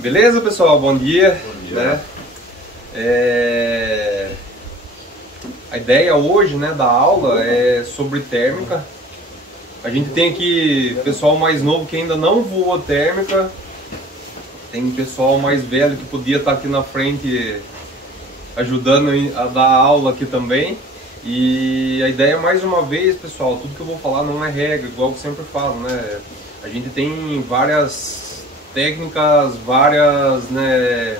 Beleza, pessoal? Bom dia. Bom dia. Né? A ideia hoje, né, da aula é sobre térmica. A gente tem aqui pessoal mais novo que ainda não voou térmica. Tem pessoal mais velho que podia estar aqui na frente ajudando a dar aula aqui também. E a ideia, mais uma vez, pessoal, tudo que eu vou falar não é regra, igual eu sempre falo, né? A gente tem várias técnicas, várias, né,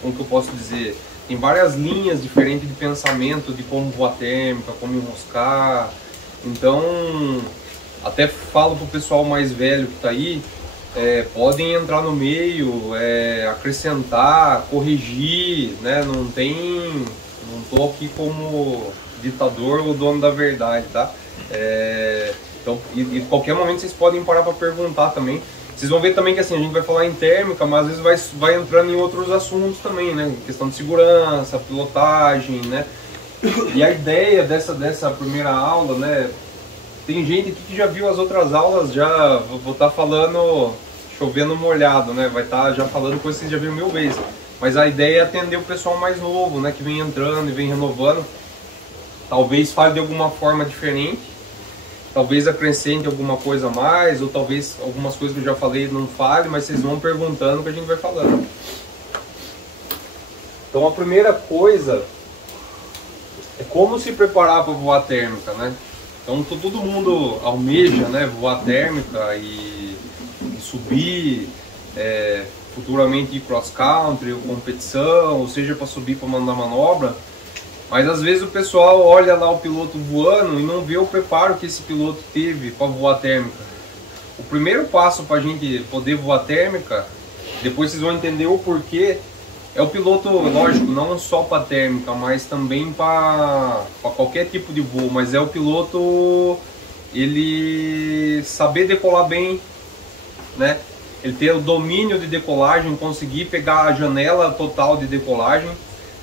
como que eu posso dizer? Tem várias linhas diferentes de pensamento, de como voar térmica, como enroscar. Então, até falo pro pessoal mais velho que tá aí, podem entrar no meio, acrescentar, corrigir, né? Não tô aqui como ditador ou dono da verdade, tá? Então, e qualquer momento vocês podem parar para perguntar também. Vocês vão ver também que assim, a gente vai falar em térmica, mas às vezes vai entrando em outros assuntos também, né? Questão de segurança, pilotagem, né? E a ideia dessa primeira aula, né? Tem gente aqui que já viu as outras aulas, já vou estar falando, chovendo molhado, né? Vai estar já falando coisas que vocês já viram mil vezes. Mas a ideia é atender o pessoal mais novo, né? Que vem entrando e vem renovando. Talvez fale de alguma forma diferente. Talvez acrescente alguma coisa a mais, ou talvez algumas coisas que eu já falei não fale, mas vocês vão perguntando que a gente vai falando. Então a primeira coisa é como se preparar para voar térmica, né? Então todo mundo almeja, né, voar térmica e subir, futuramente ir cross country ou competição, ou seja, para subir para mandar manobra. Mas às vezes o pessoal olha lá o piloto voando e não vê o preparo que esse piloto teve para voar térmica. O primeiro passo para a gente poder voar térmica, depois vocês vão entender o porquê, é o piloto, lógico, não só para térmica, mas também para qualquer tipo de voo, mas é o piloto ele saber decolar bem, né? Ele ter o domínio de decolagem, conseguir pegar a janela total de decolagem.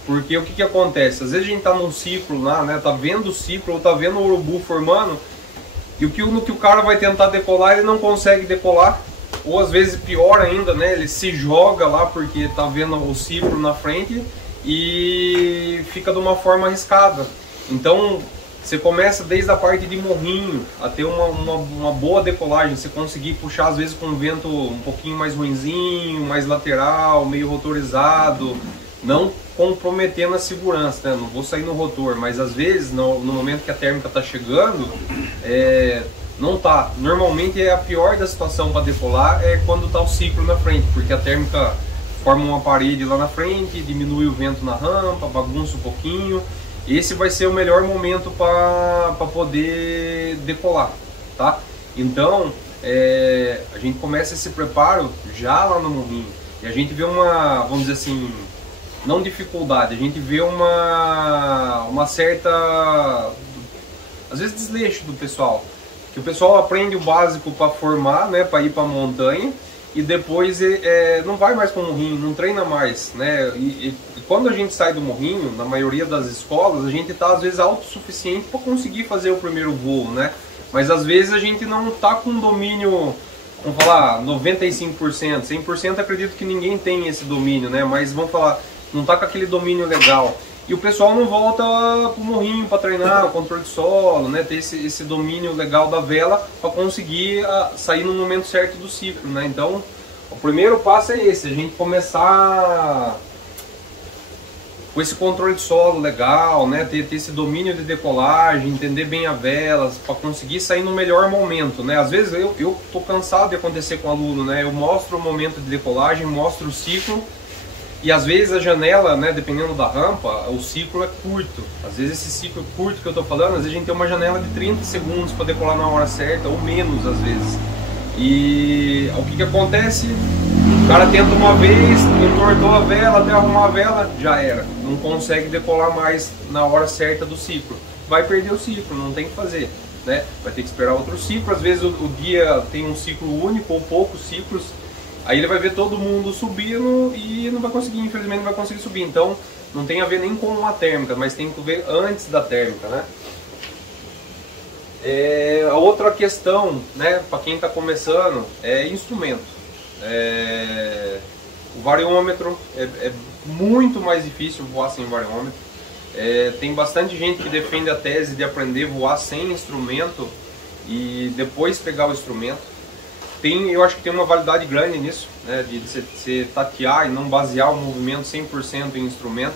Porque o que acontece? Às vezes a gente tá num ciclo lá, né? Tá vendo o ciclo ou tá vendo o urubu formando, e no que o cara vai tentar decolar, ele não consegue decolar. Ou às vezes pior ainda, né? Ele se joga lá porque tá vendo o ciclo na frente e fica de uma forma arriscada. Então você começa desde a parte de morrinho a ter uma boa decolagem. Você conseguir puxar às vezes com um vento um pouquinho mais ruinzinho, mais lateral, meio rotorizado, não comprometendo a segurança, né? Não vou sair no rotor, mas às vezes no momento que a térmica está chegando, não tá. Normalmente é a pior da situação para decolar quando está o ciclo na frente, porque a térmica forma uma parede lá na frente, diminui o vento na rampa, bagunça um pouquinho. Esse vai ser o melhor momento para poder decolar, tá? Então a gente começa esse preparo já lá no morrinho, e a gente vê vamos dizer assim, não dificuldade, a gente vê uma certa, às vezes, desleixo do pessoal, que o pessoal aprende o básico para formar, né, para ir para a montanha, e depois não vai mais para o morrinho, não treina mais, né? E quando a gente sai do morrinho, na maioria das escolas, a gente está às vezes autossuficiente para conseguir fazer o primeiro voo, né? Mas às vezes a gente não está com domínio, vamos falar, 95%, 100% acredito que ninguém tem esse domínio, né? Mas vamos falar, não tá com aquele domínio legal. E o pessoal não volta pro morrinho para treinar o controle de solo, né? Ter esse domínio legal da vela para conseguir sair no momento certo do ciclo, né? Então, o primeiro passo é esse, a gente começar com esse controle de solo legal, né? Ter esse domínio de decolagem, entender bem a vela, para conseguir sair no melhor momento, né? Às vezes eu tô cansado de acontecer com o aluno, né? Eu mostro o momento de decolagem, mostro o ciclo, e às vezes a janela, né, dependendo da rampa, o ciclo é curto. Às vezes esse ciclo curto que eu tô falando, às vezes a gente tem uma janela de 30 segundos para decolar na hora certa, ou menos às vezes. E o que acontece? O cara tenta uma vez, entortou a vela, até arrumar a vela, já era. Não consegue decolar mais na hora certa do ciclo. Vai perder o ciclo, não tem o que fazer, né? Vai ter que esperar outro ciclo. Às vezes o guia tem um ciclo único ou poucos ciclos. Aí ele vai ver todo mundo subindo e não vai conseguir, infelizmente não vai conseguir subir. Então não tem a ver nem com a térmica, mas tem que ver antes da térmica, né? A outra questão, né, para quem está começando, é instrumento. O variômetro é muito mais difícil voar sem variômetro. Tem bastante gente que defende a tese de aprender a voar sem instrumento e depois pegar o instrumento. Eu acho que tem uma validade grande nisso, né, de você tatear e não basear o movimento 100% em instrumento.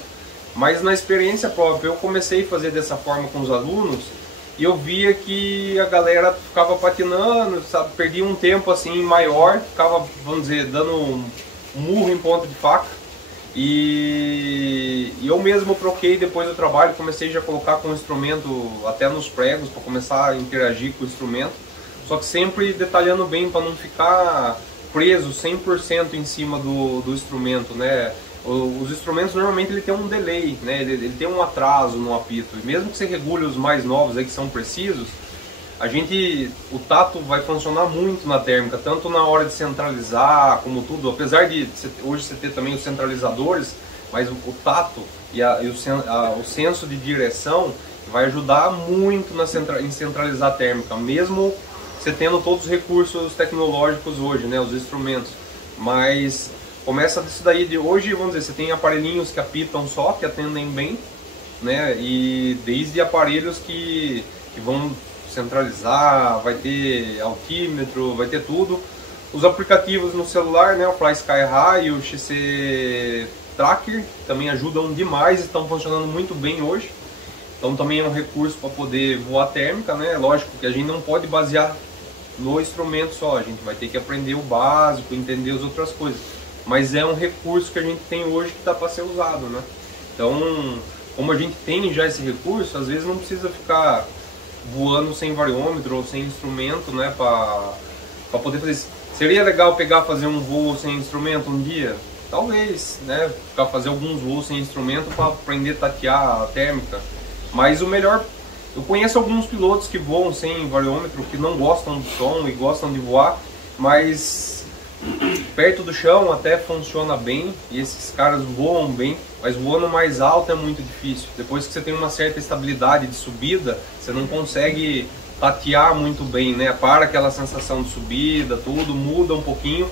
Mas na experiência própria, eu comecei a fazer dessa forma com os alunos e eu via que a galera ficava patinando, sabe, perdia um tempo assim maior, ficava, vamos dizer, dando um murro em ponta de faca. E eu mesmo troquei depois do trabalho, comecei já a colocar com o instrumento até nos pregos para começar a interagir com o instrumento. Só que sempre detalhando bem para não ficar preso 100% em cima do instrumento, né? Os instrumentos normalmente ele tem um delay, né? Ele tem um atraso no apito. E mesmo que você regule os mais novos aí que são precisos, o tato vai funcionar muito na térmica, tanto na hora de centralizar como tudo. Apesar de hoje você ter também os centralizadores, mas o tato e o senso de direção vai ajudar muito em centralizar a térmica, mesmo você tendo todos os recursos tecnológicos hoje, né, os instrumentos. Mas começa disso daí de hoje, vamos dizer, você tem aparelhinhos que apitam só, que atendem bem, né, e desde aparelhos que vão centralizar, vai ter altímetro, vai ter tudo. Os aplicativos no celular, né, o Fly Sky High e o XC Tracker também ajudam demais, estão funcionando muito bem hoje. Então também é um recurso para poder voar térmica, né? Lógico que a gente não pode basear no instrumento só, a gente vai ter que aprender o básico, entender as outras coisas. Mas é um recurso que a gente tem hoje que está para ser usado, né? Então, como a gente tem já esse recurso, às vezes não precisa ficar voando sem variômetro ou sem instrumento, né? Para poder fazer isso. Seria legal fazer um voo sem instrumento um dia? Talvez, né? Fazer alguns voos sem instrumento para aprender a tatear a térmica. Mas o melhor, eu conheço alguns pilotos que voam sem variômetro, que não gostam do som e gostam de voar, mas perto do chão até funciona bem e esses caras voam bem, mas voando mais alto é muito difícil. Depois que você tem uma certa estabilidade de subida, você não consegue tatear muito bem, né? Para aquela sensação de subida, tudo muda um pouquinho.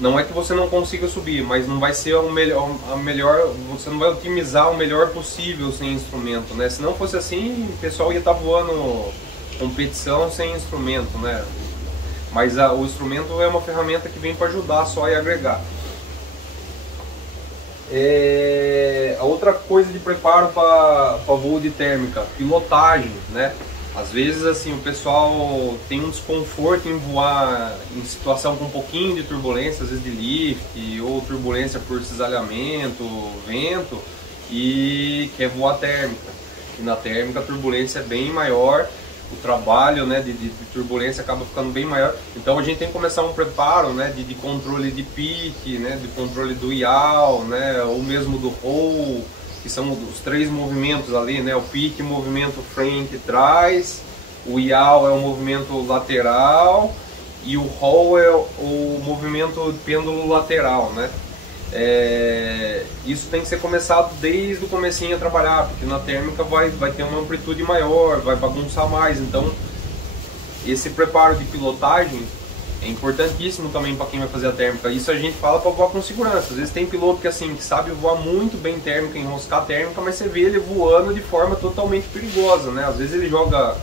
Não é que você não consiga subir, mas não vai ser a melhor, você não vai otimizar o melhor possível sem instrumento, né? Se não fosse assim, o pessoal ia estar voando competição sem instrumento, né? Mas o instrumento é uma ferramenta que vem para ajudar só e agregar. A outra coisa de preparo para voo de térmica, pilotagem, né? Às vezes assim o pessoal tem um desconforto em voar em situação com um pouquinho de turbulência, às vezes de lift ou turbulência por cisalhamento, vento, e quer voar térmica. E na térmica a turbulência é bem maior, o trabalho, né, de turbulência acaba ficando bem maior. Então a gente tem que começar um preparo, né, de controle de pique, né, de controle do yaw, né, ou mesmo do roll, que são os três movimentos ali, né? O pique, movimento frente e trás, o yaw é o movimento lateral e o roll é o movimento pêndulo lateral, né? Isso tem que ser começado desde o comecinho a trabalhar, porque na térmica vai ter uma amplitude maior, vai bagunçar mais. Então esse preparo de pilotagem é importantíssimo também para quem vai fazer a térmica. Isso a gente fala para voar com segurança. Às vezes tem piloto que sabe voar muito bem térmica, enroscar térmica, mas você vê ele voando de forma totalmente perigosa, né? Às vezes ele joga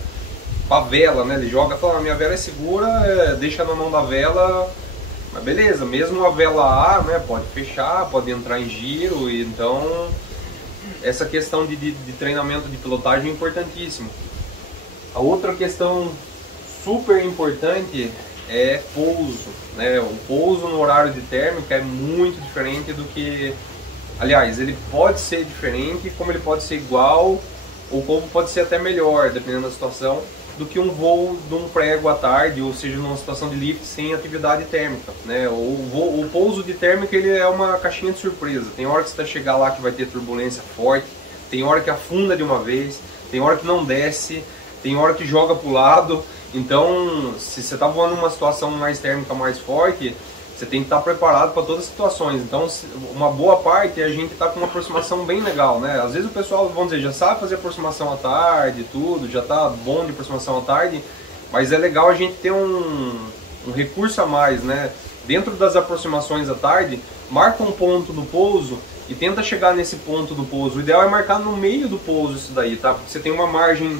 com a vela, né? Ele joga, fala, minha vela é segura, deixa na mão da vela, mas beleza, mesmo a vela A, né, pode fechar, pode entrar em giro, e então essa questão de treinamento de pilotagem é importantíssimo. A outra questão super importante é pouso, né? O pouso no horário de térmica é muito diferente do que, aliás, ele pode ser diferente, como ele pode ser igual, ou como pode ser até melhor, dependendo da situação, do que um voo de um prego à tarde, ou seja, numa situação de lift sem atividade térmica, né? O pouso de térmica ele é uma caixinha de surpresa. Tem hora que você vai chegar lá que vai ter turbulência forte, tem hora que afunda de uma vez, tem hora que não desce, tem hora que joga para o lado. Então, se você está voando numa situação mais térmica mais forte, você tem que estar preparado para todas as situações. Então, uma boa parte é a gente estar com uma aproximação bem legal, né? Às vezes o pessoal, vamos dizer, já sabe fazer aproximação à tarde, tudo, já está bom de aproximação à tarde, mas é legal a gente ter um um recurso a mais, né? Dentro das aproximações à tarde, marca um ponto no pouso e tenta chegar nesse ponto do pouso. O ideal é marcar no meio do pouso isso daí, tá? Porque você tem uma margem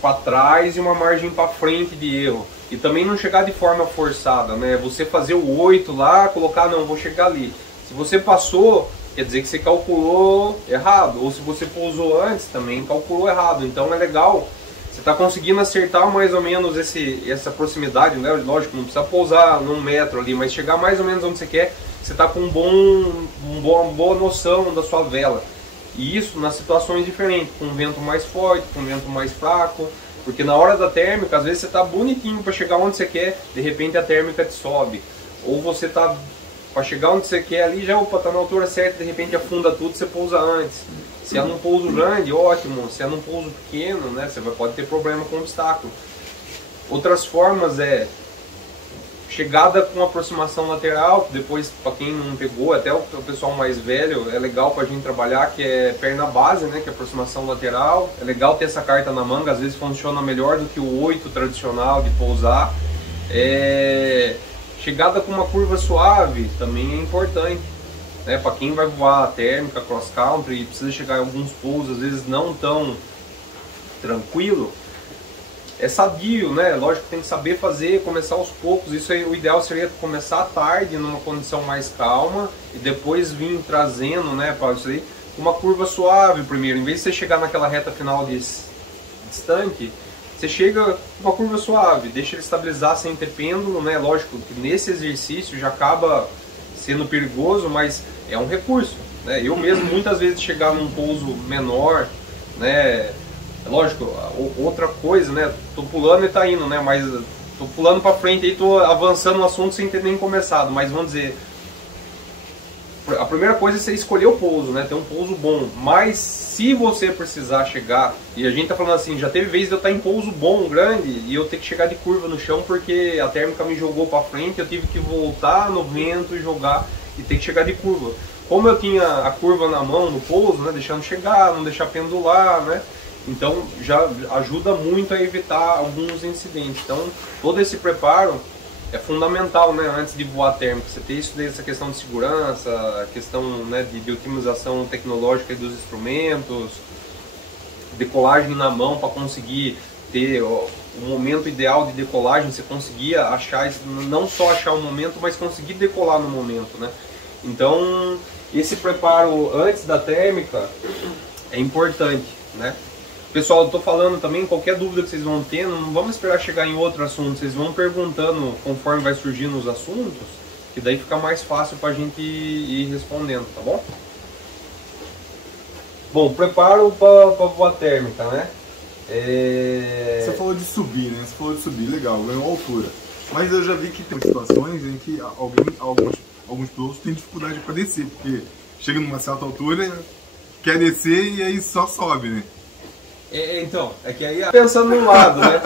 para trás e uma margem para frente de erro. E também não chegar de forma forçada, né? Você fazer o 8 lá, colocar, não, vou chegar ali. Se você passou, quer dizer que você calculou errado. Ou se você pousou antes, também calculou errado. Então é legal, você está conseguindo acertar mais ou menos essa proximidade, né? Lógico, não precisa pousar num metro ali, mas chegar mais ou menos onde você quer, você está com uma boa noção da sua vela. E isso nas situações diferentes, com um vento mais forte, com um vento mais fraco. Porque na hora da térmica, às vezes você está bonitinho para chegar onde você quer, de repente a térmica te sobe. Ou você está para chegar onde você quer ali, já opa, tá na altura certa, de repente afunda tudo, você pousa antes. Se é num pouso grande, ótimo. Se é num pouso pequeno, né, você pode ter problema com obstáculo. Outras formas é chegada com aproximação lateral, que depois, para quem não pegou, até o pessoal mais velho, é legal para a gente trabalhar, que é perna base, né, que é aproximação lateral. É legal ter essa carta na manga, às vezes funciona melhor do que o 8 tradicional de pousar. Chegada com uma curva suave também é importante, né, para quem vai voar térmica, cross country e precisa chegar em alguns pousos, às vezes não tão tranquilo. É sadio, né? Lógico que tem que saber fazer, começar aos poucos. Isso aí, o ideal seria começar à tarde, numa condição mais calma, e depois vir trazendo, né, para isso aí, uma curva suave primeiro. Em vez de você chegar naquela reta final distante, você chega com uma curva suave, deixa ele estabilizar sem ter pêndulo, né? Lógico que nesse exercício já acaba sendo perigoso, mas é um recurso, né? Eu mesmo muitas vezes chegar num pouso menor, né? Lógico, outra coisa, né? Tô pulando e tá indo, né? Mas tô pulando para frente e tô avançando no assunto sem ter nem começado. Mas vamos dizer, a primeira coisa é você escolher o pouso, né? Ter um pouso bom. Mas se você precisar chegar, e a gente tá falando assim, já teve vez de eu estar em pouso bom, grande, e eu ter que chegar de curva no chão porque a térmica me jogou para frente, eu tive que voltar no vento e jogar e ter que chegar de curva. Como eu tinha a curva na mão no pouso, né? Deixando chegar, não deixar pendular, né? Então já ajuda muito a evitar alguns incidentes. Então todo esse preparo é fundamental, né, antes de voar térmico. Você ter isso, essa questão de segurança, a questão, né, de otimização tecnológica dos instrumentos, decolagem na mão para conseguir ter o momento ideal de decolagem, você conseguir achar, não só achar o momento, mas conseguir decolar no momento, né? Então esse preparo antes da térmica é importante, né? Pessoal, eu estou falando também, qualquer dúvida que vocês vão tendo, não vamos esperar chegar em outro assunto, vocês vão perguntando conforme vai surgindo os assuntos, que daí fica mais fácil para a gente ir respondendo, tá bom? Bom, preparo para voar térmica, né? Você falou de subir, né? Você falou de subir, legal, ganhou altura. Mas eu já vi que tem situações em que alguns pilotos têm dificuldade para descer, porque chega numa certa altura, quer descer e aí só sobe, né? Então, é que aí pensando no lado, né?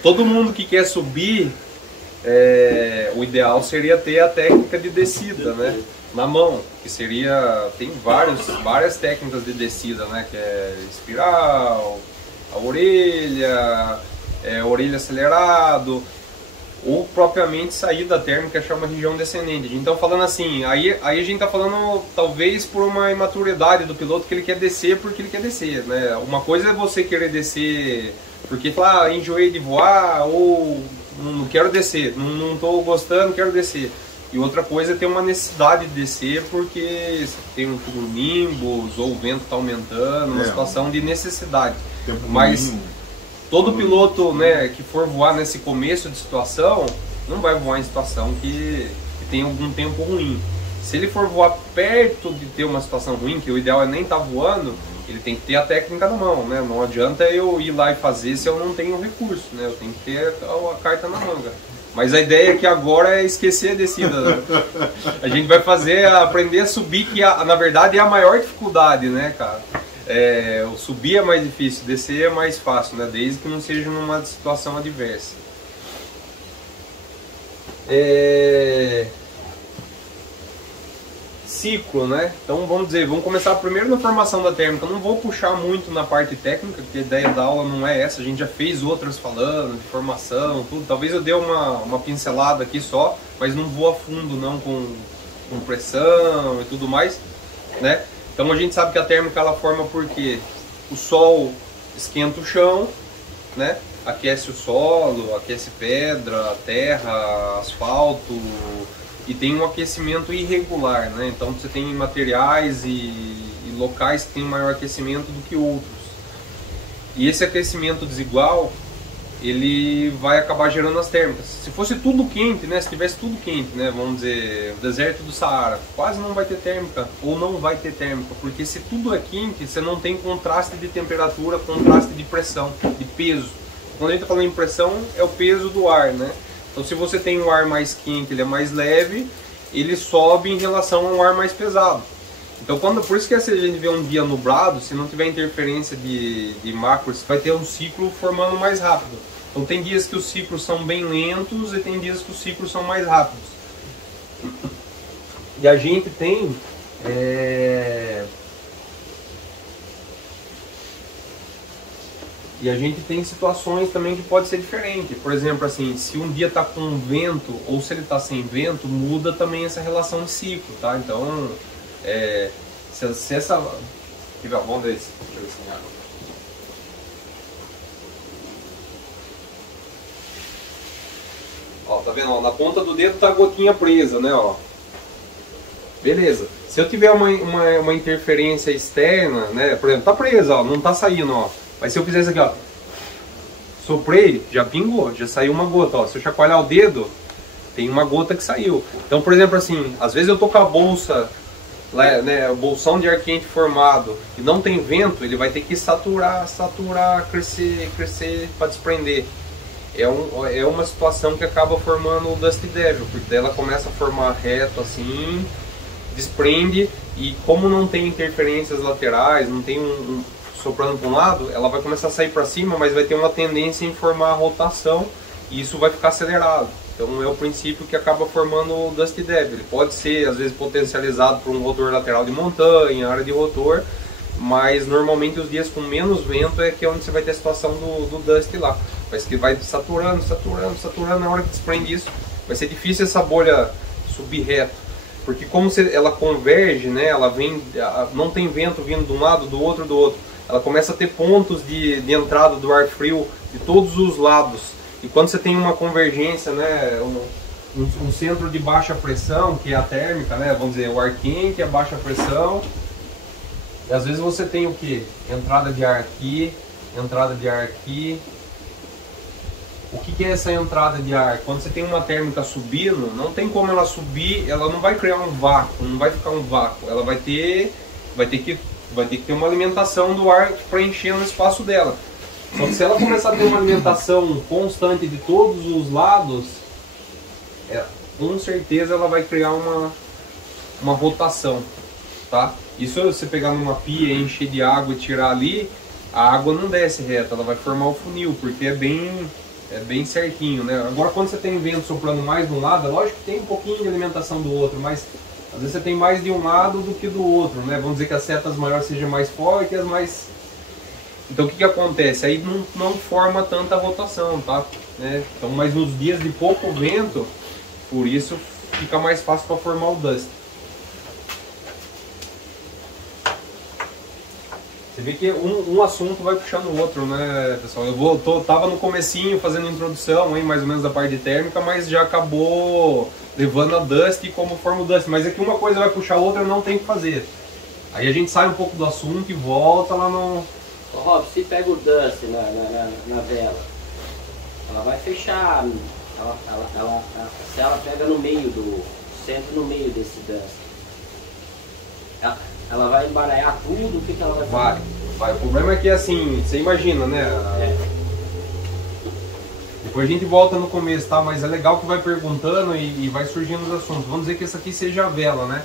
Todo mundo que quer subir, o ideal seria ter a técnica de descida, né? Na mão, que seria, tem várias técnicas de descida, né? Que é espiral, a orelha acelerado, ou propriamente saída térmica, chama região descendente. Então falando assim, aí a gente está falando talvez por uma imaturidade do piloto, que ele quer descer porque ele quer descer, né? Uma coisa é você querer descer porque fala, enjoei de voar, ou não quero descer, não estou gostando, quero descer. E outra coisa é ter uma necessidade de descer porque tem um nimbus, ou o vento está aumentando, uma situação de necessidade. Mas todo piloto, né, que for voar nesse começo de situação, não vai voar em situação que tem algum tempo ruim. Se ele for voar perto de ter uma situação ruim, que o ideal é nem estar voando, ele tem que ter a técnica na mão, né? Não adianta eu ir lá e fazer se eu não tenho recurso, né? Eu tenho que ter a carta na manga. Mas a ideia aqui agora é esquecer a descida, né? A gente vai aprender a subir, que na verdade é a maior dificuldade, né, cara? O subir é mais difícil, descer é mais fácil, né? Desde que não seja numa situação adversa. ciclo, né? Então vamos começar primeiro na formação da térmica. Não vou puxar muito na parte técnica, porque a ideia da aula não é essa. A gente já fez outras falando de formação, tudo. Talvez eu dê uma pincelada aqui só, mas não vou a fundo não com pressão e tudo mais, né? Então a gente sabe que a térmica ela forma porque o sol esquenta o chão, né? Aquece o solo, aquece pedra, terra, asfalto, e tem um aquecimento irregular, né? Então você tem materiais e locais que têm maior aquecimento do que outros. E esse aquecimento desigual, ele vai acabar gerando as térmicas. Se fosse tudo quente, né? Se tivesse tudo quente, né? Vamos dizer, o deserto do Saara, quase não vai ter térmica, ou não vai ter térmica, porque se tudo é quente, você não tem contraste de temperatura, contraste de pressão, de peso. Quando a gente está falando em pressão, é o peso do ar, né? Então se você tem um ar mais quente, ele é mais leve, ele sobe em relação a um ar mais pesado. Então por isso que se a gente vê um dia nublado, se não tiver interferência de macros, vai ter um ciclo formando mais rápido. Então tem dias que os ciclos são bem lentos e tem dias que os ciclos são mais rápidos. E a gente tem situações também que pode ser diferente. Por exemplo, assim, se um dia está com vento ou se ele está sem vento, muda também essa relação de ciclo, tá? Então, se essa... Vamos ver se... Deixa eu ver se tem água. Ó, tá vendo? Ó, na ponta do dedo tá a gotinha presa, né? Ó. Beleza. Se eu tiver uma interferência externa, né? Por exemplo, tá presa, ó, não tá saindo, ó. Mas se eu fizer isso aqui, ó, soprei, já pingou, já saiu uma gota, ó. Se eu chacoalhar o dedo, tem uma gota que saiu. Então, por exemplo, assim, às vezes eu tô com a bolsa, né, o bolsão de ar quente formado e não tem vento, ele vai ter que saturar, crescer para desprender. É uma situação que acaba formando o Dust Devil, porque ela começa a formar reto assim, desprende, e como não tem interferências laterais, não tem soprando para um lado, ela vai começar a sair para cima, mas vai ter uma tendência em formar a rotação e isso vai ficar acelerado. Então é o princípio que acaba formando o Dust Devil. Ele pode ser às vezes potencializado por um rotor lateral de montanha, área de rotor, mas normalmente os dias com menos vento é que é onde você vai ter a situação do Dust lá. Mas que vai saturando, na hora que desprende isso, vai ser difícil essa bolha subir reto. Porque como ela converge, né, ela vem, não tem vento vindo de um lado, do outro, ela começa a ter pontos de entrada do ar frio de todos os lados. E quando você tem uma convergência, né, um centro de baixa pressão, que é a térmica, né, vamos dizer, o ar quente, a baixa pressão, e às vezes você tem o que? Entrada de ar aqui, entrada de ar aqui. O que é essa entrada de ar? Quando você tem uma térmica subindo, não tem como ela subir, ela não vai criar um vácuo, não vai ficar um vácuo, ela vai ter que ter uma alimentação do ar preenchendo o espaço dela. Só que se ela começar a ter uma alimentação constante de todos os lados, com certeza ela vai criar uma rotação, tá? Isso se você pegar numa pia, encher de água e tirar ali, a água não desce reta, ela vai formar o funil, porque é bem certinho, né? Agora quando você tem vento soprando mais de um lado, é lógico que tem um pouquinho de alimentação do outro, mas às vezes você tem mais de um lado do que do outro, né? Vamos dizer que as setas maiores sejam mais fortes e as mais... Então o que acontece? Aí não forma tanta rotação, tá? Né? Então, mas nos dias de pouco vento, por isso fica mais fácil para formar o dust. Você vê que um assunto vai puxando o outro, né, pessoal? Tava no comecinho fazendo introdução, hein, mais ou menos da parte de térmica, mas já acabou levando a dust e como forma o dust. Mas é que uma coisa vai puxar a outra, não tem o que fazer. Aí a gente sai um pouco do assunto e volta lá no... Ô, Rob, se pega o dust na vela, ela vai fechar, se ela pega no meio sempre no meio desse dust, ela vai embaralhar tudo, o que ela vai fazer? Vai. O problema é que assim, você imagina, né? Depois a gente volta no começo, tá? Mas é legal que vai perguntando e vai surgindo os assuntos. Vamos dizer que essa aqui seja a vela, né?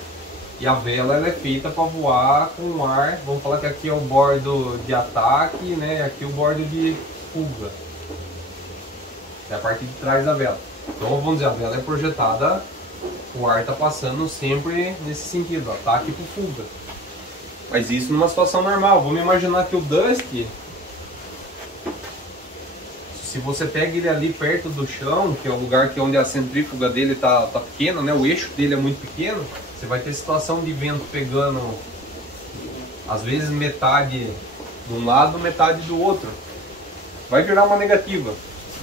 E a vela ela é feita para voar com ar. Vamos falar que aqui é o bordo de ataque, né? Aqui o bordo de fuga. É a parte de trás da vela. Então vamos dizer, a vela é projetada o ar tá passando sempre nesse sentido, ataque por fuga. Mas isso numa situação normal. Vamos imaginar que o Dust, se você pega ele ali perto do chão, que é o lugar que onde a centrífuga dele tá pequena, né? O eixo dele é muito pequeno, você vai ter situação de vento pegando, às vezes metade de um lado, metade do outro. Vai virar uma negativa.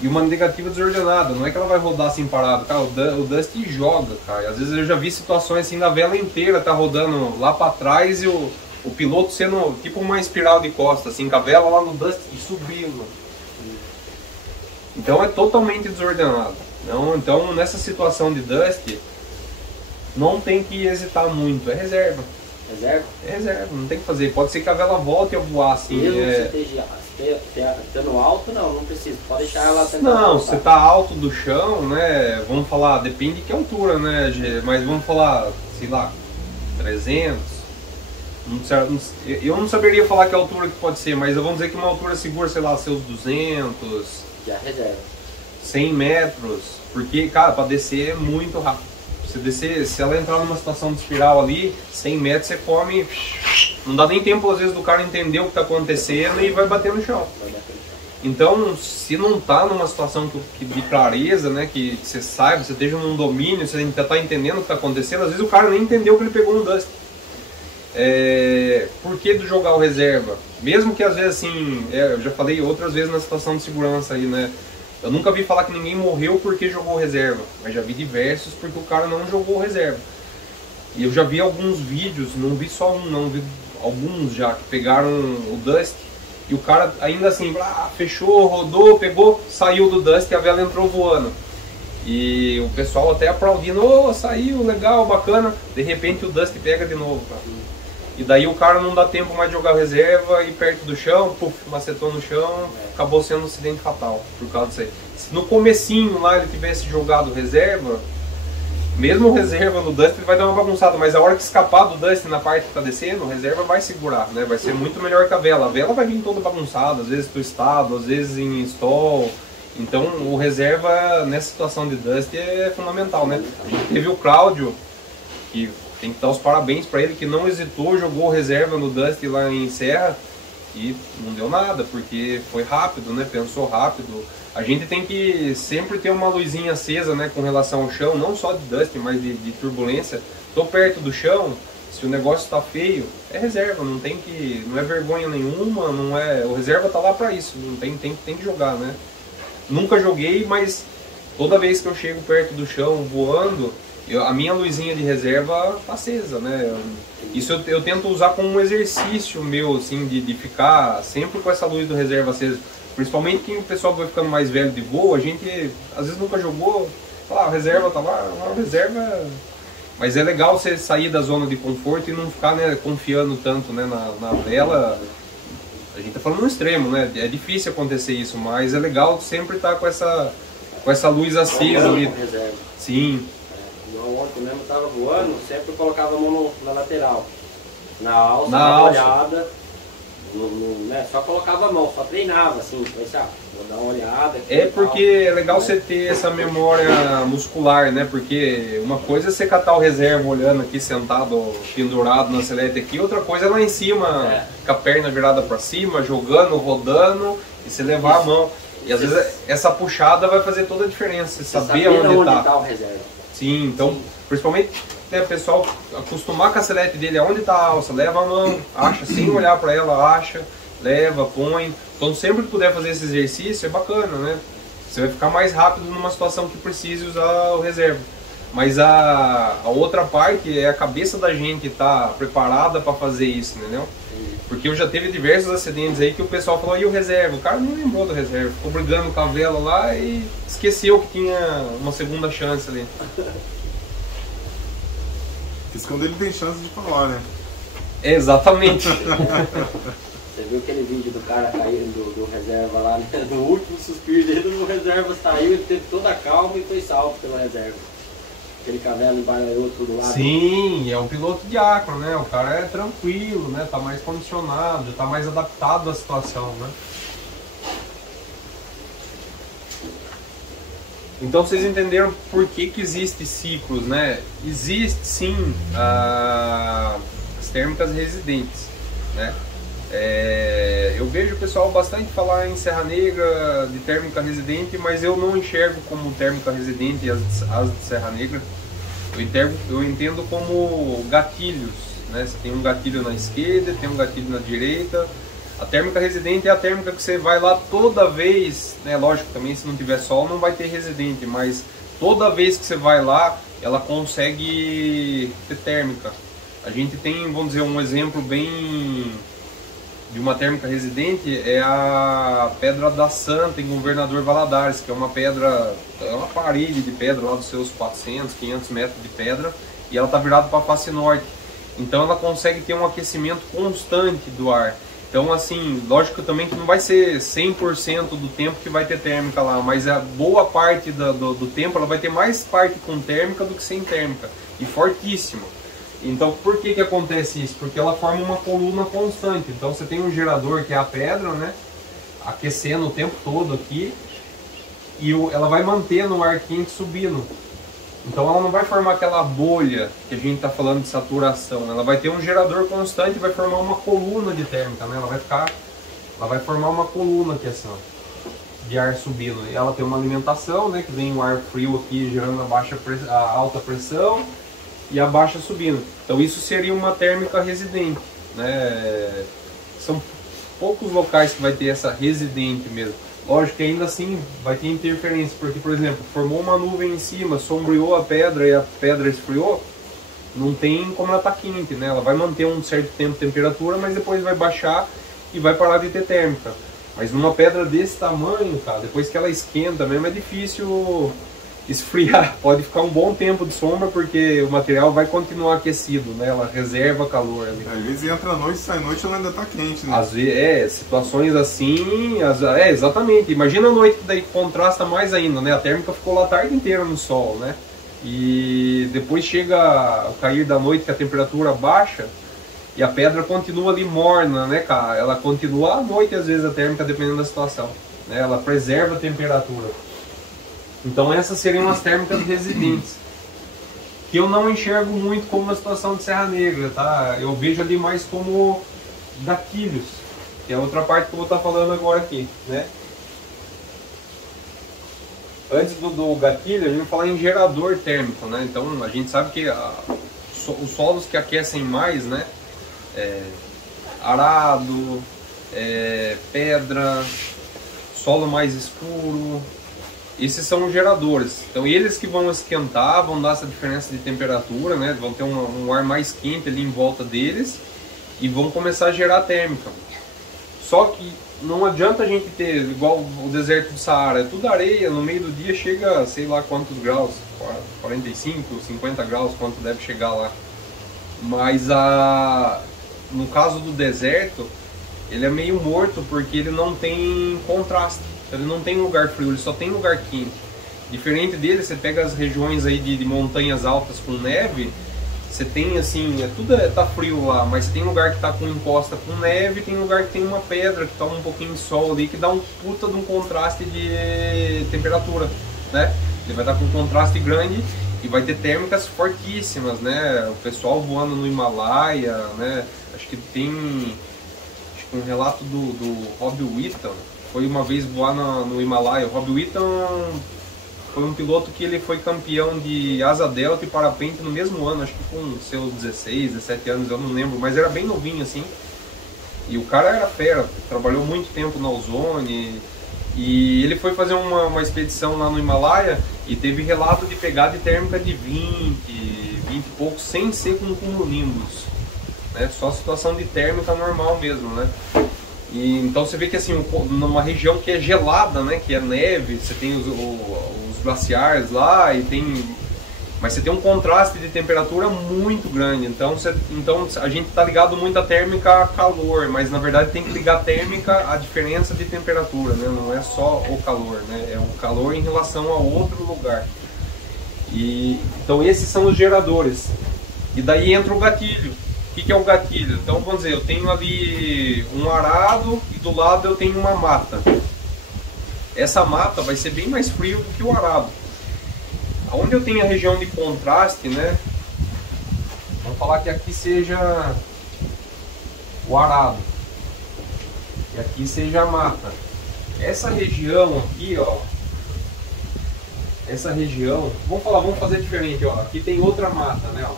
E uma negativa desordenada, não é que ela vai rodar assim parado, cara, o Dust joga, cara. Às vezes eu já vi situações assim, na vela inteira tá rodando lá para trás e o piloto sendo tipo uma espiral de costa, assim, com a vela lá no Dust e subindo. Então é totalmente desordenado. Então nessa situação de Dust, não tem que hesitar muito, é reserva. Reserva? É reserva, não tem que fazer. Pode ser que a vela volte a voar assim. Mesmo você estando alto, não precisa. Pode deixar ela tentando. Não, você tá alto do chão, né? Vamos falar, depende de que altura, né, Gê? Mas vamos falar, sei lá, 300. Eu não saberia falar que altura que pode ser, mas vamos dizer que uma altura segura, sei lá, seus 200. Já reserva. 100 metros. Porque, cara, para descer é muito rápido. Se descer, se ela entrar numa situação de espiral ali, 100 metros você come. Não dá nem tempo às vezes do cara entender o que está acontecendo e vai bater no chão. Então, se não está numa situação de clareza, né, que você saiba, você esteja num domínio, você ainda está entendendo o que está acontecendo, às vezes o cara nem entendeu que ele pegou no Dust. Por que de jogar o reserva? Mesmo que às vezes assim, eu já falei outras vezes na situação de segurança aí, né? Eu nunca vi falar que ninguém morreu porque jogou reserva, mas já vi diversos porque o cara não jogou reserva. E eu já vi alguns vídeos, não vi só um, não vi alguns já, que pegaram o Dust e o cara ainda assim, fechou, rodou, pegou, saiu do Dust e a vela entrou voando. E o pessoal até aplaudindo, saiu, legal, bacana. De repente o Dust pega de novo, cara. E daí o cara não dá tempo mais de jogar reserva e perto do chão, macetou no chão, acabou sendo um acidente fatal por causa disso aí. Se no comecinho lá ele tivesse jogado reserva, mesmo reserva no Dust ele vai dar uma bagunçada, mas a hora que escapar do Dust na parte que está descendo, a reserva vai segurar, né? Vai ser muito melhor que a vela. A vela vai vir toda bagunçada, às vezes twistado, às vezes em stall. Então o reserva nessa situação de Dust é fundamental, né? A gente teve o Cláudio, que tem que dar os parabéns para ele, que não hesitou, jogou reserva no Dust lá em Serra e não deu nada, porque foi rápido, né? Pensou rápido. A gente tem que sempre ter uma luzinha acesa, né, com relação ao chão, não só de Dust, mas de turbulência. Tô perto do chão, se o negócio está feio, é reserva, não é vergonha nenhuma, não é, o reserva tá lá para isso, não tem que jogar, né? Nunca joguei, mas toda vez que eu chego perto do chão voando, a minha luzinha de reserva tá acesa, né? Isso eu tento usar como um exercício meu, assim, de ficar sempre com essa luz do reserva acesa. Principalmente que o pessoal vai ficando mais velho de voo, a gente às vezes nunca jogou, fala, a reserva tá lá, a reserva... Mas é legal você sair da zona de conforto e não ficar, né, confiando tanto, né, na vela. A gente tá falando no extremo, né? É difícil acontecer isso, mas é legal sempre estar com essa luz acesa ali. Sim. Ontem mesmo eu tava voando, sempre eu colocava a mão na lateral. Na alça, dava uma olhada, né, só colocava a mão, só treinava assim, vou dar uma olhada. Porque é legal você ter essa memória muscular, né? Porque uma coisa é você catar o reserva olhando aqui sentado, pendurado na selete aqui, outra coisa é lá em cima, com a perna virada para cima, jogando, rodando e você levar a mão. E às vezes essa puxada vai fazer toda a diferença, você saber onde tá o reserva. Sim, então, principalmente, né, o pessoal acostumar com a selete dele, aonde está a alça, leva a mão, acha, sem olhar para ela, acha, leva, põe. Então, sempre que puder fazer esse exercício, é bacana, né? Você vai ficar mais rápido numa situação que precise usar o reserva. Mas a outra parte é a cabeça da gente estar preparada para fazer isso, entendeu? Porque eu já teve diversos acidentes aí que o pessoal falou, e o reserva? O cara não lembrou do reserva, ficou brigando com a vela lá e esqueceu que tinha uma segunda chance ali. Isso quando ele tem chance de falar, né? Exatamente. Você viu aquele vídeo do cara caindo do reserva lá, né? No último suspiro dele, o reserva saiu, ele teve toda a calma e foi salvo pela reserva. Aquele cavalo embaralhou tudo lá. Sim, é um piloto de acro, né? O cara é tranquilo, né? Tá mais condicionado, já tá mais adaptado à situação, né? Então vocês entenderam por que existe ciclos, né? Existe sim as térmicas residentes, né? Eu vejo o pessoal bastante falar em Serra Negra de térmica residente, mas eu não enxergo como térmica residente as de Serra Negra. Eu entendo como gatilhos, né? Você tem um gatilho na esquerda, tem um gatilho na direita. A térmica residente é a térmica que você vai lá toda vez, né? Lógico, também se não tiver sol não vai ter residente, mas toda vez que você vai lá, ela consegue ter térmica. A gente tem, vamos dizer, um exemplo bem de uma térmica residente, é a Pedra da Santa em Governador Valadares, que é uma pedra, é uma parede de pedra lá dos seus 400, 500 metros de pedra, e ela está virada para a face norte. Então ela consegue ter um aquecimento constante do ar. Então assim, lógico também que não vai ser 100% do tempo que vai ter térmica lá, mas a boa parte do tempo ela vai ter mais parte com térmica do que sem térmica, e fortíssima. Então por que acontece isso? Porque ela forma uma coluna constante. Então você tem um gerador que é a pedra, né, aquecendo o tempo todo aqui, e ela vai mantendo o ar quente subindo. Então ela não vai formar aquela bolha que a gente está falando de saturação. Ela vai ter um gerador constante e vai formar uma coluna de térmica, né? Ela vai formar uma coluna aqui assim, ó, de ar subindo. E ela tem uma alimentação, né, que vem o ar frio aqui gerando a alta pressão e a baixa subindo. Então isso seria uma térmica residente, né? São poucos locais que vai ter essa residente mesmo. Lógico que ainda assim vai ter interferência, porque, por exemplo, formou uma nuvem em cima, sombreou a pedra e a pedra esfriou, não tem como ela estar quente, né? Ela vai manter um certo tempo de temperatura, mas depois vai baixar e vai parar de ter térmica. Mas numa pedra desse tamanho, cara, depois que ela esquenta mesmo é difícil esfriar. Pode ficar um bom tempo de sombra, porque o material vai continuar aquecido, né? Ela reserva calor ali. Às vezes entra à noite, sai à noite, ela ainda está quente, né? Às vezes, situações assim, exatamente. Imagina a noite que daí contrasta mais ainda, né? A térmica ficou lá a tarde inteira no sol, né? E depois chega o cair da noite que a temperatura baixa e a pedra continua ali morna, né, cara? Ela continua à noite, às vezes, a térmica, dependendo da situação, né? Ela preserva a temperatura. Então essas seriam as térmicas residentes, que eu não enxergo muito como uma situação de Serra Negra, tá? Eu vejo ali mais como gatilhos, que é outra parte que eu vou estar falando agora aqui, né? Antes do gatilho, a gente vai falar em gerador térmico, né? Então a gente sabe que os solos que aquecem mais, né? Arado, pedra, solo mais escuro. Esses são os geradores. Então eles que vão esquentar, vão dar essa diferença de temperatura, né? Vão ter um ar mais quente ali em volta deles e vão começar a gerar térmica. Só que não adianta a gente ter igual o deserto do Saara, é tudo areia, no meio do dia chega sei lá quantos graus, 45, 50 graus, quanto deve chegar lá. Mas no caso do deserto, ele é meio morto porque ele não tem contraste. Ele não tem lugar frio, ele só tem lugar quente. Diferente dele, você pega as regiões aí de montanhas altas com neve, você tem assim, tudo tá frio lá, mas tem lugar que tá com encosta com neve, tem lugar que tem uma pedra que toma um pouquinho de sol ali, que dá um puta de um contraste de temperatura, né? Ele vai estar com um contraste grande e vai ter térmicas fortíssimas, né? O pessoal voando no Himalaia, né? Acho que tem um relato do Rob Whitton. Foi uma vez voar no Himalaia. O Rob Whitton foi um piloto que ele foi campeão de asa delta e parapente no mesmo ano, acho que com seus 16, 17 anos, eu não lembro, mas era bem novinho assim. E o cara era fera, trabalhou muito tempo na Ozone. E ele foi fazer uma expedição lá no Himalaia e teve relato de pegada térmica de 20 e poucos, sem ser com cumulonimbus, né? Só situação de térmica normal mesmo, né? E, então você vê que assim, numa região que é gelada, né, que é neve, você tem os glaciares lá, mas você tem um contraste de temperatura muito grande. Então a gente está ligado muito à térmica a calor, mas na verdade tem que ligar a térmica à diferença de temperatura, né? Não é só o calor, né? É o calor em relação a outro lugar. Então esses são os geradores. E daí entra o gatilho. O que é o gatilho? Então vamos dizer, eu tenho ali um arado e do lado eu tenho uma mata. Essa mata vai ser bem mais frio do que o arado. onde eu tenho a região de contraste, né? Vamos falar que aqui seja o arado e aqui seja a mata. Essa região aqui, ó, essa região, vamos fazer diferente, ó. Aqui tem outra mata, né, ó.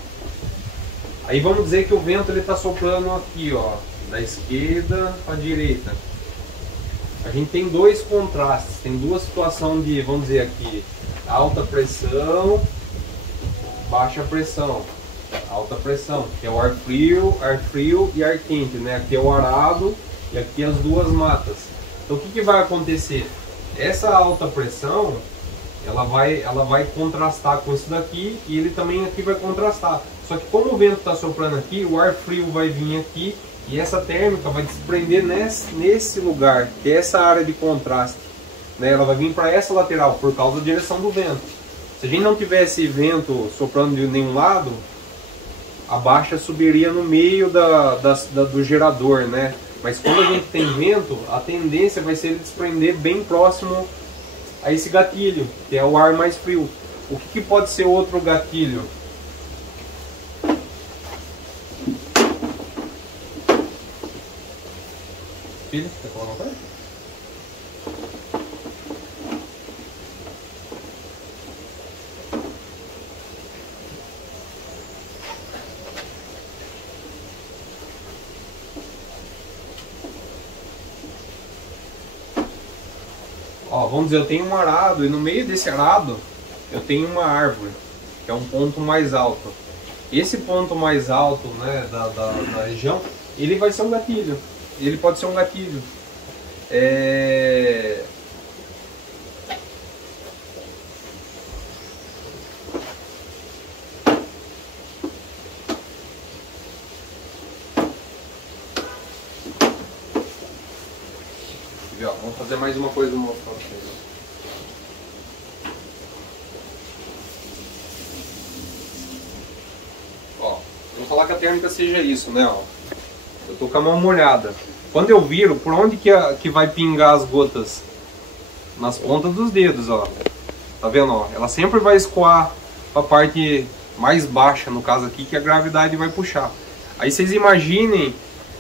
Aí vamos dizer que o vento ele tá soprando aqui, ó, da esquerda para a direita. A gente tem dois contrastes, tem duas situações de, vamos dizer aqui, alta pressão, baixa pressão. Alta pressão, que é o ar frio e ar quente, né? Aqui é o arado e aqui as duas matas. Então o que vai acontecer? Essa alta pressão, ela vai contrastar com isso daqui e ele também aqui vai contrastar. Só que como o vento está soprando aqui, o ar frio vai vir aqui e essa térmica vai desprender nesse lugar, que é essa área de contraste, né? Ela vai vir para essa lateral por causa da direção do vento. Se a gente não tivesse vento soprando de nenhum lado, a baixa subiria no meio do gerador, né? Mas quando a gente tem vento, a tendência vai ser ele desprender bem próximo a esse gatilho, que é o ar mais frio. O que pode ser outro gatilho? Filho, quer falar uma coisa? Ó, vamos dizer, eu tenho um arado e no meio desse arado eu tenho uma árvore, que é um ponto mais alto. Esse ponto mais alto, né, da região, ele vai ser um gatilho. Ele pode ser um gatilho. Vamos fazer mais uma coisa, vou mostrar pra vocês. Ó, vamos falar que a térmica seja isso, né? Ó, eu tô com a mão molhada. Quando eu viro, por onde que vai pingar as gotas? Nas pontas dos dedos, ó. Tá vendo, ó? Ela sempre vai escoar pra parte mais baixa, no caso aqui, que a gravidade vai puxar. Aí vocês imaginem,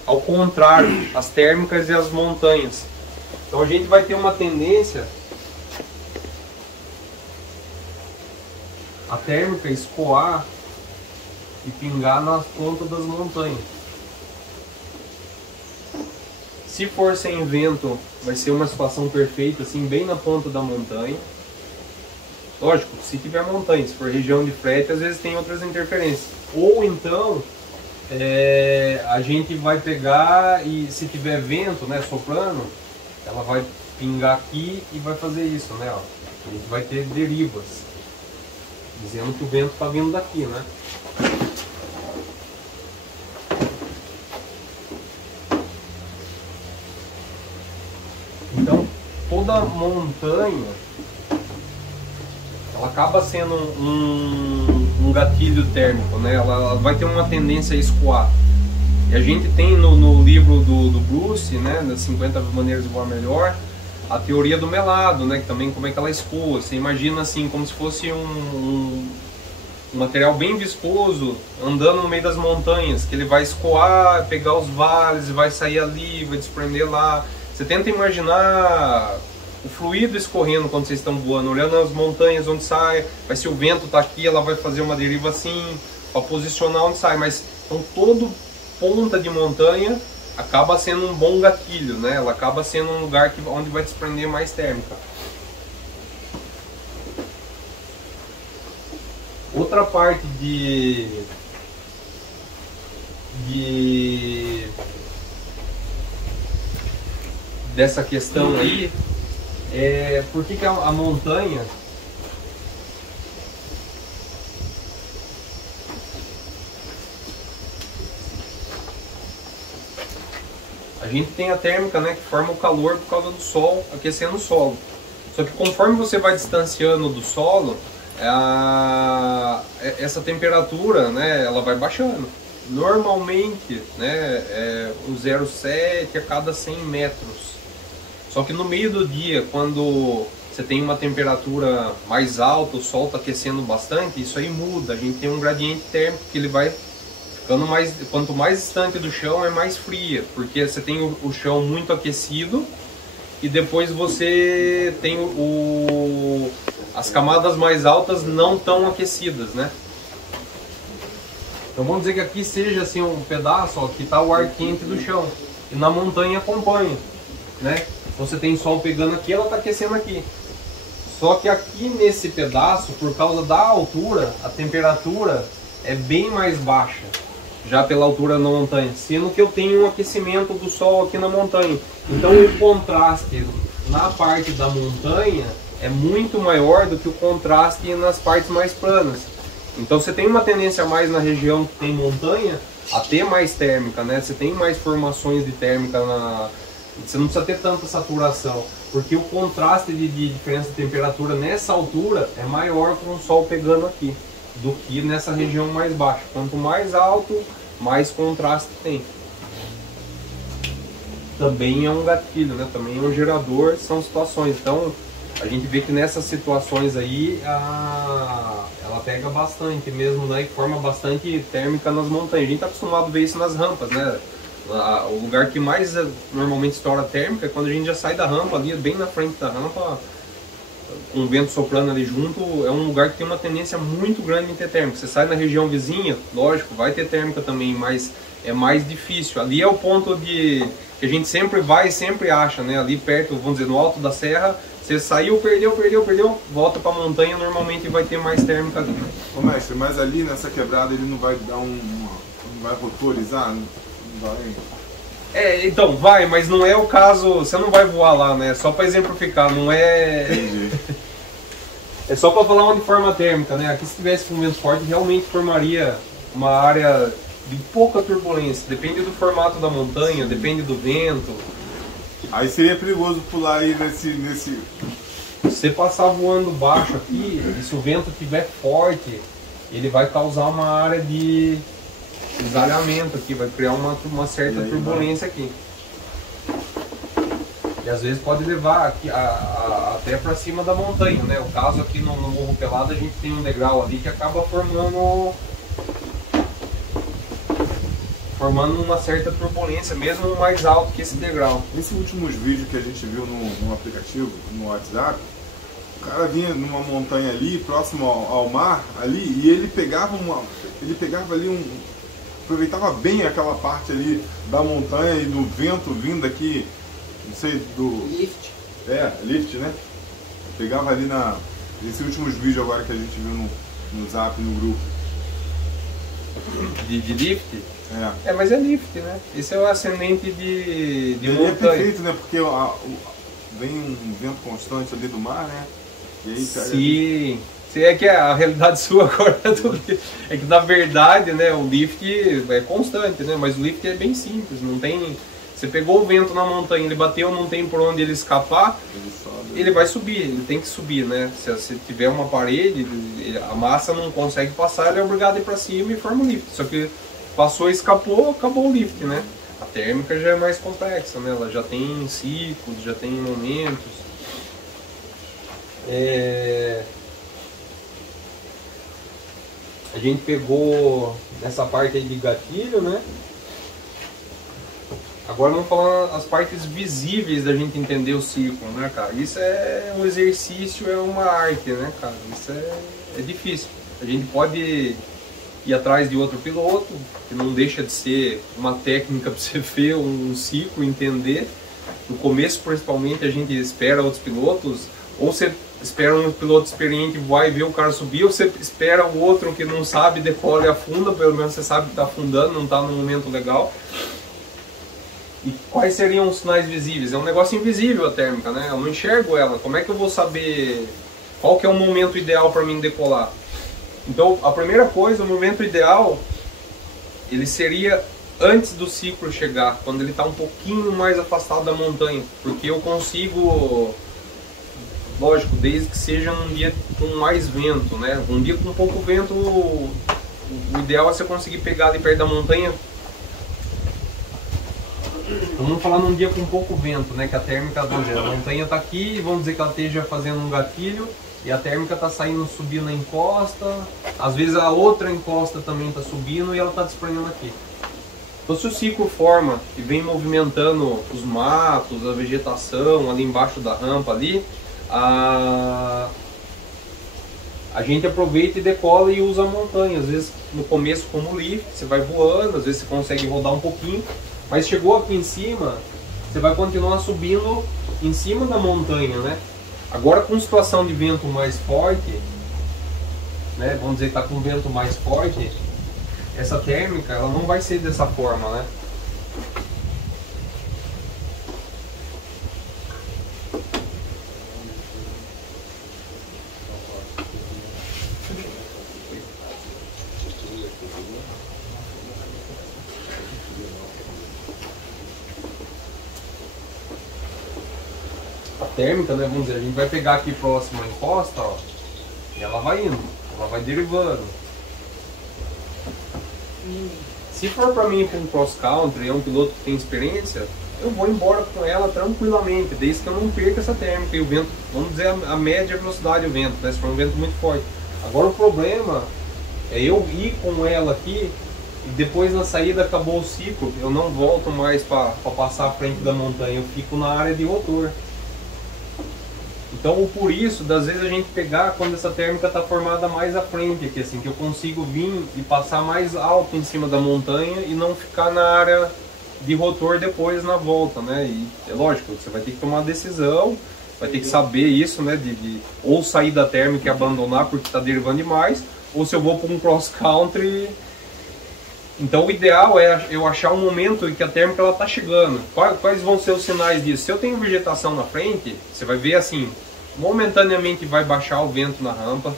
ao contrário, as térmicas e as montanhas. Então a gente vai ter uma tendência a térmica escoar e pingar nas pontas das montanhas. Se for sem vento, vai ser uma situação perfeita, assim, bem na ponta da montanha. Lógico, se tiver montanha, se for região de frete, às vezes tem outras interferências. Ou então, a gente vai pegar e se tiver vento, né, soprando, ela vai pingar aqui e vai fazer isso, né, ó. A gente vai ter derivas, dizendo que o vento está vindo daqui, né. Então, toda montanha, ela acaba sendo um gatilho térmico, né? Ela vai ter uma tendência a escoar. E a gente tem no livro do Bruce, né, das 50 maneiras de voar melhor, a teoria do melado, né, que também como é que ela escoa. Você imagina assim, como se fosse um material bem viscoso andando no meio das montanhas, que ele vai escoar, pegar os vales, vai sair ali, vai desprender lá. Você tenta imaginar o fluido escorrendo quando vocês estão voando, olhando as montanhas onde sai, mas se o vento está aqui, ela vai fazer uma deriva assim, para posicionar onde sai. Mas então todo ponta de montanha acaba sendo um bom gatilho, né? Ela acaba sendo um lugar onde vai desprender mais térmica. Outra parte dessa questão aí é por que a montanha a gente tem a térmica, né, que forma o calor por causa do sol aquecendo o solo. Só que conforme você vai distanciando do solo, essa temperatura, né, ela vai baixando. Normalmente, né, um 0,7 a cada 100 metros. Só que no meio do dia, quando você tem uma temperatura mais alta, o sol está aquecendo bastante, isso aí muda. A gente tem um gradiente térmico que ele vai ficando mais, quanto mais distante do chão é mais fria, porque você tem o chão muito aquecido e depois você tem as camadas mais altas não tão aquecidas, né? Então vamos dizer que aqui seja assim um pedaço, ó, que está o ar quente do chão e na montanha acompanha, né? Então você tem sol pegando aqui, ela está aquecendo aqui. Só que aqui nesse pedaço, por causa da altura, a temperatura é bem mais baixa, já pela altura na montanha, sendo que eu tenho um aquecimento do sol aqui na montanha. Então o contraste na parte da montanha é muito maior do que o contraste nas partes mais planas. Então você tem uma tendência mais na região que tem montanha a ter mais térmica, né? Você tem mais formações de térmica, você não precisa ter tanta saturação, porque o contraste de diferença de temperatura nessa altura é maior com o sol pegando aqui do que nessa região mais baixa. Quanto mais alto, mais contraste tem. Também é um gatilho, né? Também é um gerador, são situações. Então a gente vê que nessas situações aí ela pega bastante mesmo, né? E forma bastante térmica nas montanhas. A gente está acostumado a ver isso nas rampas, né? O lugar que mais normalmente estoura térmica é quando a gente já sai da rampa ali, bem na frente da rampa, com o vento soprando ali junto. É um lugar que tem uma tendência muito grande em ter térmica. Você sai na região vizinha, lógico, vai ter térmica também, mas é mais difícil. Ali é o ponto que a gente sempre vai e sempre acha, né? Ali perto, vamos dizer, no alto da serra, você saiu, perdeu, volta para a montanha, normalmente vai ter mais térmica ali. Ô mestre, mas ali nessa quebrada ele não vai dar não vai rotorizar? Não vai... Então vai, mas não é o caso, você não vai voar lá, né? Só para exemplificar, não é... Entendi. É só para falar onde forma térmica, né? Aqui se tivesse um vento forte, realmente formaria uma área de pouca turbulência. Depende do formato da montanha, depende do vento. Aí seria perigoso pular aí nesse... Se você passar voando baixo aqui, e se o vento estiver forte, ele vai causar uma área de desalhamento aqui, vai criar uma certa turbulência aqui. E às vezes pode levar aqui, até para cima da montanha, né? O caso aqui no Morro Pelado, a gente tem um degrau ali que acaba formando uma certa turbulência, mesmo mais alto que esse degrau. Nesses últimos vídeos que a gente viu no aplicativo, no WhatsApp, o cara vinha numa montanha ali, próximo ao mar, ali, e ele pegava ali aproveitava bem aquela parte ali da montanha e do vento vindo aqui, não sei, do... Lift. Lift, né? Pegava ali nesses últimos vídeos agora que a gente viu no Zap, no grupo. De lift? Mas é lift, né? Esse é o ascendente de montanha. É perfeito, né? Porque vem um vento constante ali do mar, né? E aí sim. É que a realidade sua agora é que na verdade, né, o lift é constante, né? Mas o lift é bem simples, não tem... Você pegou o vento na montanha, ele bateu, não tem por onde ele escapar, ele vai subir, ele tem que subir, né? Se tiver uma parede, a massa não consegue passar, ele é obrigado a ir para cima e forma o lift. Só que passou, escapou, acabou o lift, né? A térmica já é mais complexa, né? Ela já tem ciclos, já tem momentos. A gente pegou nessa parte aí de gatilho, né? Agora vamos falar as partes visíveis da gente entender o ciclo, né, cara? Isso é um exercício, é uma arte, né, cara? Isso é difícil. A gente pode ir atrás de outro piloto, que não deixa de ser uma técnica para você ver um ciclo, entender. No começo, principalmente, a gente espera outros pilotos, ou você espera um piloto experiente voar e ver o cara subir, ou você espera o outro que não sabe, decola e afunda, pelo menos você sabe que está afundando, não está num momento legal. E quais seriam os sinais visíveis? É um negócio invisível a térmica, né? Eu não enxergo ela. Como é que eu vou saber qual que é o momento ideal para mim decolar? Então, a primeira coisa, o momento ideal, ele seria antes do ciclo chegar, quando ele está um pouquinho mais afastado da montanha, porque eu consigo, lógico, desde que seja um dia com mais vento, né? Um dia com pouco vento, o ideal é você conseguir pegar ali perto da montanha Então vamos falar num dia com pouco vento, né? Que a térmica, vamos dizer, a montanha está aqui, vamos dizer que ela esteja fazendo um gatilho e a térmica está saindo, subindo na encosta. Às vezes a outra encosta também está subindo e ela está desprendendo aqui. Então se o ciclo forma e vem movimentando os matos, a vegetação ali embaixo da rampa ali, a gente aproveita e decola e usa a montanha. Às vezes no começo como lift, você vai voando, às vezes você consegue rodar um pouquinho, mas chegou aqui em cima, você vai continuar subindo em cima da montanha, né? Agora com situação de vento mais forte, né? Vamos dizer que está com vento mais forte, essa térmica ela não vai ser dessa forma, né? Térmica, né? Vamos dizer, a gente vai pegar aqui próximo à encosta, ó, e ela vai indo, ela vai derivando. Se for para mim com um cross country, é um piloto que tem experiência, eu vou embora com ela tranquilamente, desde que eu não perca essa térmica e o vento, vamos dizer a média velocidade do vento, né? Se for um vento muito forte. Agora o problema é eu ir com ela aqui e depois na saída acabou o ciclo, eu não volto mais para passar à frente da montanha, eu fico na área de rotor. Então, por isso, das vezes a gente pegar quando essa térmica está formada mais à frente, aqui, assim, que eu consigo vir e passar mais alto em cima da montanha e não ficar na área de rotor depois na volta, né? E é lógico, você vai ter que tomar uma decisão, vai ter que saber isso, né? Ou sair da térmica e abandonar porque está derivando demais, ou se eu vou para um cross country. Então o ideal é eu achar um momento em que a térmica está chegando. Quais vão ser os sinais disso? Se eu tenho vegetação na frente, você vai ver assim, momentaneamente vai baixar o vento na rampa,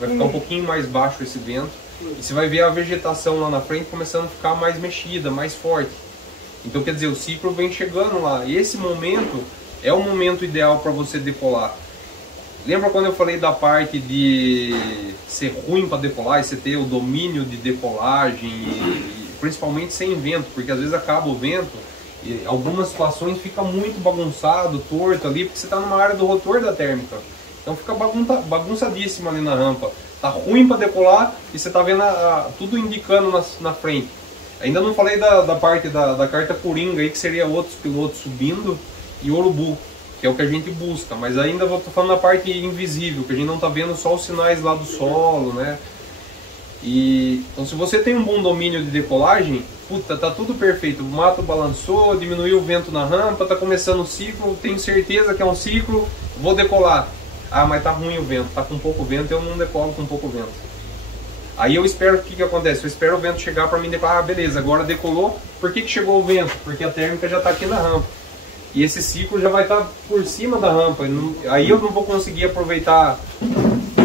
vai ficar um pouquinho mais baixo esse vento, e você vai ver a vegetação lá na frente começando a ficar mais mexida, mais forte. Então quer dizer, o ciclo vem chegando lá, e esse momento é o momento ideal para você decolar. Lembra quando eu falei da parte de ser ruim para decolar, e você ter o domínio de decolagem, e principalmente sem vento, porque às vezes acaba o vento e algumas situações fica muito bagunçado, torto ali, porque você está numa área do rotor da térmica. Então fica bagunçadíssimo ali na rampa. Tá ruim para decolar e você está vendo tudo indicando na frente. Ainda não falei da parte da carta coringa aí, que seria outros pilotos subindo e urubu, que é o que a gente busca, mas ainda estou falando da parte invisível, que a gente não está vendo só os sinais lá do solo, né? Então se você tem um bom domínio de decolagem, puta, tá tudo perfeito, o mato balançou, diminuiu o vento na rampa, tá começando o ciclo, tenho certeza que é um ciclo, vou decolar. Ah, mas tá ruim o vento, tá com pouco vento, eu não decolo com pouco vento. Aí eu espero, o que acontece? Eu espero o vento chegar para mim e decolar, ah, beleza, agora decolou, por que chegou o vento? Porque a térmica já tá aqui na rampa. E esse ciclo já vai estar por cima da rampa, aí eu não vou conseguir aproveitar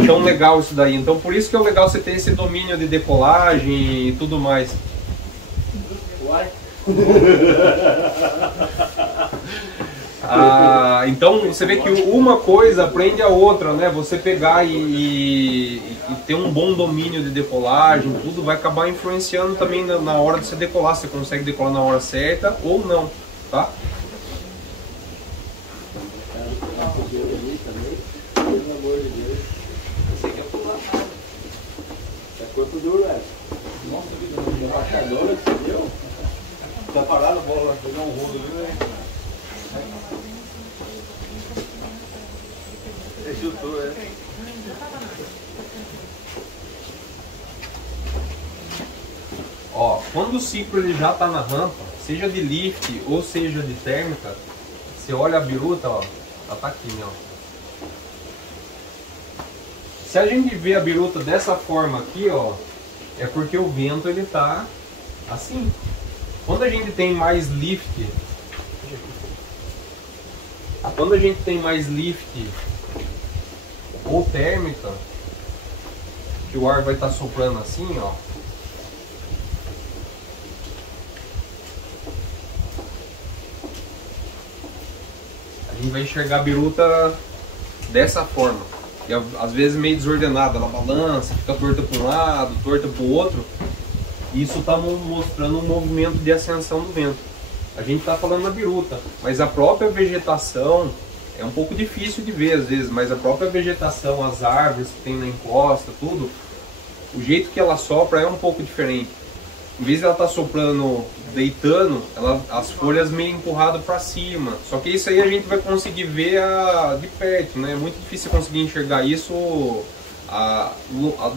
tão legal isso daí. Então por isso que é legal você ter esse domínio de decolagem e tudo mais. Então você vê que uma coisa aprende a outra, né? Você pegar e ter um bom domínio de decolagem, tudo vai acabar influenciando também na hora de você decolar. Você consegue decolar na hora certa ou não, tá? Pelo amor de Deus. Você quer pular? É corpo duro, velho. Nossa, que embaixadora, você viu? Tá parado a bola, pegar um rolo ali, né? É chutou, é. Ó, quando o ciclo ele já está na rampa, seja de lift ou seja de térmica, você olha a biruta, ó, ela tá aqui, né, ó. Se a gente vê a biruta dessa forma aqui, ó, é porque o vento ele tá assim. Quando a gente tem mais lift, ou térmica, que o ar vai estar soprando assim, ó. A gente vai enxergar a biruta dessa forma. E às vezes meio desordenada, ela balança, fica torta para um lado, torta para o outro. Isso está mostrando um movimento de ascensão do vento. a gente está falando da biruta, mas a própria vegetação é um pouco difícil de ver às vezes, mas a própria vegetação, as árvores que tem na encosta, tudo, o jeito que ela sopra é um pouco diferente. Em vez de ela estar soprando, deitando, as folhas meio empurradas para cima. Só que isso aí a gente vai conseguir ver de perto, né? É muito difícil conseguir enxergar isso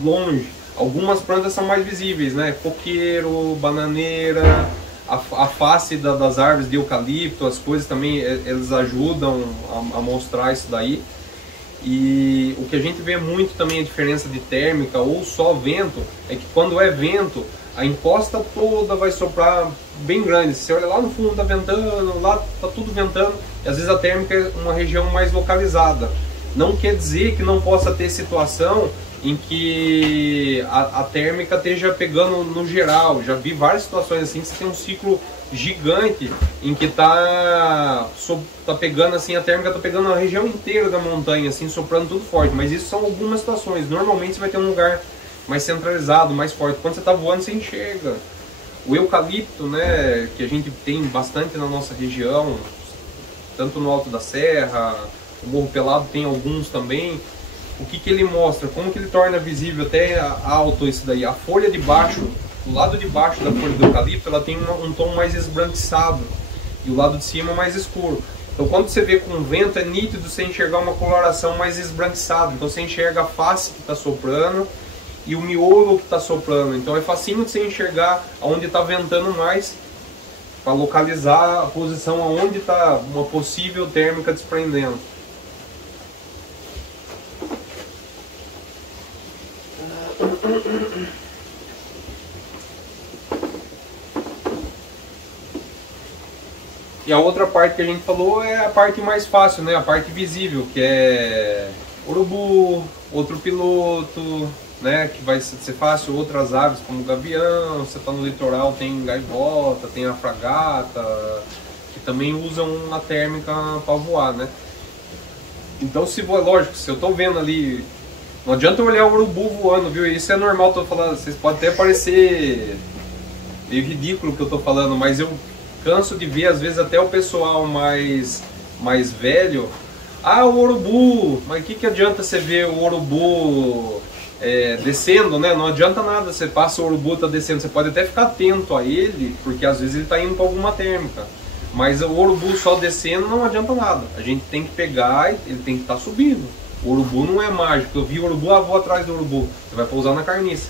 longe. Algumas plantas são mais visíveis, né? Coqueiro, bananeira, a face das árvores de eucalipto, as coisas também, eles ajudam a mostrar isso daí. E o que a gente vê muito também a diferença de térmica ou só vento, é que quando é vento, a encosta toda vai soprar bem grande. Se você olha lá no fundo, tá ventando, lá tá tudo ventando, e às vezes a térmica é uma região mais localizada. Não quer dizer que não possa ter situação em que a térmica esteja pegando no geral. Já vi várias situações assim, que você tem um ciclo gigante em que tá pegando assim, a térmica tá pegando a região inteira da montanha, assim, soprando tudo forte. Mas isso são algumas situações. Normalmente você vai ter um lugar mais centralizado, mais forte. Quando você está voando, você enxerga. O eucalipto, né, que a gente tem bastante na nossa região, tanto no Alto da Serra, o Morro Pelado tem alguns também. O que ele mostra? Como que ele torna visível até alto isso daí? A folha de baixo, o lado de baixo da folha do eucalipto, ela tem um tom mais esbranquiçado e o lado de cima mais escuro. Então quando você vê com vento, é nítido você enxergar uma coloração mais esbranquiçada. Então você enxerga a face que está soprando e o miolo que está soprando. Então é facinho de você enxergar aonde está ventando mais, para localizar a posição aonde está uma possível térmica desprendendo. E a outra parte que a gente falou é a parte mais fácil, né? A parte visível, que é urubu, outro piloto, né? Que vai ser fácil, outras aves como gavião. Você está no litoral, tem gaivota, tem a fragata, que também usam a térmica para voar, né? Então, se voar, lógico, se eu estou vendo ali, não adianta eu olhar o urubu voando, viu? Isso é normal, tô falando, vocês podem até parecer meio ridículo o que eu tô falando, mas eu canso de ver às vezes até o pessoal mais velho. Ah, o urubu, mas o que adianta você ver o urubu descendo, né? Não adianta nada, você passa o urubu, tá descendo, você pode até ficar atento a ele, porque às vezes ele tá indo para alguma térmica. Mas o urubu só descendo não adianta nada, a gente tem que pegar, ele tem que estar subindo. O urubu não é mágico, eu vi o urubu, vou atrás do urubu, você vai pousar na carniça.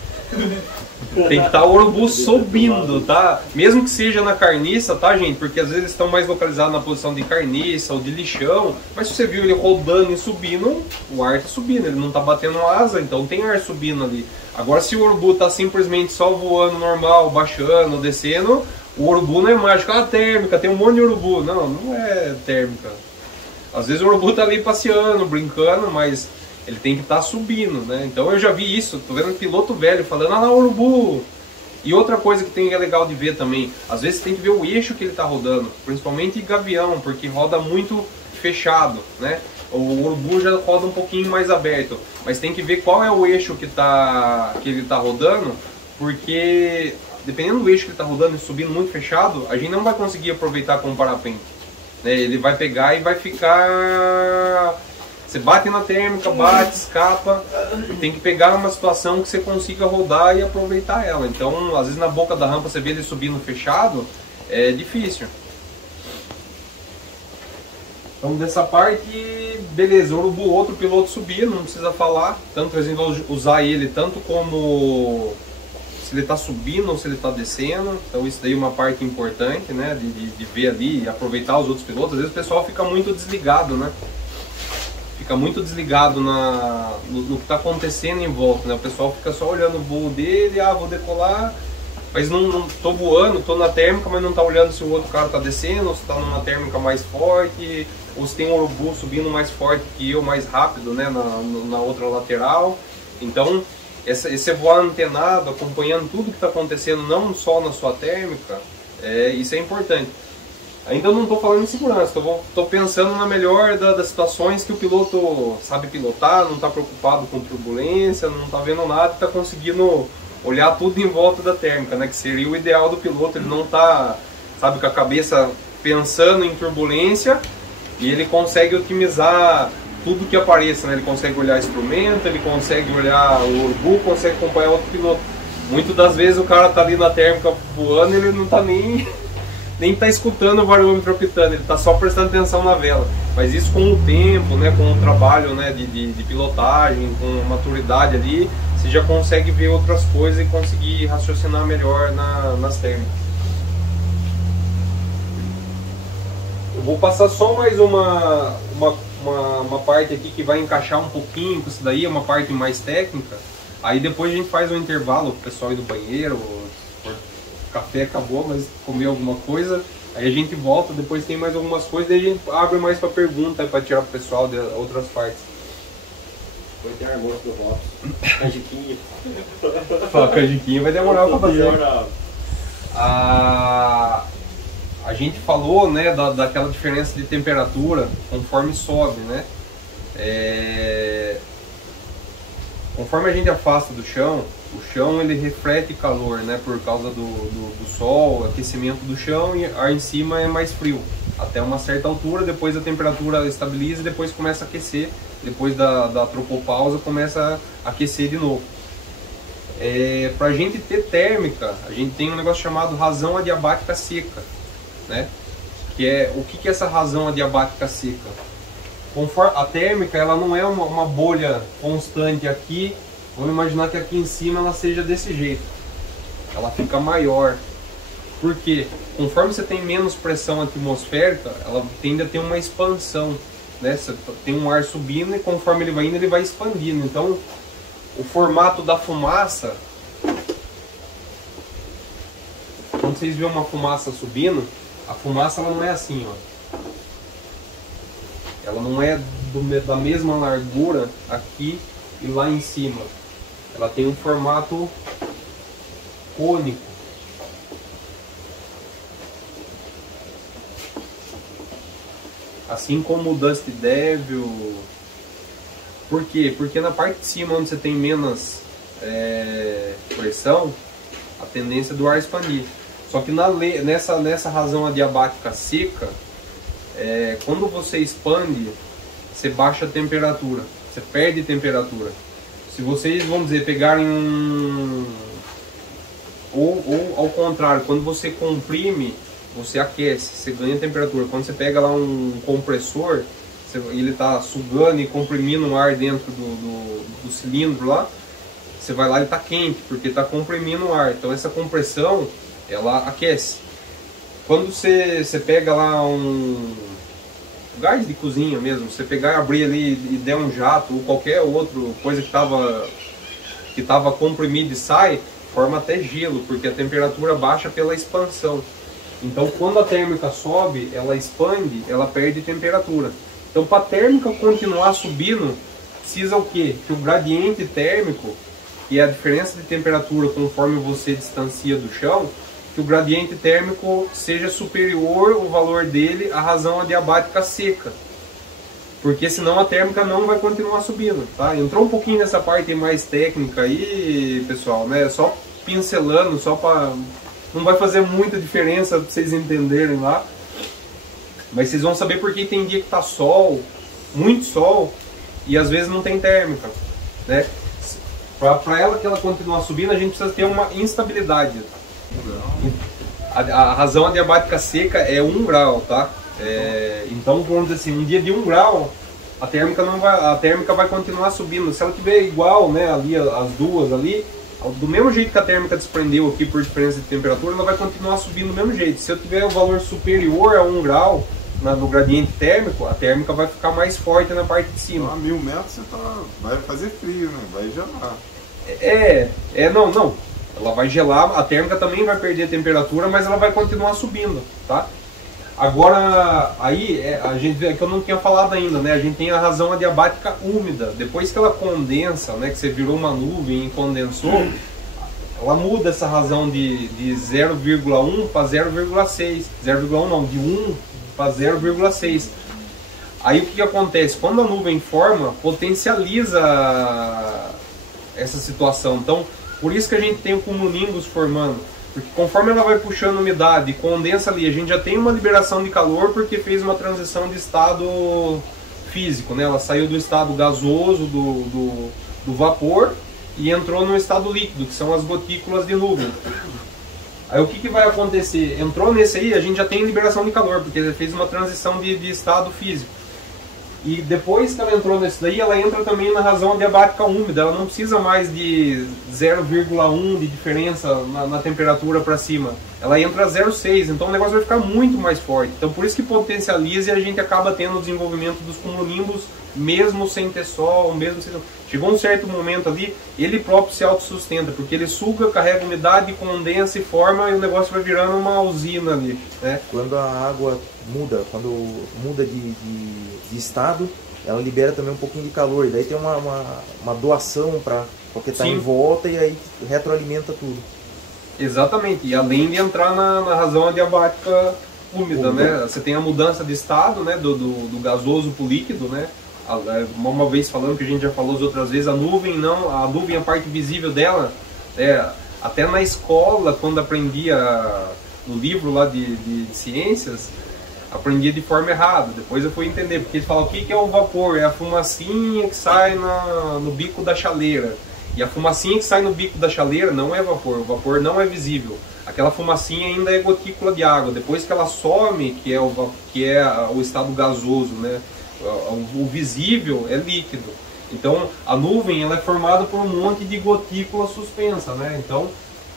Tem que estar o urubu subindo, tá? Mesmo que seja na carniça, tá, gente? Porque às vezes eles estão mais localizados na posição de carniça ou de lixão. Mas se você viu ele rodando e subindo, o ar tá subindo, ele não tá batendo asa, então tem ar subindo ali. Agora se o urubu tá simplesmente só voando normal, baixando, descendo, o urubu não é mágico. Ah, térmica, tem um monte de urubu. Não, não é térmica. Às vezes o urubu tá ali passeando, brincando, mas ele tem que estar subindo, né? Então eu já vi isso, tô vendo um piloto velho falando, ah lá, urubu! E outra coisa que é legal de ver também, às vezes tem que ver o eixo que ele tá rodando, principalmente gavião, porque roda muito fechado, né? O urubu já roda um pouquinho mais aberto, mas tem que ver qual é o eixo que ele tá rodando, porque dependendo do eixo que ele tá rodando e subindo muito fechado, a gente não vai conseguir aproveitar com o parapente, né? Ele vai pegar e vai ficar... Você bate na térmica, bate, escapa, tem que pegar uma situação que você consiga rodar e aproveitar ela. Então, às vezes na boca da rampa você vê ele subindo fechado, é difícil. Então dessa parte, beleza, urubu, outro piloto subir, não precisa falar. Tanto a gente vai usar ele tanto como se ele está subindo ou se ele está descendo. Então isso daí é uma parte importante, né, de ver ali e aproveitar os outros pilotos. Às vezes o pessoal fica muito desligado, né? Fica muito desligado no que está acontecendo em volta, né? O pessoal fica só olhando o voo dele, ah, vou decolar, mas não tô voando, tô na térmica, mas não tá olhando se o outro cara tá descendo, ou se tá numa térmica mais forte, ou se tem um urubu subindo mais forte que eu, mais rápido, né, na outra lateral. Então, esse voar antenado, acompanhando tudo que está acontecendo, não só na sua térmica, isso é importante. Ainda não estou falando em segurança, estou pensando na melhor das situações que o piloto sabe pilotar, não está preocupado com turbulência, não está vendo nada, está conseguindo olhar tudo em volta da térmica, né? Que seria o ideal do piloto, ele não está sabe, com a cabeça pensando em turbulência, e ele consegue otimizar tudo que apareça, né? Ele consegue olhar instrumento, ele consegue olhar o urbu, consegue acompanhar outro piloto. Muitas das vezes o cara tá ali na térmica voando, ele não tá nem tá escutando o varômetro apitando, ele tá só prestando atenção na vela. Mas isso com o tempo, né, com o trabalho, né, de pilotagem, com a maturidade ali, você já consegue ver outras coisas e conseguir raciocinar melhor nas térmicas. Eu vou passar só mais uma parte aqui que vai encaixar um pouquinho com isso daí, é uma parte mais técnica. Aí depois a gente faz um intervalo, o pessoal ir do banheiro, o café acabou, mas comer alguma coisa. Aí a gente volta, depois tem mais algumas coisas, daí a gente abre mais para pergunta, para tirar pro pessoal de outras partes. Depois tem almoço do Robson, canjiquinha. Canjiquinha vai demorar para fazer. A gente falou, né, daquela diferença de temperatura conforme sobe, né? Conforme a gente afasta do chão, o chão ele reflete calor, né, por causa do sol, aquecimento do chão, e ar em cima é mais frio. Até uma certa altura, depois a temperatura estabiliza e depois começa a aquecer. Depois da tropopausa começa a aquecer de novo. Para a gente ter térmica, a gente tem um negócio chamado razão adiabática seca, né? O que é essa razão adiabática seca? Conforme a térmica, ela não é uma bolha constante aqui. Vamos imaginar que aqui em cima ela seja desse jeito. Ela fica maior. Por quê? Conforme você tem menos pressão atmosférica, ela tende a ter uma expansão, né? Você tem um ar subindo e conforme ele vai indo, ele vai expandindo. Então, o formato da fumaça, quando vocês veem uma fumaça subindo, a fumaça ela não é assim, ó. Ela não é da mesma largura aqui e lá em cima. Ela tem um formato cônico. Assim como o Dust Devil. Por quê? Porque na parte de cima, onde você tem menos pressão, a tendência do ar expandir. Só que nessa razão adiabática seca, quando você expande, você baixa a temperatura, você perde temperatura. Se vocês, vamos dizer, pegarem ou ao contrário, quando você comprime, você aquece, você ganha temperatura. Quando você pega lá um compressor, ele está sugando e comprimindo o ar dentro do cilindro lá, você vai lá e está quente, porque está comprimindo o ar. Então essa compressão, ela aquece. Quando você pega lá um gás de cozinha mesmo, você pegar e abrir ali e der um jato ou qualquer outra coisa que estava comprimida e sai, forma até gelo, porque a temperatura baixa pela expansão. Então quando a térmica sobe, ela expande, ela perde temperatura. Então para a térmica continuar subindo, precisa o quê? Que o gradiente térmico, que é a diferença de temperatura conforme você distancia do chão, que o gradiente térmico seja superior o valor dele à razão adiabática seca. Porque senão a térmica não vai continuar subindo, tá? Entrou um pouquinho nessa parte mais técnica aí, pessoal, né? Só pincelando, só para... Não vai fazer muita diferença para vocês entenderem lá. Mas vocês vão saber porque tem dia que tá sol, muito sol, e às vezes não tem térmica, né? Para ela que ela continuar subindo, a gente precisa ter uma instabilidade. A razão adiabática seca é 1 grau, tá? Então, vamos dizer assim, um dia de 1 grau, a térmica vai continuar subindo. Se ela tiver igual, né, ali as duas ali, do mesmo jeito que a térmica desprendeu aqui por diferença de temperatura, ela vai continuar subindo do mesmo jeito. Se eu tiver o valor superior a 1 grau no gradiente térmico, a térmica vai ficar mais forte na parte de cima. A 1000 metros você vai fazer frio, né? Vai gelar. Não. Ela vai gelar, a térmica também vai perder temperatura, mas ela vai continuar subindo, tá? Agora, aí, a gente vê que eu não tinha falado ainda, né? A gente tem a razão adiabática úmida. Depois que ela condensa, né? Que você virou uma nuvem e condensou, ela muda essa razão de 0,1 para 0,6. 0,1 não, de 1 para 0,6. Aí o que acontece? Quando a nuvem forma, potencializa essa situação. Então, por isso que a gente tem o cumulonimbus formando. Porque conforme ela vai puxando umidade e condensa ali, a gente já tem uma liberação de calor porque fez uma transição de estado físico, né? Ela saiu do estado gasoso, do vapor, e entrou no estado líquido, que são as gotículas de nuvem. Aí o que vai acontecer? Entrou nesse aí, a gente já tem liberação de calor, porque ele fez uma transição de estado físico. E depois que ela entrou nesse daí, ela entra também na razão adiabática úmida. Ela não precisa mais de 0,1 de diferença na temperatura para cima. Ela entra a 0,6, então o negócio vai ficar muito mais forte. Então por isso que potencializa e a gente acaba tendo o desenvolvimento dos cumulonimbus, mesmo sem ter sol, mesmo sem... Chegou um certo momento ali, ele próprio se autossustenta, porque ele suga, carrega umidade, condensa e forma, e o negócio vai virando uma usina ali, né? Quando a água muda, quando muda de estado, ela libera também um pouquinho de calor, e daí tem uma doação para o que está em volta, e aí retroalimenta tudo. Exatamente, e além de entrar na razão adiabática úmida, né? Você tem a mudança de estado, né? do gasoso para o líquido, né? Uma vez falando, que a gente já falou as outras vezes, a nuvem, a parte visível dela, até na escola, quando aprendia no livro lá de ciências, aprendia de forma errada. Depois eu fui entender, porque eles falam o que é o vapor? É a fumacinha que sai no bico da chaleira. E a fumacinha que sai no bico da chaleira não é vapor, o vapor não é visível. Aquela fumacinha ainda é gotícula de água. Depois que ela some, que é o estado gasoso, né? O visível é líquido. Então a nuvem ela é formada por um monte de gotícula suspensa, né? Então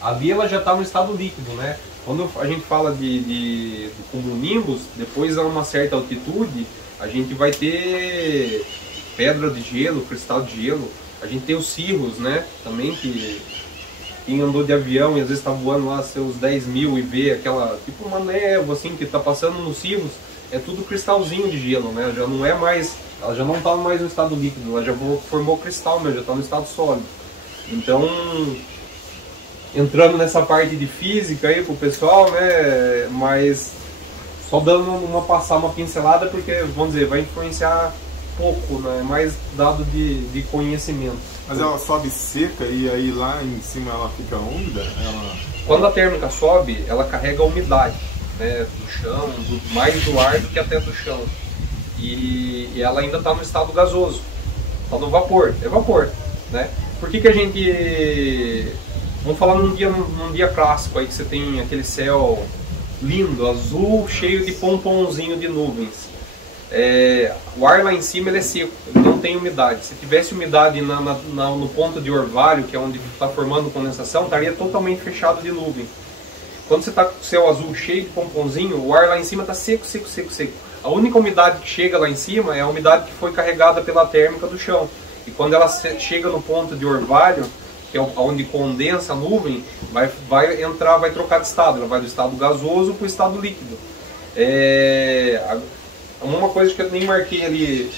ali ela já está no estado líquido, né? Quando a gente fala de cumulonimbus, depois a uma certa altitude a gente vai ter pedra de gelo, cristal de gelo. A gente tem os cirros, né? Também, que quem andou de avião e às vezes está voando lá seus 10 mil e vê aquela, tipo uma névoa assim que está passando nos cirros, é tudo cristalzinho de gelo, né? Já não é mais, ela já não está mais no estado líquido, ela já formou cristal, já está no estado sólido. Então, entrando nessa parte de física aí pro pessoal, né? Mas só dando uma pincelada, porque, vamos dizer, vai influenciar pouco, né? Mais dado de conhecimento. Mas ela sobe seca e aí lá em cima ela fica úmida? Quando a térmica sobe, ela carrega a umidade, né, do chão, mais do ar do que até do chão. E ela ainda está no estado gasoso, está no vapor, é vapor, né? Por que a gente... Vamos falar num dia clássico aí que você tem aquele céu lindo, azul, cheio de pomponzinho de nuvens. O ar lá em cima ele é seco, ele não tem umidade. Se tivesse umidade no ponto de orvalho, que é onde está formando condensação, estaria totalmente fechado de nuvem. Quando você está com o céu azul cheio de pomponzinho, o ar lá em cima está seco, seco, seco, seco. A única umidade que chega lá em cima é a umidade que foi carregada pela térmica do chão. E quando ela chega no ponto de orvalho, que é onde condensa a nuvem, vai trocar de estado. Ela vai do estado gasoso para o estado líquido. Uma coisa que eu nem marquei ali,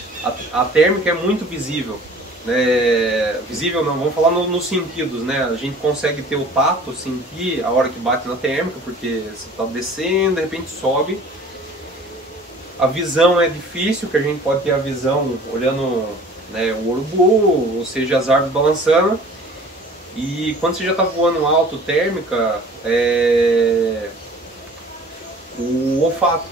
a térmica é muito visível. Visível não, vamos falar nos sentidos, né? A gente consegue ter o tato, sentir a hora que bate na térmica, porque você está descendo, de repente sobe. A visão é difícil, que a gente pode ter a visão olhando, né, o urubu, ou seja, as árvores balançando. E quando você já está voando alto térmica, o olfato.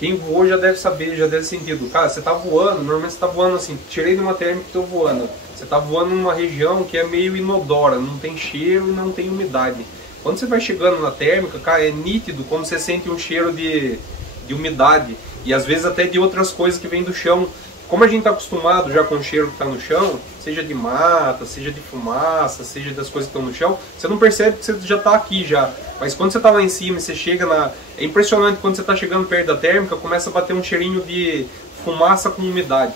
Quem voou já deve saber, já deve sentir. Cara, você está voando, normalmente você está voando assim, tirei de uma térmica e estou voando. Você está voando numa região que é meio inodora, não tem cheiro e não tem umidade. Quando você vai chegando na térmica, cara, é nítido como você sente um cheiro de umidade. E às vezes até de outras coisas que vêm do chão. Como a gente está acostumado já com o cheiro que está no chão, seja de mata, seja de fumaça, seja das coisas que estão no chão, você não percebe que você já está aqui já. Mas quando você está lá em cima e você chega na... É impressionante, quando você está chegando perto da térmica, começa a bater um cheirinho de fumaça com umidade.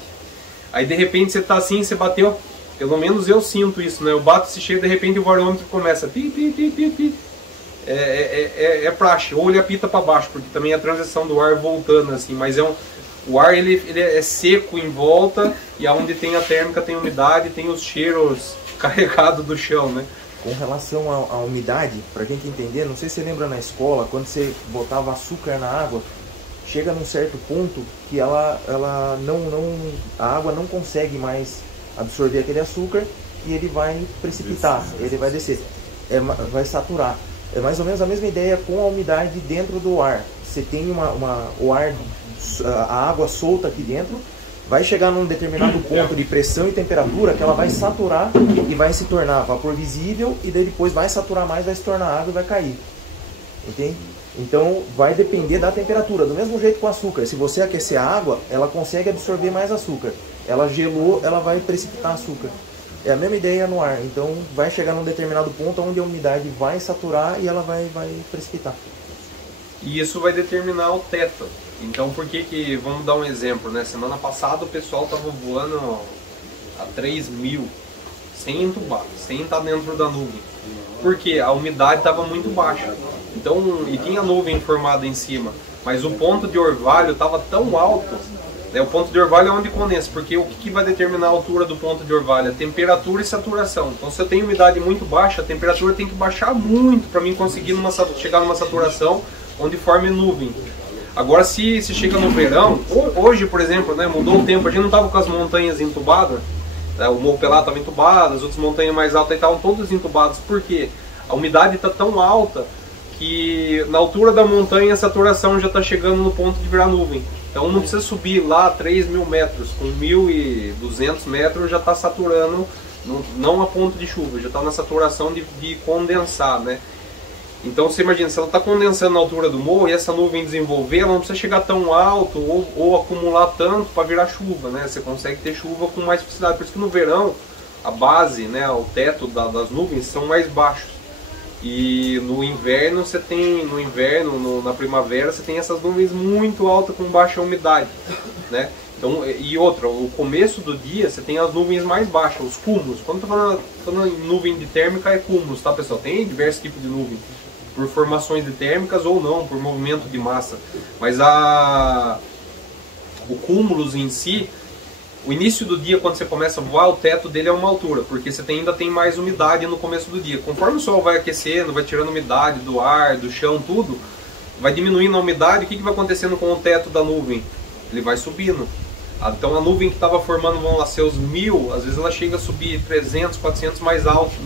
Aí de repente você está assim, você bateu... Pelo menos eu sinto isso, né? Eu bato esse cheiro, de repente o varômetro começa pi, pi, pi, pi, pi. É praxe, ou ele apita para baixo, porque também é a transição do ar voltando assim, mas o ar ele é seco em volta, e aonde tem a térmica tem umidade, tem os cheiros carregados do chão, né? Com relação à umidade, para a gente entender, não sei se você lembra na escola, quando você botava açúcar na água, chega num certo ponto que a água não consegue mais absorver aquele açúcar e ele vai precipitar, ele vai descer. vai saturar. É mais ou menos a mesma ideia com a umidade dentro do ar. Você tem o ar, a água solta aqui dentro, vai chegar num determinado ponto de pressão e temperatura que ela vai saturar e vai se tornar vapor visível, e daí depois vai saturar mais, vai se tornar água e vai cair. Entende? Então vai depender da temperatura. Do mesmo jeito com o açúcar. Se você aquecer a água, ela consegue absorver mais açúcar. Ela gelou, ela vai precipitar açúcar. É a mesma ideia no ar. Então vai chegar num determinado ponto onde a umidade vai saturar e ela vai precipitar. E isso vai determinar o teto. Então por que vamos dar um exemplo, né? Semana passada o pessoal estava voando a 3.000 sem entubar, sem estar dentro da nuvem. Porque a umidade estava muito baixa. Então, e tinha nuvem formada em cima, mas o ponto de orvalho estava tão alto, né? O ponto de orvalho é onde condensa, porque o que vai determinar a altura do ponto de orvalho? A temperatura e saturação. Então, se eu tenho umidade muito baixa, a temperatura tem que baixar muito para mim conseguir chegar numa saturação onde forme nuvem. Agora, se chega no verão, hoje, por exemplo, né, mudou o tempo, a gente não estava com as montanhas entubadas, né, o Morro Pelado estava entubado, as outras montanhas mais altas estavam todas entubadas. Por quê? A umidade está tão alta que na altura da montanha a saturação já está chegando no ponto de virar nuvem. Então não precisa subir lá 3.000 metros, com 1.200 metros já está saturando, não a ponto de chuva, já está na saturação de condensar, né? Então você imagina, se ela está condensando na altura do morro e essa nuvem desenvolver, ela não precisa chegar tão alto ou acumular tanto para virar chuva, né? Você consegue ter chuva com mais facilidade. Por isso que no verão a base, né, o teto das nuvens são mais baixos. E no inverno você tem, na primavera você tem essas nuvens muito altas com baixa umidade, né? Então, e outra, o começo do dia você tem as nuvens mais baixas, os cúmulos. Quando eu tô falando em nuvem de térmica é cúmulos, tá pessoal? Tem diversos tipos de nuvem, por formações de térmicas ou não, por movimento de massa. Mas o cúmulos em si, o início do dia, quando você começa a voar, o teto dele é uma altura, porque você ainda tem mais umidade no começo do dia. Conforme o sol vai aquecendo, vai tirando umidade do ar, do chão, tudo, vai diminuindo a umidade. O que vai acontecendo com o teto da nuvem? Ele vai subindo. Então a nuvem que estava formando, vão lá, seus 1.000, às vezes ela chega a subir 300, 400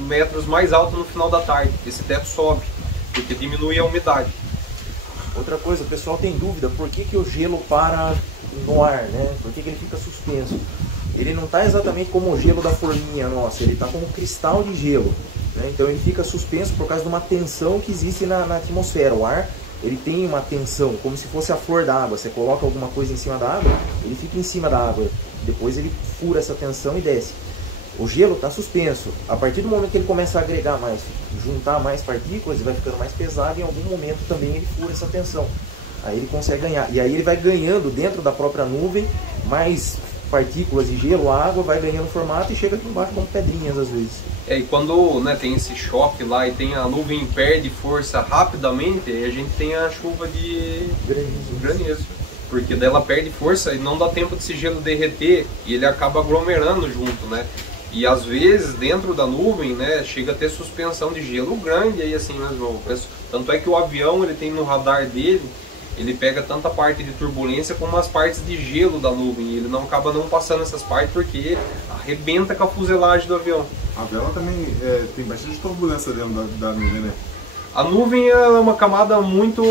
metros mais alto no final da tarde. Esse teto sobe, porque diminui a umidade. Outra coisa, o pessoal tem dúvida, por que o gelo para no ar, né? Por que ele fica suspenso? Ele não está exatamente como o gelo da forminha nossa, ele está como um cristal de gelo, né? Então ele fica suspenso por causa de uma tensão que existe na atmosfera. O ar, ele tem uma tensão, como se fosse a flor da água. Você coloca alguma coisa em cima da água, ele fica em cima da água, depois ele fura essa tensão e desce. O gelo está suspenso. A partir do momento que ele começa a agregar mais, juntar mais partículas, ele vai ficando mais pesado, e em algum momento também ele fura essa tensão. Aí ele consegue ganhar. E aí ele vai ganhando dentro da própria nuvem mais partículas de gelo, a água vai ganhando formato e chega aqui embaixo como pedrinhas às vezes. E quando, né, tem esse choque lá e tem a nuvem perde força rapidamente, aí a gente tem a chuva de granizo. Porque daí ela perde força e não dá tempo desse gelo derreter e ele acaba aglomerando junto, né? E às vezes dentro da nuvem, né, chega a ter suspensão de gelo grande aí assim mesmo. Tanto é que o avião, ele tem no radar dele, ele pega tanta parte de turbulência como as partes de gelo da nuvem. E ele não acaba não passando essas partes porque arrebenta com a fuselagem do avião. A vela também tem bastante turbulência dentro da nuvem, né? A nuvem é uma camada muito,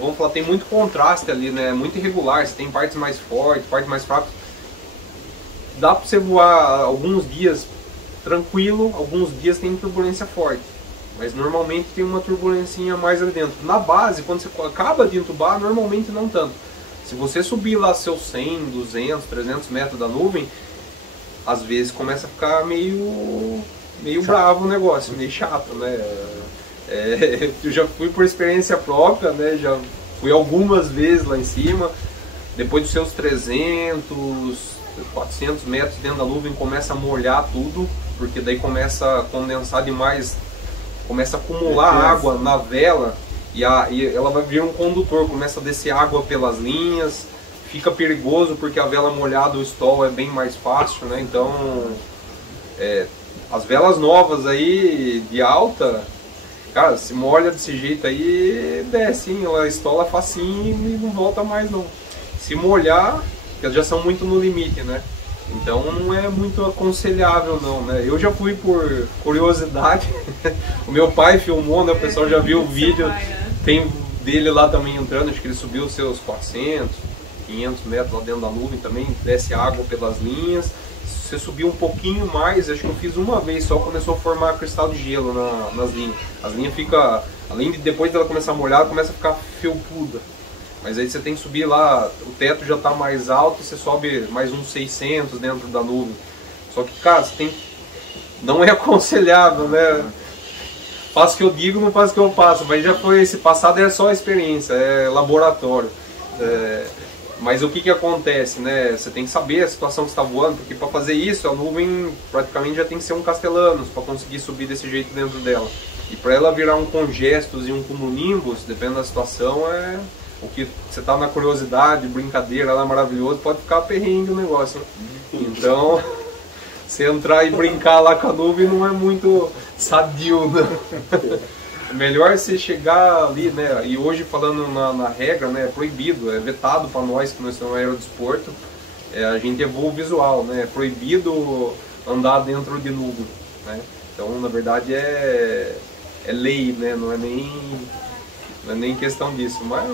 vamos falar, tem muito contraste ali, né? Muito irregular. Você tem partes mais fortes, partes mais fracas. Dá para você voar alguns dias tranquilo, alguns dias tem turbulência forte. Mas normalmente tem uma turbulência mais ali dentro. Na base, quando você acaba de entubar, normalmente não tanto. Se você subir lá seus 100, 200, 300 metros da nuvem, às vezes começa a ficar meio bravo o negócio, meio chato, né? Eu já fui por experiência própria, né? Já fui algumas vezes lá em cima. Depois dos seus 300, 400 metros dentro da nuvem, começa a molhar tudo, porque daí começa a condensar demais, começa a acumular água na vela e ela vai vir um condutor, começa a descer água pelas linhas, fica perigoso porque a vela molhada, o stall é bem mais fácil, né? Então, as velas novas aí de alta, cara, se molha desse jeito aí, desce, hein? Ela estola facinho e não volta mais não. Se molhar, porque já são muito no limite, né? Então não é muito aconselhável não, né? Eu já fui por curiosidade, o meu pai filmou, né? O pessoal já viu o vídeo, tem dele lá também entrando, acho que ele subiu os seus 400, 500 metros lá dentro da nuvem também, desce água pelas linhas. Se você subir um pouquinho mais, acho que eu fiz uma vez só, começou a formar cristal de gelo nas linhas. As linhas ficam, além de depois dela começar a molhar, começa a ficar felpuda. Mas aí você tem que subir lá, o teto já está mais alto, você sobe mais uns 600 dentro da nuvem. Só que, cara, você tem, não é aconselhável, né? Faço o que eu digo, não faço o que eu faço. Mas já foi, esse passado é só experiência, é laboratório. Mas o que acontece, né? Você tem que saber a situação que está voando, porque para fazer isso a nuvem praticamente já tem que ser um Castellanos para conseguir subir desse jeito dentro dela. E para ela virar um Congestus e um Cumulonimbus, dependendo da situação, o que você tá na curiosidade, brincadeira lá maravilhoso, pode ficar perrengue o negócio, né? Então, você entrar e brincar lá com a nuvem não é muito sadio, né? É melhor você chegar ali, né? E hoje falando na regra, né? É proibido, é vetado para nós que nós estamos no aerodesporto, a gente voa o visual, né? É proibido andar dentro de nuvem, né? Então, na verdade, é lei, né? Não é nem questão disso, mas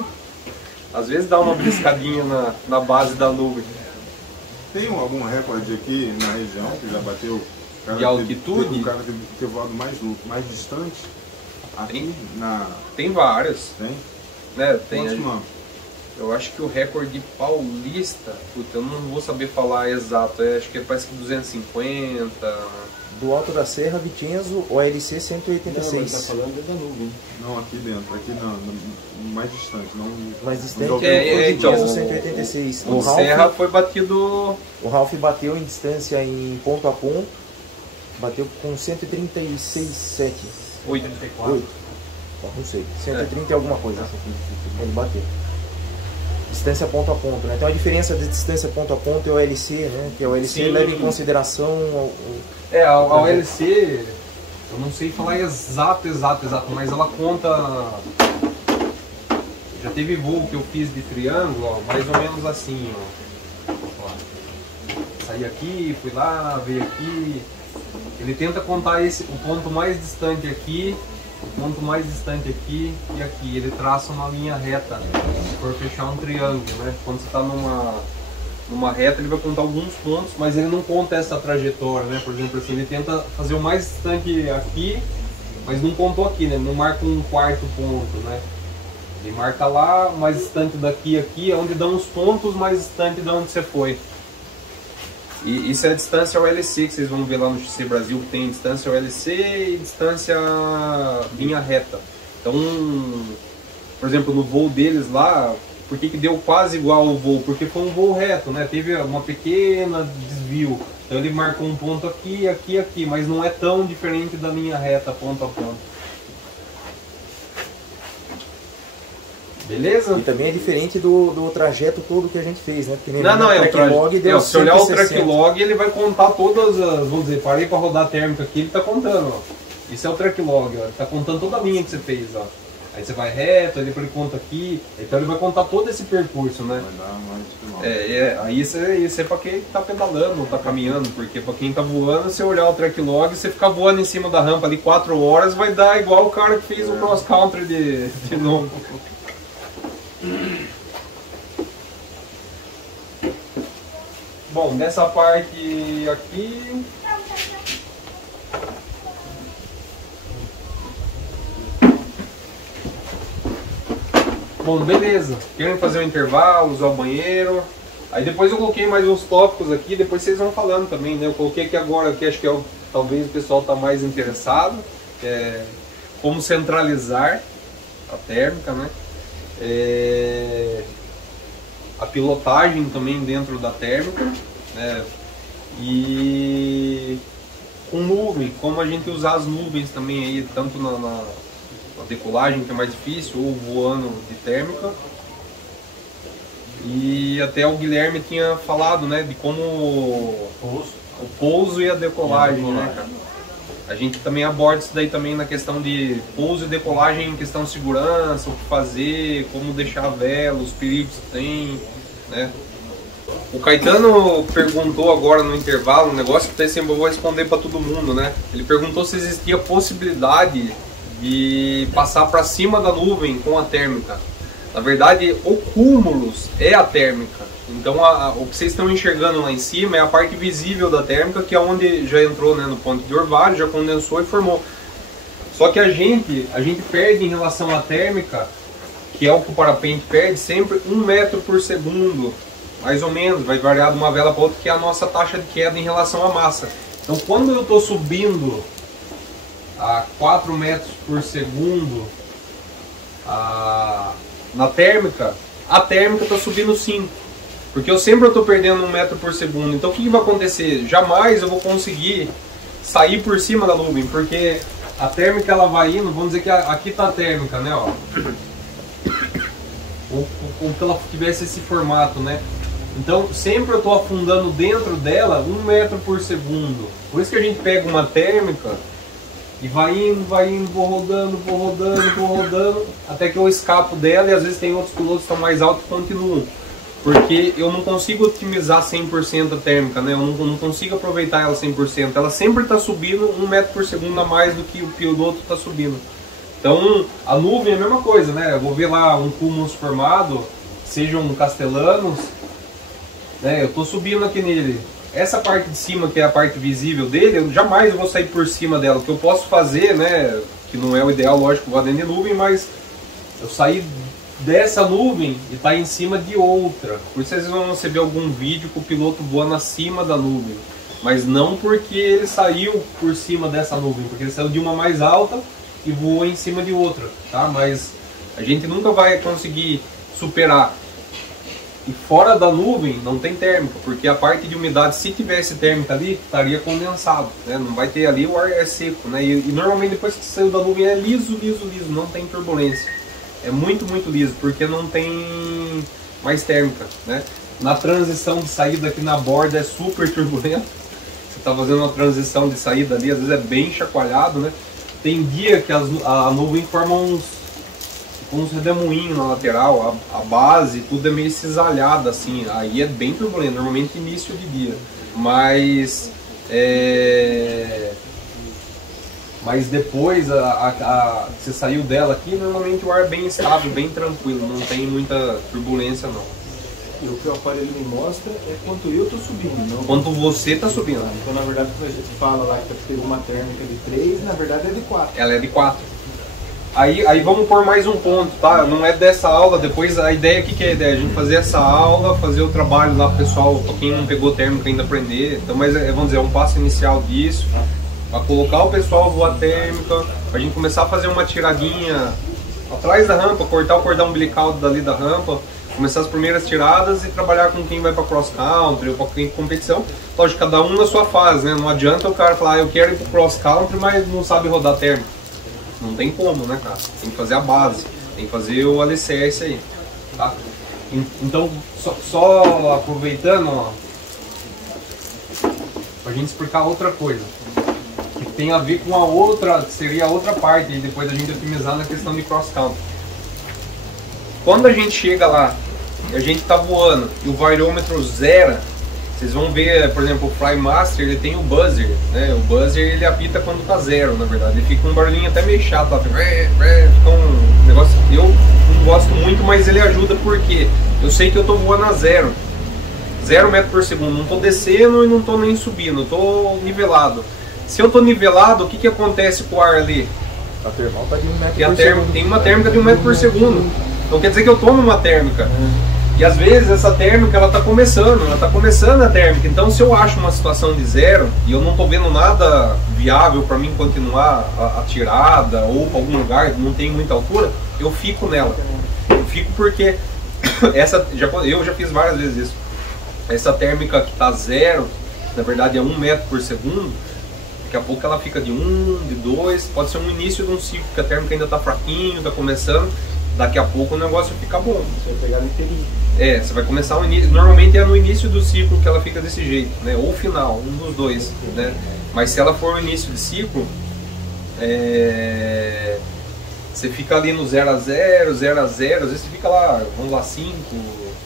às vezes dá uma briscadinha na base da nuvem. Tem algum recorde aqui na região que já bateu? De altitude? O cara ter voado mais distante? Aqui Tem vários. Tem? Né, Quantos não? Eu acho que o recorde paulista, puta, eu não vou saber falar exato, acho que parece que 250. Do Alto da Serra, Vicenzo, OLC 186. Não, ele tá falando da nuvem. Não, aqui dentro, aqui não, mais distante. Mais distante não, é então, Vicenzo 186. O Serra foi batido... O Ralph bateu em distância em ponto a ponto, bateu com 136,7. 84. Não sei, 130 e alguma coisa. Ele bateu. Distância ponto a ponto, né? Então a diferença de distância ponto a ponto é o OLC, né? Que a OLC leva em consideração a OLC, eu não sei falar exato, mas ela conta. Já teve voo que eu fiz de triângulo, ó, mais ou menos assim, ó. Saí aqui, fui lá, veio aqui. Ele tenta contar o ponto mais distante aqui, o ponto mais distante aqui e aqui. Ele traça uma linha reta, se for fechar um triângulo, né? Quando você está numa reta, ele vai contar alguns pontos, mas ele não conta essa trajetória, né? Por exemplo, assim, ele tenta fazer o mais distante aqui, mas não contou aqui, né? Ele não marca um quarto ponto, né? Ele marca lá, mais distante daqui, aqui, onde dão os pontos mais distante de onde você foi. E isso é a distância OLC, que vocês vão ver lá no XC Brasil, que tem distância OLC e distância linha reta. Então, por exemplo, no voo deles lá, por que deu quase igual ao voo? Porque foi um voo reto, né? Teve uma pequena desvio. Então ele marcou um ponto aqui, aqui, aqui, mas não é tão diferente da linha reta, ponto a ponto. Beleza? E também é diferente do trajeto todo que a gente fez, né? Porque não, é o trajeto. deu se olhar o track log, ele vai contar todas as. Vamos dizer, parei para rodar a térmica aqui, ele está contando, ó. Isso é o track log, ó. Ele está contando toda a linha que você fez, ó. Aí você vai reto, aí depois ele conta aqui, então ele vai contar todo esse percurso, né? Vai dar mais aí isso é para quem tá pedalando, ou tá caminhando, porque para quem tá voando, se olhar o track log, você ficar voando em cima da rampa ali 4 horas, vai dar igual o cara que fez o cross country de novo. Bom, nessa parte aqui bom, beleza, querem fazer um intervalo, usar o banheiro. Aí depois eu coloquei mais uns tópicos aqui, depois vocês vão falando também, né? Eu coloquei aqui agora, que acho que talvez o pessoal está mais interessado, que é como centralizar a térmica, né? A pilotagem também dentro da térmica, né? E com nuvem, como a gente usar as nuvens também aí, tanto na decolagem, que é mais difícil, ou voando de térmica. E até o Guilherme tinha falado, né, de como o pouso e a decolagem, né, cara? A gente também aborda isso daí também na questão de pouso e decolagem, em questão de segurança, o que fazer, como deixar a vela, os perigos que tem, né? O Caetano perguntou agora no intervalo, um negócio que sempre eu vou responder para todo mundo, né? Ele perguntou se existia possibilidade de passar para cima da nuvem com a térmica. Na verdade, o cúmulos é a térmica. Então, o que vocês estão enxergando lá em cima é a parte visível da térmica, que é onde já entrou, né, no ponto de orvalho, já condensou e formou. Só que a gente perde em relação à térmica, que é o que o parapente perde, sempre 1 metro por segundo, mais ou menos, vai variar de uma vela para outra, que é a nossa taxa de queda em relação à massa. Então, quando eu estou subindo a 4 metros por segundo na térmica, a térmica está subindo 5. Porque eu sempre estou perdendo 1 metro por segundo. Então o que vai acontecer? Jamais eu vou conseguir sair por cima da nuvem, porque a térmica ela vai indo, vamos dizer que aqui está a térmica, né? Ó. Ou que ela tivesse esse formato, né? Então sempre eu estou afundando dentro dela 1 metro por segundo. Por isso que a gente pega uma térmica e vai indo, vou rodando, até que eu escapo dela, e às vezes tem outros pilotos que estão mais altos que continuam. Porque eu não consigo otimizar 100% a térmica, né? Eu não consigo aproveitar ela 100%. Ela sempre está subindo 1 metro por segundo a mais do que o piloto está subindo. Então, a nuvem é a mesma coisa, né? Eu vou ver lá um cúmulo formado, sejam castellanos, né? Eu estou subindo aqui nele. Essa parte de cima, que é a parte visível dele, eu jamais vou sair por cima dela. O que eu posso fazer, né? Que não é o ideal, lógico, voar dentro de nuvem, mas eu sair dessa nuvem e tá em cima de outra. Por isso vocês vão receber algum vídeo com o piloto voando acima da nuvem, mas não porque ele saiu por cima dessa nuvem, porque ele saiu de uma mais alta e voou em cima de outra, tá? Mas a gente nunca vai conseguir superar. E fora da nuvem não tem térmica, porque a parte de umidade, se tivesse térmica ali, estaria condensado, né? Não vai ter ali, o ar é seco, né? E normalmente depois que saiu da nuvem é liso, não tem turbulência. É muito liso, porque não tem mais térmica, né? Na transição de saída aqui na borda é super turbulento. Você está fazendo uma transição de saída ali, às vezes é bem chacoalhado, né? Tem dia que a nuvem forma uns redemoinhos na lateral, a base, tudo é meio cisalhado assim. Aí é bem turbulento, normalmente início de dia. Mas depois você saiu dela aqui, normalmente o ar é bem estável, bem tranquilo, não tem muita turbulência não. E o que o aparelho me mostra é quanto eu estou subindo, não? Quanto você está subindo. Então na verdade quando a gente fala lá que pegou uma térmica de 3, na verdade é de 4. Ela é de 4. Aí vamos pôr mais um ponto, tá? Não é dessa aula, depois a ideia, o que é a ideia? A gente fazer essa aula, fazer o trabalho lá pro pessoal, pra quem não pegou térmica ainda aprender. Então, mas vamos dizer, é um passo inicial disso. Para colocar o pessoal voar térmica, para a gente começar a fazer uma tiradinha atrás da rampa, cortar o cordão umbilical dali da rampa, começar as primeiras tiradas e trabalhar com quem vai para cross country ou para quem competição. Lógico, cada um na sua fase, né? Não adianta o cara falar, eu quero ir para cross country, mas não sabe rodar térmica. Não tem como, né, cara? Tem que fazer a base, tem que fazer o alicerce aí, tá? Então, só aproveitando, ó, pra gente explicar outra coisa que tem a ver com a outra, que seria a outra parte e depois a gente otimizar na questão de cross country. Quando a gente chega lá e a gente tá voando e o variômetro zera, vocês vão ver, por exemplo, o Flymaster, ele tem o buzzer, né? O buzzer ele apita quando tá zero, na verdade. Ele fica um barulhinho até meio chato, lá, fica um negócio que eu não gosto muito, mas ele ajuda porque eu sei que eu tô voando a 0 metro por segundo, não tô descendo e não tô nem subindo, eu tô nivelado. Se eu tô nivelado, o que que acontece com o ar ali? A termal tá de 1 metro E por segundo. tem uma térmica de 1 metro por segundo. Então quer dizer que eu tô numa térmica. E às vezes essa térmica ela tá começando a térmica. Então se eu acho uma situação de 0 e eu não tô vendo nada viável para mim continuar a tirada ou para algum lugar, não tem muita altura, eu fico nela. Eu fico porque eu já fiz várias vezes isso. Essa térmica que tá 0, na verdade é 1 metro por segundo, daqui a pouco ela fica de 1, de 2, pode ser um início de um ciclo, porque a térmica ainda tá fraquinho, tá começando, daqui a pouco o negócio fica bom. Você vai pegar no inteirinho. Você vai começar normalmente é no início do ciclo que ela fica desse jeito, né? Ou final, um dos dois, né? Mas se ela for no início de ciclo, você fica ali no 0 a 0, 0 a 0, às vezes você fica lá, vamos lá, 5,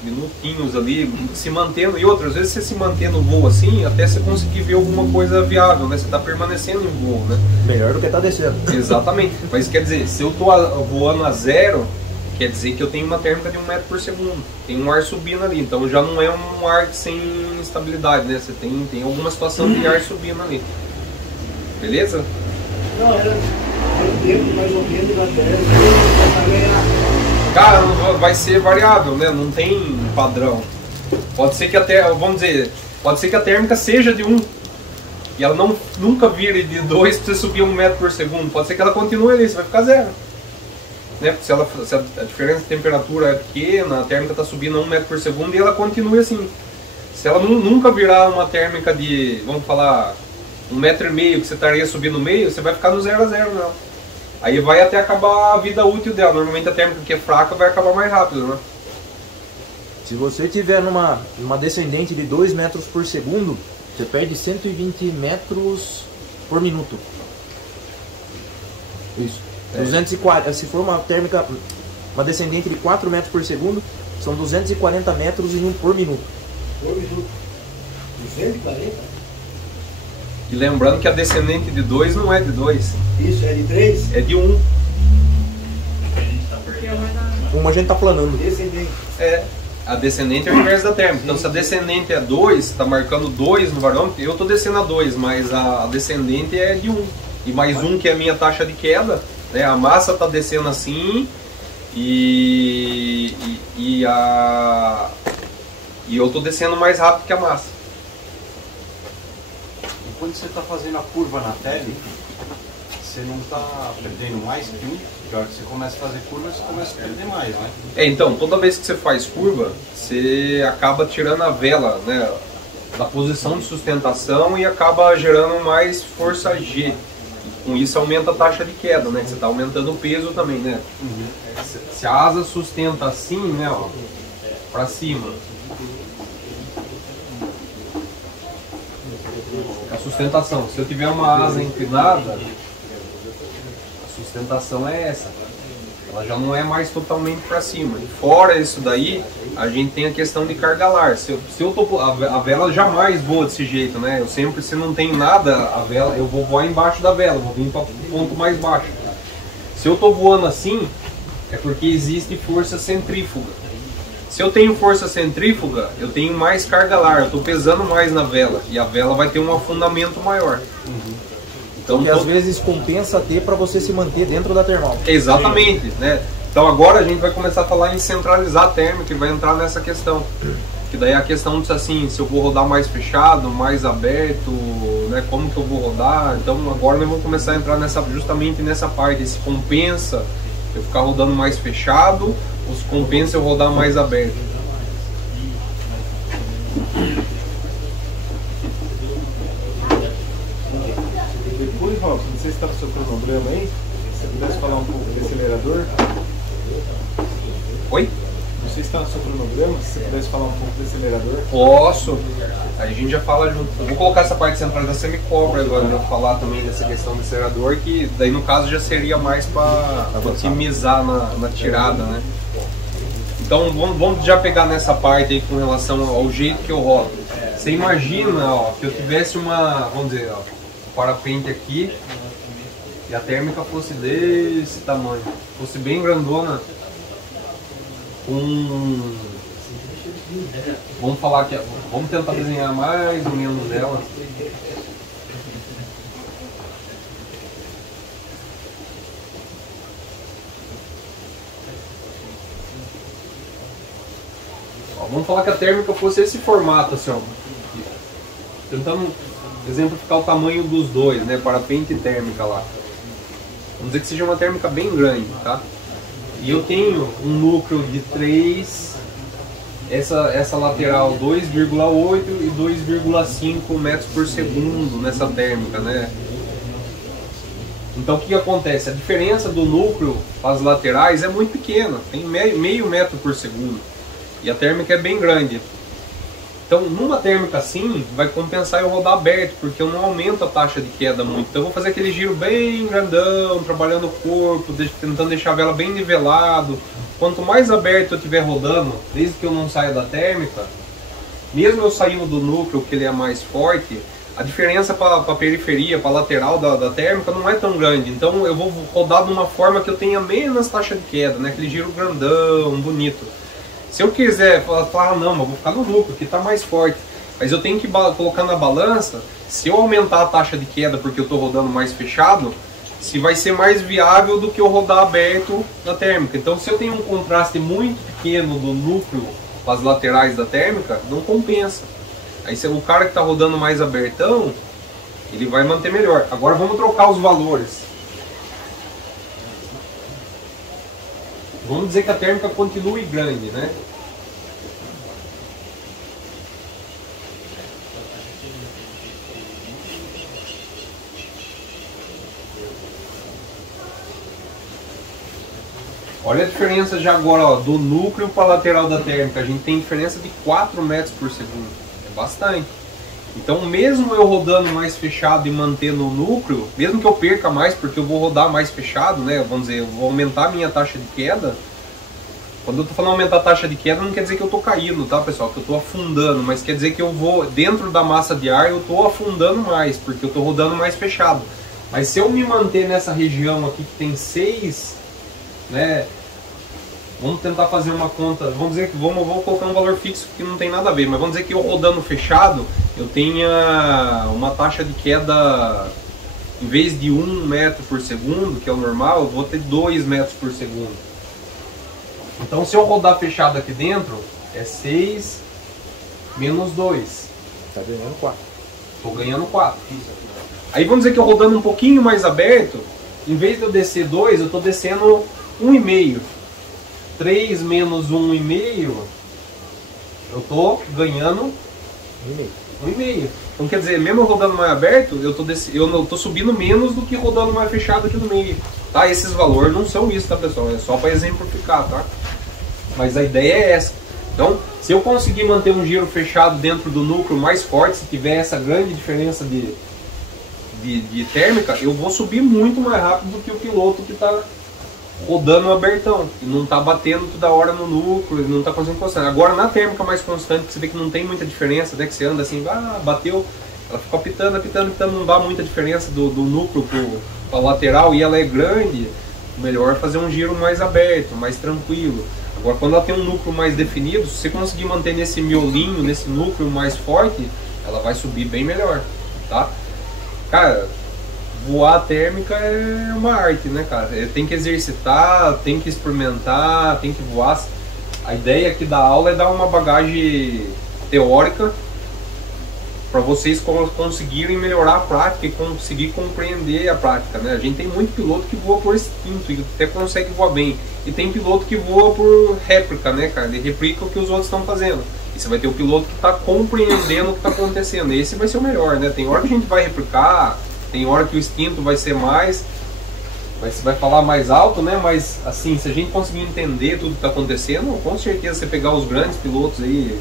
minutinhos ali, se mantendo. E outras vezes você se mantém no voo assim, até você conseguir ver alguma coisa viável, né? Você está permanecendo em voo, né? Melhor do que tá descendo. Exatamente. Mas quer dizer, se eu tô voando a 0, quer dizer que eu tenho uma térmica de 1 metro por segundo. Tem um ar subindo ali, então já não é um ar sem estabilidade, né? Você tem alguma situação de ar subindo ali. Beleza? Não, era um tempo mais ou menos da Terra. Cara, vai ser variável, né? Não tem padrão. Pode ser que até, vamos dizer, pode ser que a térmica seja de 1 e ela nunca vire de 2 para você subir 1 metro por segundo. Pode ser que ela continue ali, você vai ficar 0. Né? Se a diferença de temperatura é pequena, a térmica está subindo a 1 metro por segundo e ela continue assim. Se ela nunca virar uma térmica de, vamos falar, 1,5 metro que você estaria subindo no meio, você vai ficar no 0 a 0 nela. Aí vai até acabar a vida útil dela. Normalmente a térmica que é fraca vai acabar mais rápido, né? Se você tiver numa descendente de 2 metros por segundo, você perde 120 metros por minuto. Isso. 240, se for uma térmica, uma descendente de 4 metros por segundo, são 240 metros por minuto. Por minuto. 240? E lembrando que a descendente de 2 não é de 2. Isso, é de 3? É de 1. Uma a gente tá planando. Descendente. É. A descendente é o inverso da térmica. Então se a descendente é 2, está marcando 2 no varômetro, eu estou descendo a 2, mas a descendente é de 1. E mais 1 que é a minha taxa de queda, né? A massa está descendo assim e eu estou descendo mais rápido que a massa. Quando você está fazendo a curva na tele, você não está perdendo mais que 1, porque a hora que você começa a fazer curva, você começa a perder mais, né? Então, toda vez que você faz curva, você acaba tirando a vela, né, da posição de sustentação e acaba gerando mais força G. Com isso aumenta a taxa de queda, né? Você está aumentando o peso também, né? Se a asa sustenta assim, né, ó, para cima, a sustentação. Se eu tiver uma asa inclinada, a sustentação é essa. Ela já não é mais totalmente para cima. E fora isso daí, a gente tem a questão de carga lar. Se eu tô, a vela jamais voa desse jeito, né? Eu sempre, se não tem nada, a vela, eu vou voar embaixo da vela, vou vir para o ponto mais baixo. Se eu tô voando assim, é porque existe força centrífuga. Se eu tenho força centrífuga, eu tenho mais carga lar, eu estou pesando mais na vela e a vela vai ter um afundamento maior. Então, que às vezes compensa ter para você se manter dentro da termal. Exatamente, né? Então agora a gente vai começar a falar em centralizar a térmica e vai entrar nessa questão. Que daí a questão de assim, se eu vou rodar mais fechado, mais aberto, né? Como que eu vou rodar? Então agora nós vamos começar a entrar justamente nessa parte. Se compensa eu ficar rodando mais fechado, ou se compensa eu rodar mais aberto. Depois, Robson, não sei se está com o seu cronograma aí, se você pudesse falar um pouco do acelerador. Oi? Não sei se está no seu cronograma, se você pudesse falar um pouco do acelerador. Posso. Aí a gente já fala junto. Eu vou colocar essa parte central da semicobra agora, eu vou falar também dessa questão do acelerador, que daí no caso já seria mais para otimizar na tirada, né? Então vamos já pegar nessa parte aí com relação ao jeito que eu rodo. Você imagina, ó, que eu tivesse uma, vamos dizer, ó, parapente aqui e a térmica fosse desse tamanho, fosse bem grandona, vamos falar aqui, vamos tentar desenhar mais ou menos dela. Ó, vamos falar que a térmica fosse esse formato assim, ó. Tentando exemplificar o tamanho dos dois, né, parapente e térmica lá. Vamos dizer que seja uma térmica bem grande, tá? E eu tenho um núcleo de 3, essa lateral 2,8 e 2,5 metros por segundo nessa térmica, né? Então o que acontece? A diferença do núcleo para as laterais é muito pequena, tem meio metro por segundo. E a térmica é bem grande. Então, numa térmica assim, vai compensar eu rodar aberto, porque eu não aumento a taxa de queda muito. Então, eu vou fazer aquele giro bem grandão, trabalhando o corpo, tentando deixar a vela bem nivelado. Quanto mais aberto eu estiver rodando, desde que eu não saia da térmica, mesmo eu saindo do núcleo, que ele é mais forte, a diferença para a periferia, para a lateral da térmica não é tão grande. Então, eu vou rodar de uma forma que eu tenha menos taxa de queda, né? Aquele giro grandão, bonito. Se eu quiser falar, não, mas vou ficar no núcleo, que está mais forte. Mas eu tenho que colocar na balança, se eu aumentar a taxa de queda porque eu estou rodando mais fechado, se vai ser mais viável do que eu rodar aberto na térmica. Então, se eu tenho um contraste muito pequeno do núcleo para as laterais da térmica, não compensa. Aí se o cara que está rodando mais abertão, ele vai manter melhor. Agora vamos trocar os valores. Vamos dizer que a térmica continue grande, né? Olha a diferença já agora, ó, do núcleo para a lateral da térmica. A gente tem diferença de 4 metros por segundo. É bastante. Então, mesmo eu rodando mais fechado e mantendo o núcleo, mesmo que eu perca mais, porque eu vou rodar mais fechado, né? Vamos dizer, eu vou aumentar a minha taxa de queda. Quando eu tô falando aumentar a taxa de queda, não quer dizer que eu tô caindo, tá, pessoal? Que eu tô afundando, mas quer dizer que eu vou, dentro da massa de ar, eu tô afundando mais, porque eu tô rodando mais fechado. Mas se eu me manter nessa região aqui que tem 6, né? Vamos tentar fazer uma conta, vamos dizer que vou colocar um valor fixo que não tem nada a ver, mas vamos dizer que eu rodando fechado, eu tenha uma taxa de queda, em vez de 1 metro por segundo, que é o normal, eu vou ter 2 metros por segundo. Então, se eu rodar fechado aqui dentro, é 6 menos 2. Tá ganhando 4. Estou ganhando 4. Aí vamos dizer que eu rodando um pouquinho mais aberto, em vez de eu descer 2, eu estou descendo 1,5. 3 menos 1,5, eu estou ganhando 1,5. Então quer dizer, mesmo rodando mais aberto, eu tô subindo menos do que rodando mais fechado aqui no meio. Tá? Esses valores não são isso, tá, pessoal? É só para exemplificar, tá? Mas a ideia é essa. Então, se eu conseguir manter um giro fechado dentro do núcleo mais forte, se tiver essa grande diferença de térmica, eu vou subir muito mais rápido do que o piloto que está rodando abertão e não está batendo toda hora no núcleo, não está conseguindo constante. Agora na térmica mais constante, que você vê que não tem muita diferença, né? Que você anda assim, bateu, ela fica apitando, não dá muita diferença do núcleo para a lateral e ela é grande, melhor fazer um giro mais aberto, mais tranquilo. Agora quando ela tem um núcleo mais definido, se você conseguir manter nesse miolinho, nesse núcleo mais forte, ela vai subir bem melhor, tá? Cara, voar térmica é uma arte, né, cara? Tem que exercitar, tem que experimentar, tem que voar. A ideia aqui da aula é dar uma bagagem teórica para vocês conseguirem melhorar a prática e conseguir compreender a prática, né? A gente tem muito piloto que voa por instinto e até consegue voar bem. E tem piloto que voa por réplica, né, cara? Ele replica o que os outros estão fazendo. E você vai ter o piloto que está compreendendo o que está acontecendo. Esse vai ser o melhor, né? Tem hora que a gente vai replicar, tem hora que o instinto vai ser mais, você vai falar mais alto, né? Mas assim, se a gente conseguir entender tudo que está acontecendo, com certeza você pegar os grandes pilotos aí.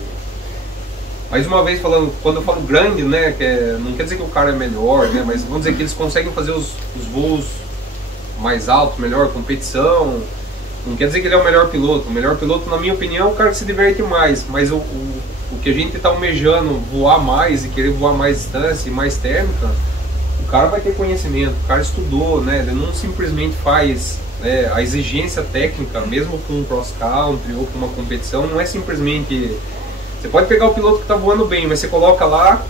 Mais uma vez falando, quando eu falo grande, né? Não quer dizer que o cara é melhor, né? Mas vamos dizer que eles conseguem fazer os voos mais altos, melhor competição. Não quer dizer que ele é o melhor piloto. O melhor piloto, na minha opinião, é o cara que se diverte mais. Mas o que a gente está almejando, voar mais e querer voar mais distância e mais térmica, o cara vai ter conhecimento, o cara estudou, né? Ele não simplesmente faz, né? A exigência técnica, mesmo com um cross country ou com uma competição, não é simplesmente... Você pode pegar o piloto que está voando bem, mas você coloca lá,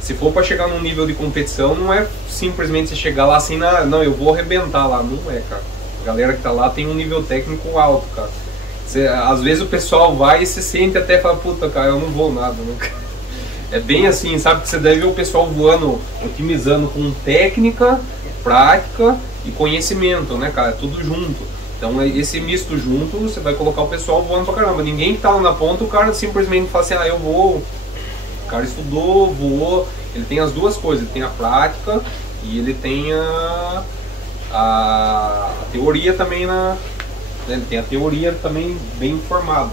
se for para chegar num nível de competição, não é simplesmente você chegar lá assim, não, eu vou arrebentar lá. Não é, cara. A galera que está lá tem um nível técnico alto, cara. Às vezes o pessoal vai e se sente até e fala, puta, cara, eu não vou nada, né? É bem assim, sabe, que você deve ver o pessoal voando, otimizando com técnica, prática e conhecimento, né, cara, tudo junto. Então esse misto junto, você vai colocar o pessoal voando pra caramba. Ninguém que tá lá na ponta, o cara simplesmente fala assim, eu vou. O cara estudou, voou, ele tem as duas coisas, ele tem a prática e ele tem a teoria também, né, ele tem a teoria também bem formada.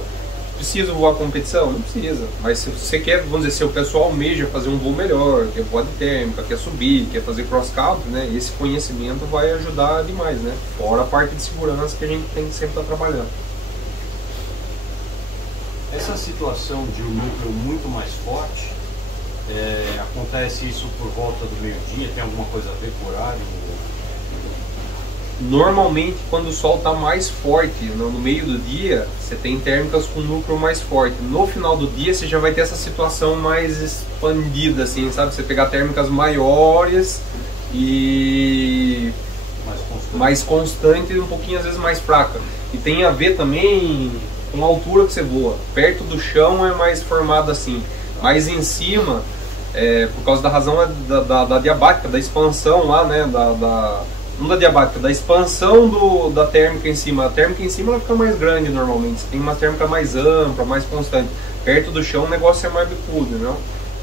Precisa voar competição? Não precisa. Mas se você quer, vamos dizer, se o pessoal almeja fazer um voo melhor, quer voar de térmica, quer subir, quer fazer cross country, né? Esse conhecimento vai ajudar demais, né? Fora a parte de segurança que a gente tem que sempre estar trabalhando. Essa situação de um núcleo muito mais forte, acontece isso por volta do meio-dia? Tem alguma coisa a ver com o horário? Normalmente, quando o sol está mais forte no meio do dia, você tem térmicas com núcleo mais forte. No final do dia, você já vai ter essa situação mais expandida, assim, sabe? Você pegar térmicas maiores e mais constante e um pouquinho às vezes mais fraca. E tem a ver também com a altura que você voa. Perto do chão é mais formado assim, mais em cima, por causa da razão da diabática, da expansão lá, né? Não da diabática, da expansão da térmica em cima. A térmica em cima ela fica mais grande normalmente. Você tem uma térmica mais ampla, mais constante. Perto do chão o negócio é mais bicudo, né?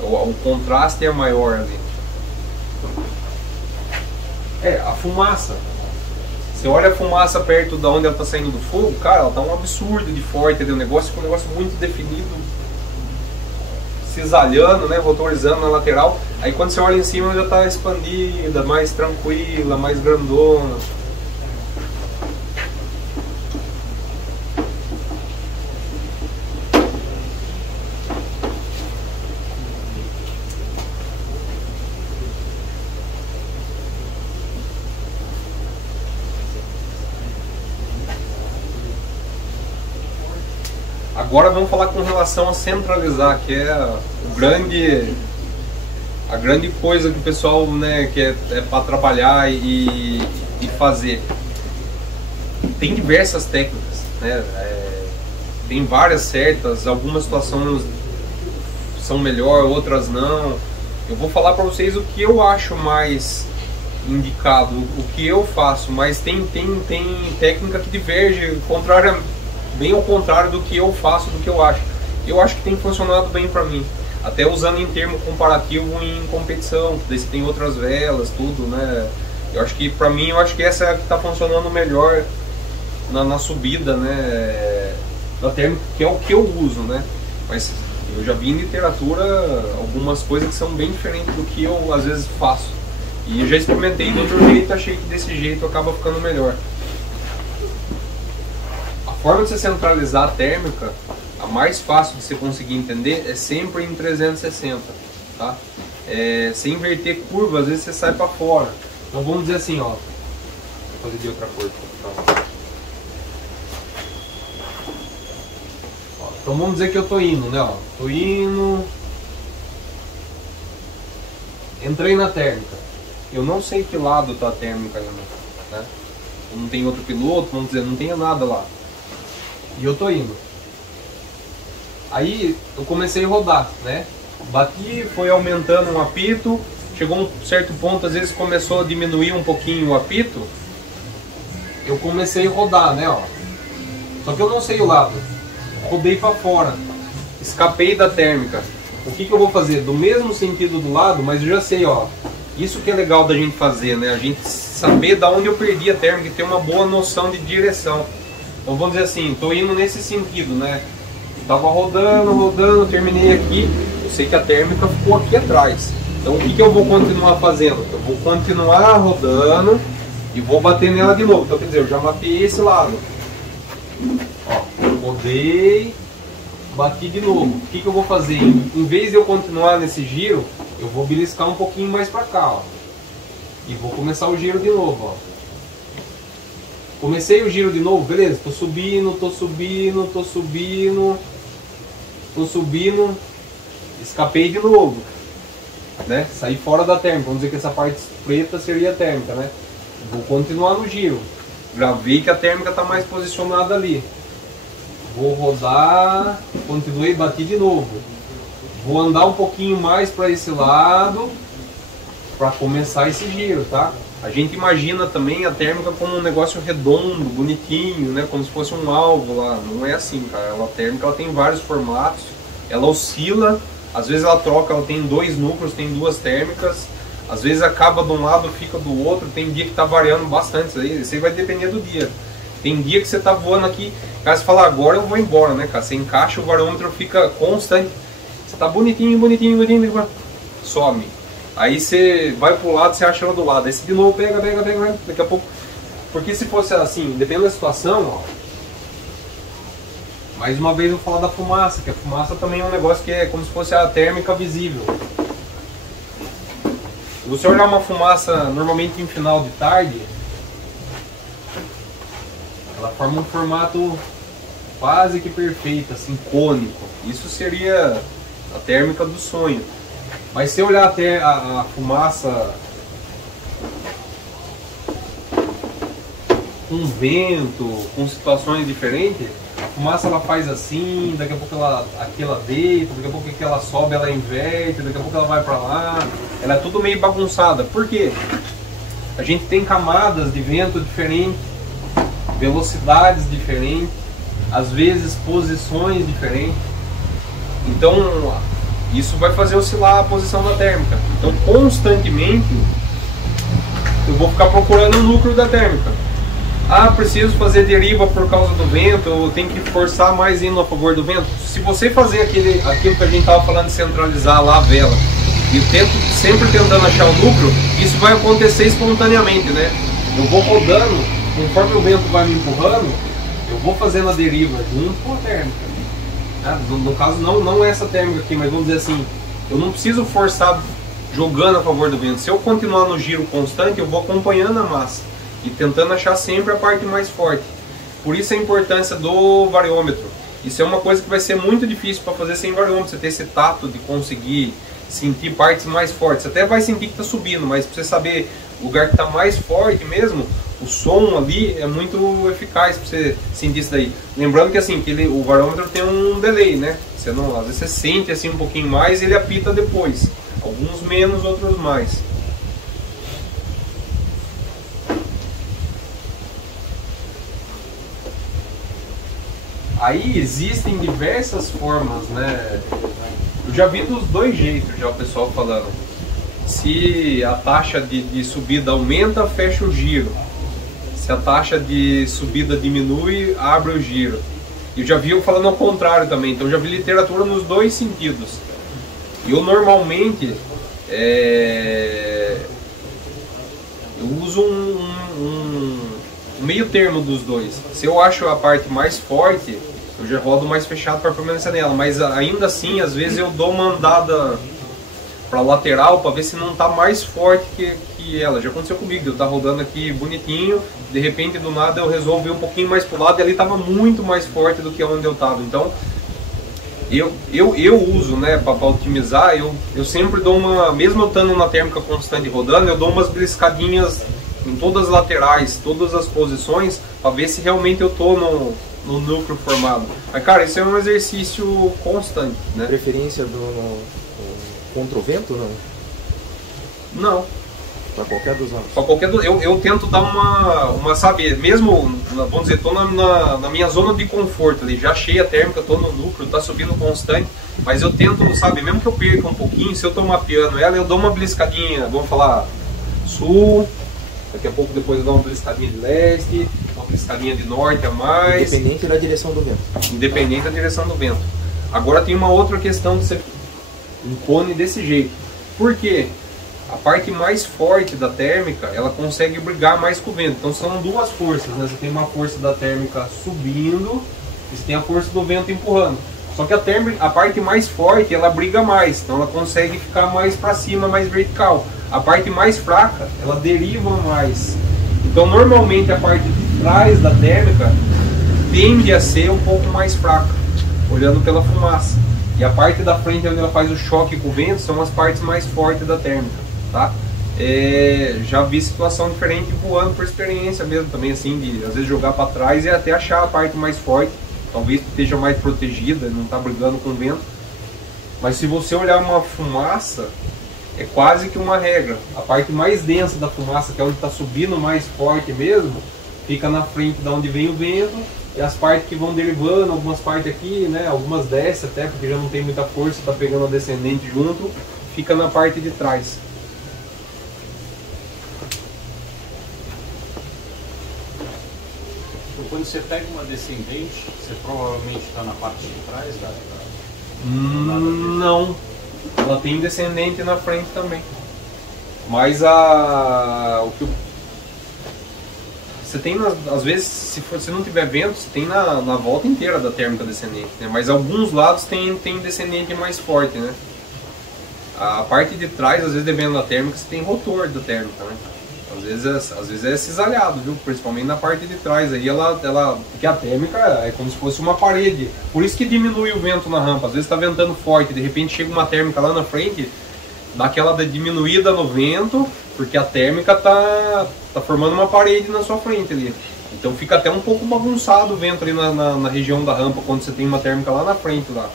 O contraste é maior ali. A fumaça. Você olha a fumaça perto de onde ela está saindo do fogo, cara, ela tá um absurdo de forte, entendeu? O negócio fica um negócio muito definido, cisalhando, né, rotorizando na lateral. Aí quando você olha em cima ela já está expandida, mais tranquila, mais grandona. Agora vamos falar com relação a centralizar, que é a grande coisa que o pessoal, né, que é para trabalhar e fazer. Tem diversas técnicas, né? Tem várias certas, algumas situações são melhor, outras não. Eu vou falar para vocês o que eu acho mais indicado, o que eu faço, mas tem técnica que diverge, bem ao contrário do que eu faço, do que eu acho. Eu acho que tem funcionado bem para mim, até usando em termo comparativo em competição, daí você tem outras velas, tudo, né? Eu acho que para mim, eu acho que essa é a que está funcionando melhor na subida, né? Da térmica, que é o que eu uso, né? Mas eu já vi em literatura algumas coisas que são bem diferentes do que eu às vezes faço. E eu já experimentei de outro jeito, achei que desse jeito acaba ficando melhor. A forma de você centralizar a térmica, a mais fácil de você conseguir entender, é sempre em 360, tá? Sem inverter curva, às vezes você sai para fora. Então vamos dizer assim, ó, vou fazer de outra cor. Então vamos dizer que eu tô indo, né? Ó, tô indo, entrei na térmica. Eu não sei que lado tá a térmica ainda, né? Não tem outro piloto, vamos dizer, não tem nada lá. E eu tô indo. Aí eu comecei a rodar, né? Bati, foi aumentando um apito, chegou um certo ponto, às vezes começou a diminuir um pouquinho o apito. Eu comecei a rodar, né? Ó. Só que eu não sei o lado. Rodei para fora. Escapei da térmica. O que eu vou fazer? Do mesmo sentido do lado, mas eu já sei, ó. Isso que é legal da gente fazer, né? A gente saber da onde eu perdi a térmica e ter uma boa noção de direção. Então vamos dizer assim, estou indo nesse sentido, né? Estava rodando, terminei aqui. Eu sei que a térmica ficou aqui atrás. Então o que eu vou continuar fazendo? Eu vou continuar rodando e vou bater nela de novo. Então quer dizer, eu já mapeei esse lado. Ó, rodei, bati de novo. O que eu vou fazer? Em vez de eu continuar nesse giro, eu vou beliscar um pouquinho mais para cá, ó. E vou começar o giro de novo, ó. Comecei o giro de novo, beleza, tô subindo, escapei de novo, né? Saí fora da térmica, vamos dizer que essa parte preta seria a térmica, né? Vou continuar no giro, já vi que a térmica está mais posicionada ali. Vou rodar, continuei, bati de novo. Vou andar um pouquinho mais para esse lado, para começar esse giro, tá? A gente imagina também a térmica como um negócio redondo, bonitinho, né? Como se fosse um alvo lá. Não é assim, cara. A térmica ela tem vários formatos, ela oscila, às vezes ela troca, ela tem 2 núcleos, tem 2 térmicas, às vezes acaba de um lado, fica do outro, tem dia que está variando bastante, isso aí vai depender do dia. Tem dia que você tá voando aqui, cara, você fala, agora eu vou embora, né, cara? Você encaixa, o varômetro fica constante. Você tá bonitinho, bonitinho, bonitinho, some. Aí você vai pro lado, você acha ela do lado. Aí você de novo pega, daqui a pouco. Porque se fosse assim, dependendo da situação, ó. Mais uma vez eu vou falar da fumaça, que a fumaça também é um negócio que é como se fosse a térmica visível. Se você olhar uma fumaça normalmente em final de tarde, ela forma um formato quase que perfeito, assim, cônico. Isso seria a térmica do sonho. Mas se olhar até a fumaça com vento, com situações diferentes, a fumaça ela faz assim, daqui a pouco aqui ela deita, daqui a pouco que ela sobe, ela inverte, daqui a pouco ela vai para lá. Ela é tudo meio bagunçada. Por quê? A gente tem camadas de vento diferentes, velocidades diferentes, às vezes posições diferentes. Então isso vai fazer oscilar a posição da térmica. Então constantemente eu vou ficar procurando o núcleo da térmica. Ah, preciso fazer deriva por causa do vento, eu tenho que forçar mais indo a favor do vento. Se você fazer aquilo que a gente estava falando de centralizar lá a vela, e sempre tentando achar o núcleo, isso vai acontecer espontaneamente, né? Eu vou rodando, conforme o vento vai me empurrando, eu vou fazendo a deriva junto com a térmica. No caso não é essa térmica aqui, mas vamos dizer assim, eu não preciso forçar jogando a favor do vento. Se eu continuar no giro constante, eu vou acompanhando a massa e tentando achar sempre a parte mais forte. Por isso a importância do variômetro. Isso é uma coisa que vai ser muito difícil para fazer sem variômetro, você ter esse tato de conseguir sentir partes mais fortes. Você até vai sentir que está subindo, mas para você saber o lugar que está mais forte mesmo, o som ali é muito eficaz para você sentir isso daí. Lembrando que assim, o variômetro tem um delay, né? Você não, às vezes você sente assim um pouquinho mais e ele apita depois. Alguns menos, outros mais. Aí existem diversas formas, né? Eu já vi dos dois jeitos, já o pessoal falando. Se a taxa de subida aumenta, fecha o giro. Se a taxa de subida diminui, abre o giro. Eu já vi eu falando ao contrário também, então eu já vi literatura nos dois sentidos. Eu normalmente eu uso um meio termo dos dois. Se eu acho a parte mais forte, eu já rodo mais fechado para permanecer nela, mas ainda assim, às vezes eu dou uma andada para lateral para ver se não está mais forte que ela. Já aconteceu comigo, eu estar rodando aqui bonitinho, de repente do nada eu resolvo ir um pouquinho mais para o lado e ali estava muito mais forte do que onde eu estava. Então eu uso, né, para otimizar, eu sempre dou uma, mesmo eu estando na térmica constante rodando, eu dou umas briscadinhas em todas as laterais, todas as posições, para ver se realmente eu estou no núcleo formado. Mas cara, isso é um exercício constante, né? Preferência contra o vento, não? Não. Para qualquer dos lados? Para qualquer eu tento dar uma, sabe, mesmo, vamos dizer, estou na minha zona de conforto ali, já achei a térmica, estou no núcleo, está subindo constante, mas eu tento, sabe, mesmo que eu perca um pouquinho, se eu estou mapeando ela, eu dou uma bliscadinha, vamos falar, sul, daqui a pouco depois eu dou uma bliscadinha de leste, uma bliscadinha de norte a mais. Independente da direção do vento. Independente da direção do vento. Agora tem uma outra questão que você impõe desse jeito. Por quê? A parte mais forte da térmica, ela consegue brigar mais com o vento. Então são duas forças, né? Você tem uma força da térmica subindo e você tem a força do vento empurrando. Só que a parte mais forte, ela briga mais. Então ela consegue ficar mais para cima, mais vertical. A parte mais fraca, ela deriva mais. Então normalmente a parte de trás da térmica tende a ser um pouco mais fraca, olhando pela fumaça. E a parte da frente, onde ela faz o choque com o vento, são as partes mais fortes da térmica, tá? Já vi situação diferente voando por experiência mesmo também, assim, de às vezes jogar para trás e até achar a parte mais forte, talvez esteja mais protegida, não está brigando com o vento. Mas se você olhar uma fumaça, é quase que uma regra. A parte mais densa da fumaça, que é onde está subindo mais forte mesmo, fica na frente de onde vem o vento, e as partes que vão derivando, algumas partes aqui, né, algumas descem até, porque já não tem muita força, está pegando a descendente junto, fica na parte de trás. Quando quando você pega uma descendente, você provavelmente está na parte de trás da... Não, ela tem descendente na frente também. Mas o que você tem, às vezes, se não tiver vento, você tem na volta inteira da térmica descendente, né? Mas alguns lados tem descendente mais forte, né? A parte de trás, às vezes, dependendo da térmica, você tem rotor da térmica, né? Às vezes é cisalhado, viu? Principalmente na parte de trás. Aí porque a térmica é como se fosse uma parede. Por isso que diminui o vento na rampa. Às vezes está ventando forte, de repente chega uma térmica lá na frente, dá aquela diminuída no vento, porque a térmica tá formando uma parede na sua frente ali. Então fica até um pouco bagunçado o vento ali na região da rampa, quando você tem uma térmica lá na frente, lá.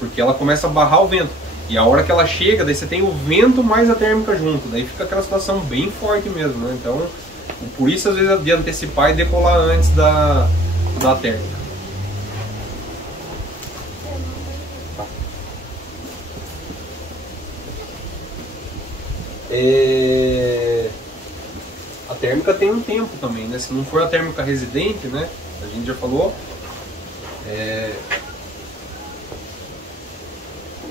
Porque ela começa a barrar o vento. E a hora que ela chega, daí você tem o vento mais a térmica junto. Daí fica aquela situação bem forte mesmo, né? Então, por isso às vezes é de antecipar e decolar antes da térmica. A térmica tem um tempo também, né? Se não for a térmica residente, né? A gente já falou.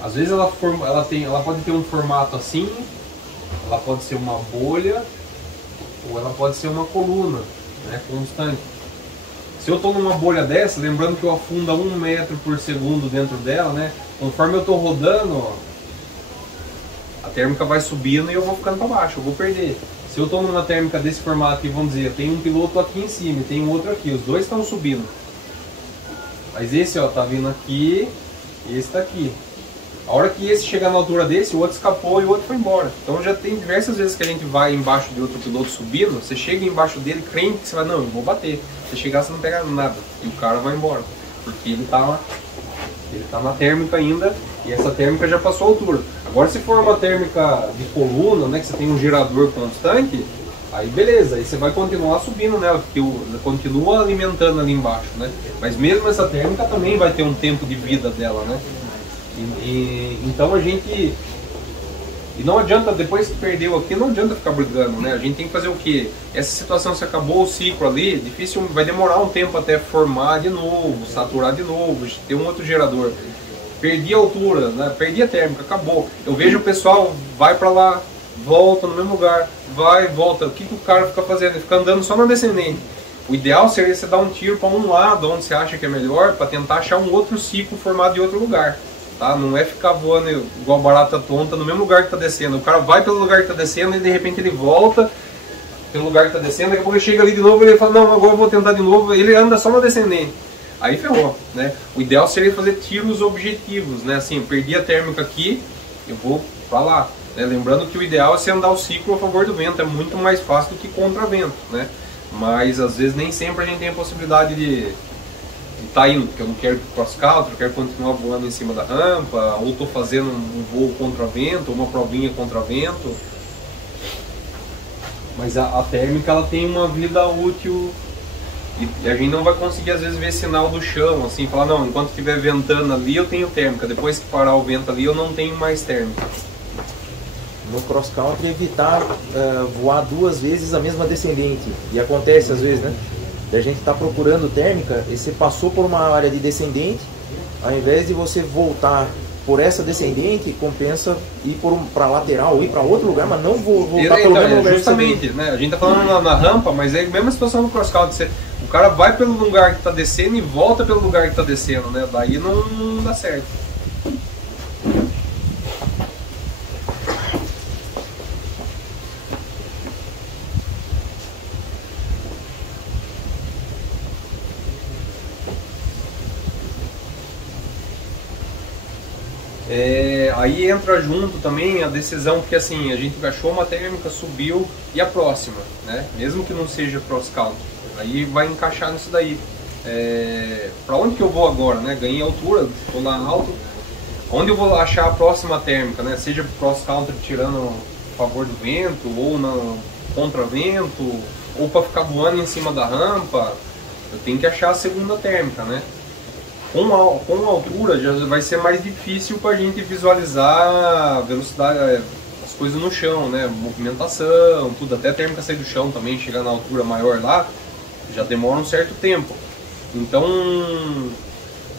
Às vezes ela pode ter um formato assim, ela pode ser uma bolha, ou ela pode ser uma coluna, né, constante. Se eu estou numa bolha dessa, lembrando que eu afundo a 1 metro por segundo dentro dela, né, conforme eu estou rodando, ó, a térmica vai subindo e eu vou ficando para baixo, eu vou perder. Se eu estou numa térmica desse formato, e vamos dizer, tem um piloto aqui em cima e tem um outro aqui, os dois estão subindo. Mas esse ó, tá vindo aqui e esse está aqui. A hora que esse chegar na altura desse, o outro escapou e o outro foi embora. Então já tem diversas vezes que a gente vai embaixo de outro piloto subindo, você chega embaixo dele crente que você vai, não, eu vou bater. Você chegar, você não pega nada. E o cara vai embora. Porque ele tá na térmica ainda e essa térmica já passou a altura. Agora se for uma térmica de coluna, né, que você tem um gerador constante, aí beleza, aí você vai continuar subindo nela, porque continua alimentando ali embaixo, né? Mas mesmo essa térmica também vai ter um tempo de vida dela, né? Então a gente... E não adianta, depois que perdeu aqui, não adianta ficar brigando, né? A gente tem que fazer o quê? Essa situação, se acabou o ciclo ali, difícil, vai demorar um tempo até formar de novo, saturar de novo, ter um outro gerador. Perdi a altura, né? Perdi a térmica, acabou. Eu vejo o pessoal, vai pra lá, volta no mesmo lugar, vai, volta. O que o cara fica fazendo? Ele fica andando só na descendente. O ideal seria você dar um tiro para um lado, onde você acha que é melhor, para tentar achar um outro ciclo formado em outro lugar. Tá? Não é ficar voando igual barata tonta no mesmo lugar que está descendo. O cara vai pelo lugar que está descendo e de repente ele volta pelo lugar que está descendo, daqui a pouco ele chega ali de novo e ele fala, não, agora eu vou tentar de novo. Ele anda só na descendente. Aí ferrou, né? O ideal seria fazer tiros objetivos, né? Assim, eu perdi a térmica aqui, eu vou para lá. Né? Lembrando que o ideal é você andar o ciclo a favor do vento, é muito mais fácil do que contra vento, né? Mas às vezes nem sempre a gente tem a possibilidade de tá indo, porque eu não quero ir pro cross country, eu quero continuar voando em cima da rampa, ou estou fazendo um voo contra vento, uma provinha contra vento. Mas a térmica ela tem uma vida útil e a gente não vai conseguir às vezes ver sinal do chão, assim, falar não, enquanto estiver ventando ali eu tenho térmica, depois que parar o vento ali eu não tenho mais térmica. No cross country evitar voar 2 vezes a mesma descendente, e acontece às vezes, né? A gente está procurando térmica e você passou por uma área de descendente, ao invés de você voltar por essa descendente, compensa ir para lateral ou ir para outro lugar, mas não voltar pelo mesmo lugar. Justamente, né? A gente está falando na rampa, mas é a mesma situação no cross country. O cara vai pelo lugar que está descendo e volta pelo lugar que está descendo, né? Daí não dá certo. Aí entra junto também a decisão que assim, a gente achou uma térmica, subiu, e a próxima, né? Mesmo que não seja cross country, aí vai encaixar nisso daí. Para onde que eu vou agora, né? Ganhei altura, estou lá alto, onde eu vou achar a próxima térmica, né? Seja cross country tirando a favor do vento, ou contra vento, ou para ficar voando em cima da rampa, eu tenho que achar a segunda térmica, né? Com a altura já vai ser mais difícil para a gente visualizar a velocidade, as coisas no chão, né? Movimentação, tudo, até a térmica sair do chão também, chegar na altura maior lá, já demora um certo tempo. Então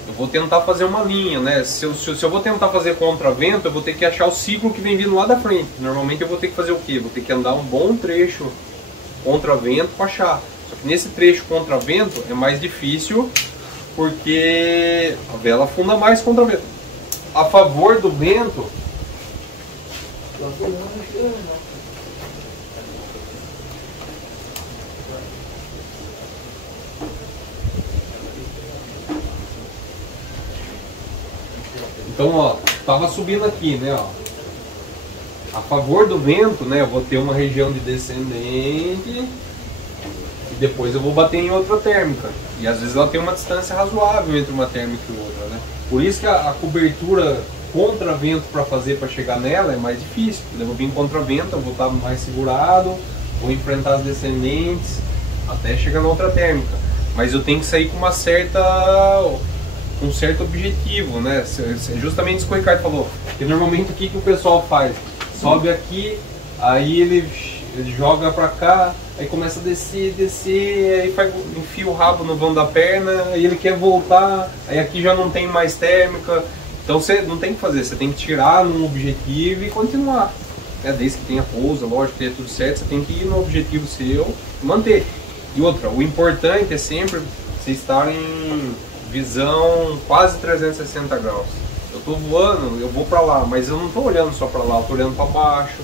eu vou tentar fazer uma linha, né? Se eu vou tentar fazer contravento, eu vou ter que achar o ciclo que vem vindo lá da frente. Normalmente eu vou ter que fazer o quê? Vou ter que andar um bom trecho contravento para achar. Só que nesse trecho contravento é mais difícil porque a vela afunda mais contravento. A favor do vento, então, ó, tava subindo aqui, né, ó. A favor do vento, né, eu vou ter uma região de descendente e depois eu vou bater em outra térmica. E às vezes ela tem uma distância razoável entre uma térmica e outra, né. Por isso que a cobertura contra vento para fazer para chegar nela é mais difícil. Eu vou vir contra vento, eu vou estar mais segurado, vou enfrentar as descendentes até chegar na outra térmica. Mas eu tenho que sair com um certo objetivo, né? Justamente isso que o Ricardo falou. Que normalmente o que o pessoal faz? Sobe aqui, aí ele joga pra cá, aí começa a descer, aí enfia o rabo no vão da perna, aí ele quer voltar, aí aqui já não tem mais térmica. Então você não tem que fazer, você tem que tirar num objetivo e continuar. Desde que tenha pouso, lógico, tenha tudo certo, você tem que ir no objetivo seu e manter. E outra, o importante é sempre você estar em visão quase 360 graus. Eu estou voando, eu vou para lá, mas eu não estou olhando só para lá, eu estou olhando para baixo,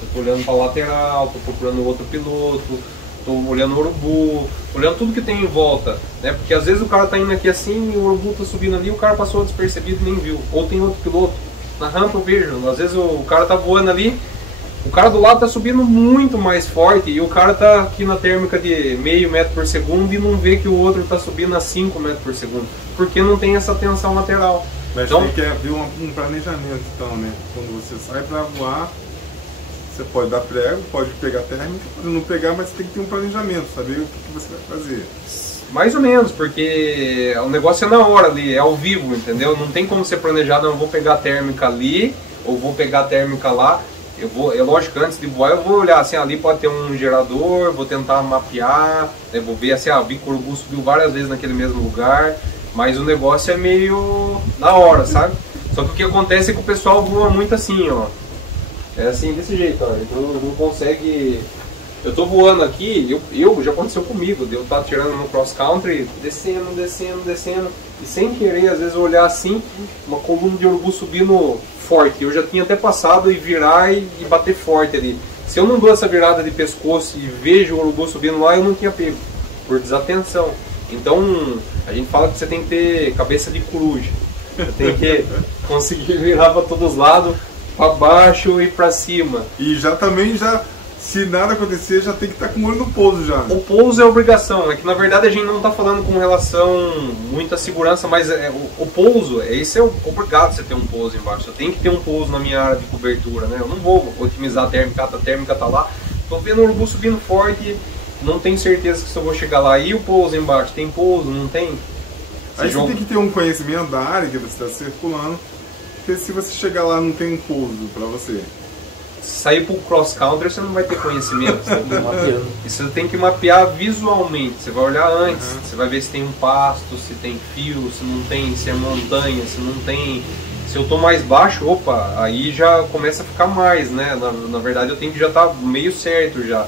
eu estou olhando para a lateral, estou procurando outro piloto, estou olhando o urubu, olhando tudo que tem em volta, né? Porque às vezes o cara está indo aqui assim, o urubu está subindo ali, o cara passou despercebido e nem viu. Ou tem outro piloto. Na rampa eu vejo, às vezes o cara está voando ali, o cara do lado está subindo muito mais forte e o cara está aqui na térmica de meio metro por segundo e não vê que o outro está subindo a 5 metros por segundo, porque não tem essa tensão lateral. Mas então, tem que haver um planejamento então, né? Quando você sai para voar, você pode dar prego, pode pegar térmica, pode não pegar, mas você tem que ter um planejamento, saber o que você vai fazer. Mais ou menos, porque o negócio é na hora ali, é ao vivo, entendeu? Não tem como você planejar, não, eu vou pegar a térmica ali, ou vou pegar a térmica lá. É lógico que antes de voar eu vou olhar assim, ali pode ter um gerador, vou tentar mapear, né, vou ver assim, vi que o urubu subiu várias vezes naquele mesmo lugar, mas o negócio é meio na hora, sabe? Só que o que acontece é que o pessoal voa muito assim, ó. É assim, desse jeito, ó, então não consegue. Eu tô voando aqui, já aconteceu comigo, de eu estar tirando no cross country, descendo, e sem querer, às vezes eu olhar assim, uma coluna de urubu subindo forte, eu já tinha até passado e virar e bater forte ali. Se eu não dou essa virada de pescoço e vejo o urubu subindo lá, eu não tinha pego, por desatenção. Então, a gente fala que você tem que ter cabeça de coruja, você tem que conseguir virar para todos os lados, para baixo e para cima. E se nada acontecer, já tem que estar com o olho no pouso já. O pouso é obrigação, é que na verdade a gente não está falando com relação muita segurança, mas o pouso, esse é obrigado você ter um pouso embaixo. Eu tenho que ter um pouso na minha área de cobertura, né? Eu não vou otimizar a térmica tá lá. Estou vendo o urubu subindo forte, não tenho certeza que se eu vou chegar lá. E o pouso embaixo, tem pouso, não tem? Aí você tem que ter um conhecimento da área que você está circulando, porque se você chegar lá não tem um pouso para você. Sair para o cross country você não vai ter conhecimento, você tem que mapear visualmente, você vai olhar antes, você vai ver se tem um pasto, se tem fio, se não tem, se é montanha, se não tem. Se eu estou mais baixo, opa, aí já começa a ficar mais, né? Na verdade eu tenho que já estar meio certo já.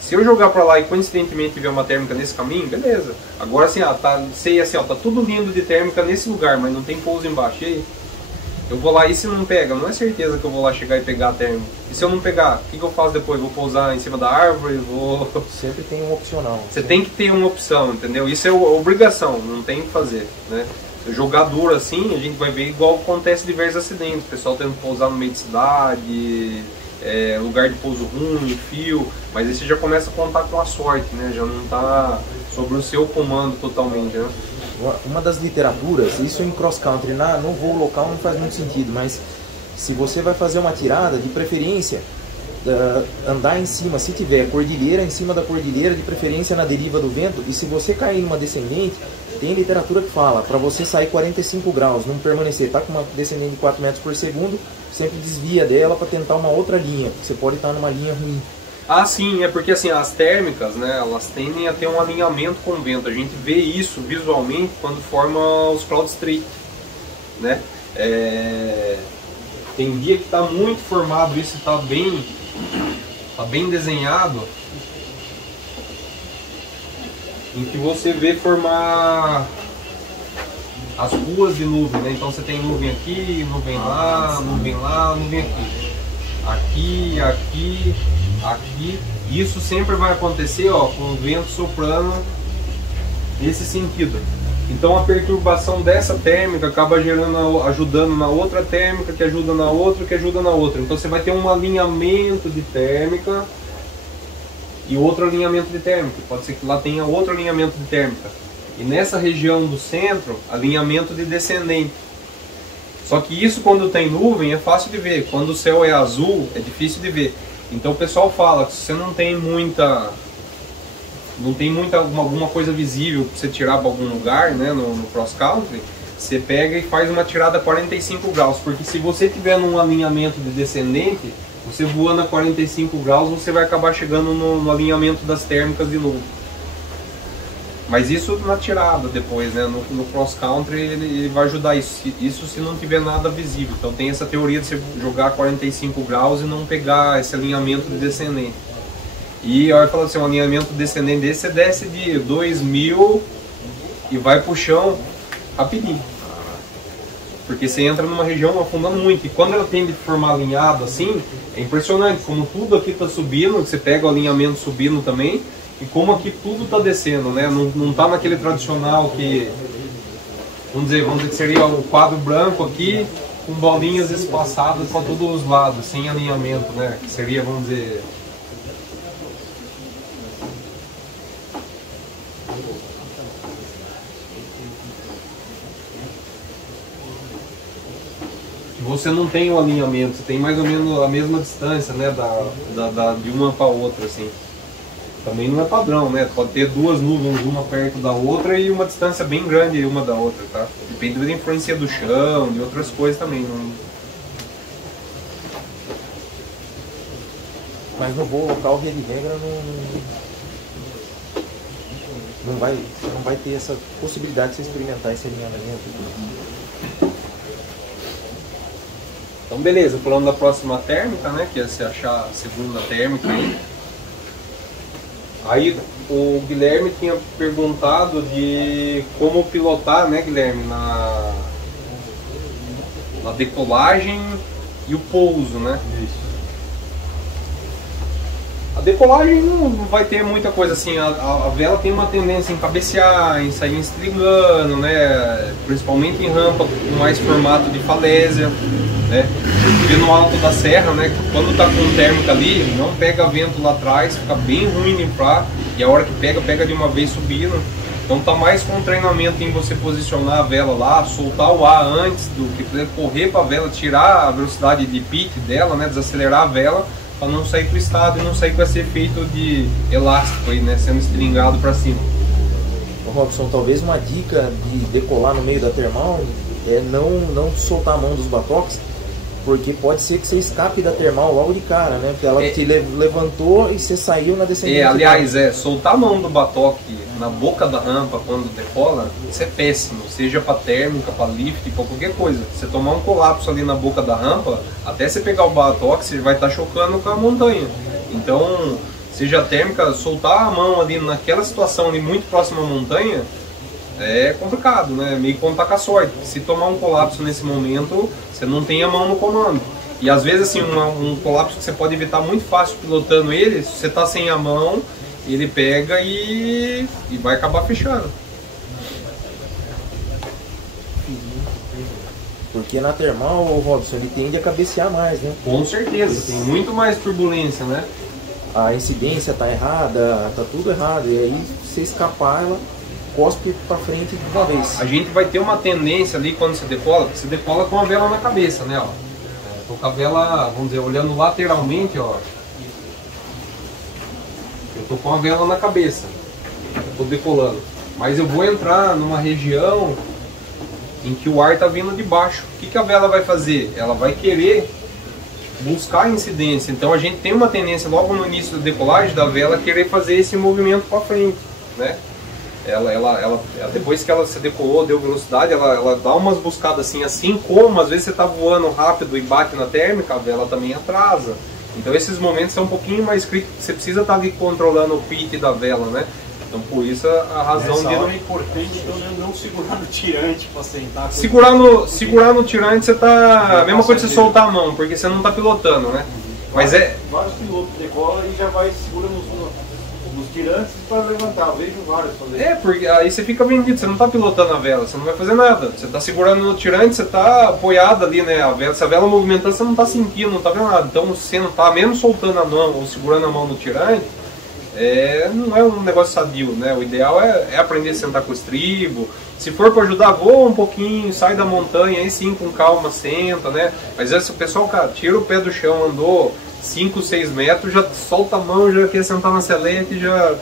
Se eu jogar para lá e coincidentemente ver uma térmica nesse caminho, beleza. Agora assim, sei assim, tá tudo lindo de térmica nesse lugar, mas não tem pouso embaixo, e aí? Eu vou lá e se não pega, não é certeza que eu vou lá chegar e pegar a térmica. E se eu não pegar, o que eu faço depois? Vou pousar em cima da árvore? Sempre tem um opcional. Você tem que ter uma opção, entendeu? Isso é obrigação, não tem o que fazer, né? Jogar duro assim, a gente vai ver igual acontece diversos acidentes. O pessoal tendo que pousar no meio de cidade, lugar de pouso ruim, fio. Mas aí você já começa a contar com a sorte, né? Já não está sobre o seu comando totalmente, né? Uma das literaturas, isso em cross country, no voo local não faz muito sentido, mas se você vai fazer uma tirada, de preferência andar em cima, se tiver cordilheira, em cima da cordilheira, de preferência na deriva do vento, e se você cair numa descendente, tem literatura que fala, para você sair 45 graus, não permanecer, tá com uma descendente de 4 metros por segundo, sempre desvia dela para tentar uma outra linha, porque você pode estar numa linha ruim. Ah, sim, é porque assim, as térmicas, né, elas tendem a ter um alinhamento com o vento. A gente vê isso visualmente quando forma os cloud straight, né? Tem dia que está muito formado, isso está bem desenhado, em que você vê formar as ruas de nuvem, né? Então você tem nuvem aqui, nuvem lá, nuvem lá, nuvem aqui. Aqui, aqui, aqui. Isso sempre vai acontecer, ó, com o vento soprando nesse sentido. Então a perturbação dessa térmica acaba ajudando na outra térmica, que ajuda na outra, que ajuda na outra. Então você vai ter um alinhamento de térmica e outro alinhamento de térmica. Pode ser que lá tenha outro alinhamento de térmica. E nessa região do centro, alinhamento de descendente. Só que isso quando tem nuvem é fácil de ver. Quando o céu é azul é difícil de ver. Então o pessoal fala que se você não tem alguma coisa visível para você tirar para algum lugar, né, no cross country, você pega e faz uma tirada a 45 graus. Porque se você tiver num alinhamento de descendente, você voando a 45 graus, você vai acabar chegando no alinhamento das térmicas de novo. Mas isso na tirada depois, né? No cross country ele vai ajudar isso se não tiver nada visível. Então tem essa teoria de você jogar 45 graus e não pegar esse alinhamento de descendente. E olha, fala assim, um alinhamento descendente desse, você desce de 2000 e vai pro chão rapidinho. Porque você entra numa região afundando muito. E quando ela tem de formar alinhado assim, é impressionante como tudo aqui está subindo, você pega o alinhamento subindo também. E como aqui tudo está descendo, né? Não está naquele tradicional que, vamos dizer que seria o quadro branco aqui, com bolinhas espaçadas para todos os lados, sem alinhamento, né? Que seria, vamos dizer... Você não tem um alinhamento, você tem mais ou menos a mesma distância, né? De uma para outra, assim. Também não é padrão, né? Pode ter duas nuvens, uma perto da outra e uma distância bem grande uma da outra, tá? Depende da influência do chão, de outras coisas também. Mas no voo local, via de regra, você não vai ter essa possibilidade de você experimentar esse alinhamento. Então beleza, falando da próxima térmica, né? Que é se achar a segunda térmica aí. Aí o Guilherme tinha perguntado de como pilotar, né, Guilherme, na decolagem e o pouso, né? Isso. A decolagem não vai ter muita coisa assim, a vela tem uma tendência em cabecear, em sair estrigando, né? Principalmente em rampa com mais formato de falésia, né? Porque no alto da serra, né? Quando tá com térmica ali, não pega vento lá atrás, fica bem ruim limpar, e a hora que pega de uma vez subindo. Então tá mais com treinamento em você posicionar a vela lá, soltar o ar antes do que correr para a vela, tirar a velocidade de pitch dela, né? Desacelerar a vela, para não sair pro estado e não sair com esse efeito de elástico aí, né? Sendo estringado para cima. Ô Robson, talvez uma dica de decolar no meio da termal é não soltar a mão dos batoques, porque pode ser que você escape da termal logo de cara, né? Porque ela te levantou e você saiu na descendente. Aliás, soltar a mão do batoque na boca da rampa quando decola, isso é péssimo. Seja para térmica, para lift, para qualquer coisa. Você tomar um colapso ali na boca da rampa, até você pegar o batoque, você vai estar chocando com a montanha. Então, seja térmica, soltar a mão ali naquela situação ali muito próxima à montanha, é complicado, né? Meio que contar com a sorte. Se tomar um colapso nesse momento, você não tem a mão no comando. E às vezes assim, um colapso que você pode evitar muito fácil pilotando ele, se você está sem a mão, ele pega e vai acabar fechando. Porque na termal, o Robson, ele tende a cabecear mais, né? Com certeza, tem muito mais turbulência, né? A incidência tá errada, tá tudo errado. E aí, se escapar, ela cospe para frente de uma vez. A gente vai ter uma tendência ali quando você decola com a vela na cabeça, né? Ó. Tô com a vela, vamos dizer, olhando lateralmente, ó. Eu tô com a vela na cabeça, eu tô decolando. Mas eu vou entrar numa região em que o ar tá vindo de baixo. O que a vela vai fazer? Ela vai querer buscar incidência. Então a gente tem uma tendência logo no início da decolagem da vela querer fazer esse movimento para frente, né? Ela, depois que ela se decolou, deu velocidade, ela dá umas buscadas assim como às vezes você está voando rápido e bate na térmica, a vela também atrasa. Então esses momentos são um pouquinho mais críticos, você precisa estar ali controlando o pitch da vela, né? Então por isso a razão Nessa de... hora é importante não segurar no tirante para sentar. Segurar no tirante, você tá... A mesma coisa que você soltar a mão, porque você não está pilotando, né? Mas vários pilotos decolam e já vai segurando nos tirantes para levantar. Eu vejo vários fazer. porque aí você fica vendido, você não está pilotando a vela, você não vai fazer nada. Você está segurando no tirante, você está apoiado ali, né? Se a vela movimentando, você não está sentindo, não está vendo nada. Então você não está, mesmo soltando a mão ou segurando a mão no tirante, não é um negócio sadio, né? O ideal é aprender a sentar com o estribo. Se for para ajudar, voa um pouquinho, sai da montanha, aí sim, com calma, senta, né? Mas se o pessoal, cara, tira o pé do chão, andou 5, 6 metros, já solta a mão, já quer sentar na selete, já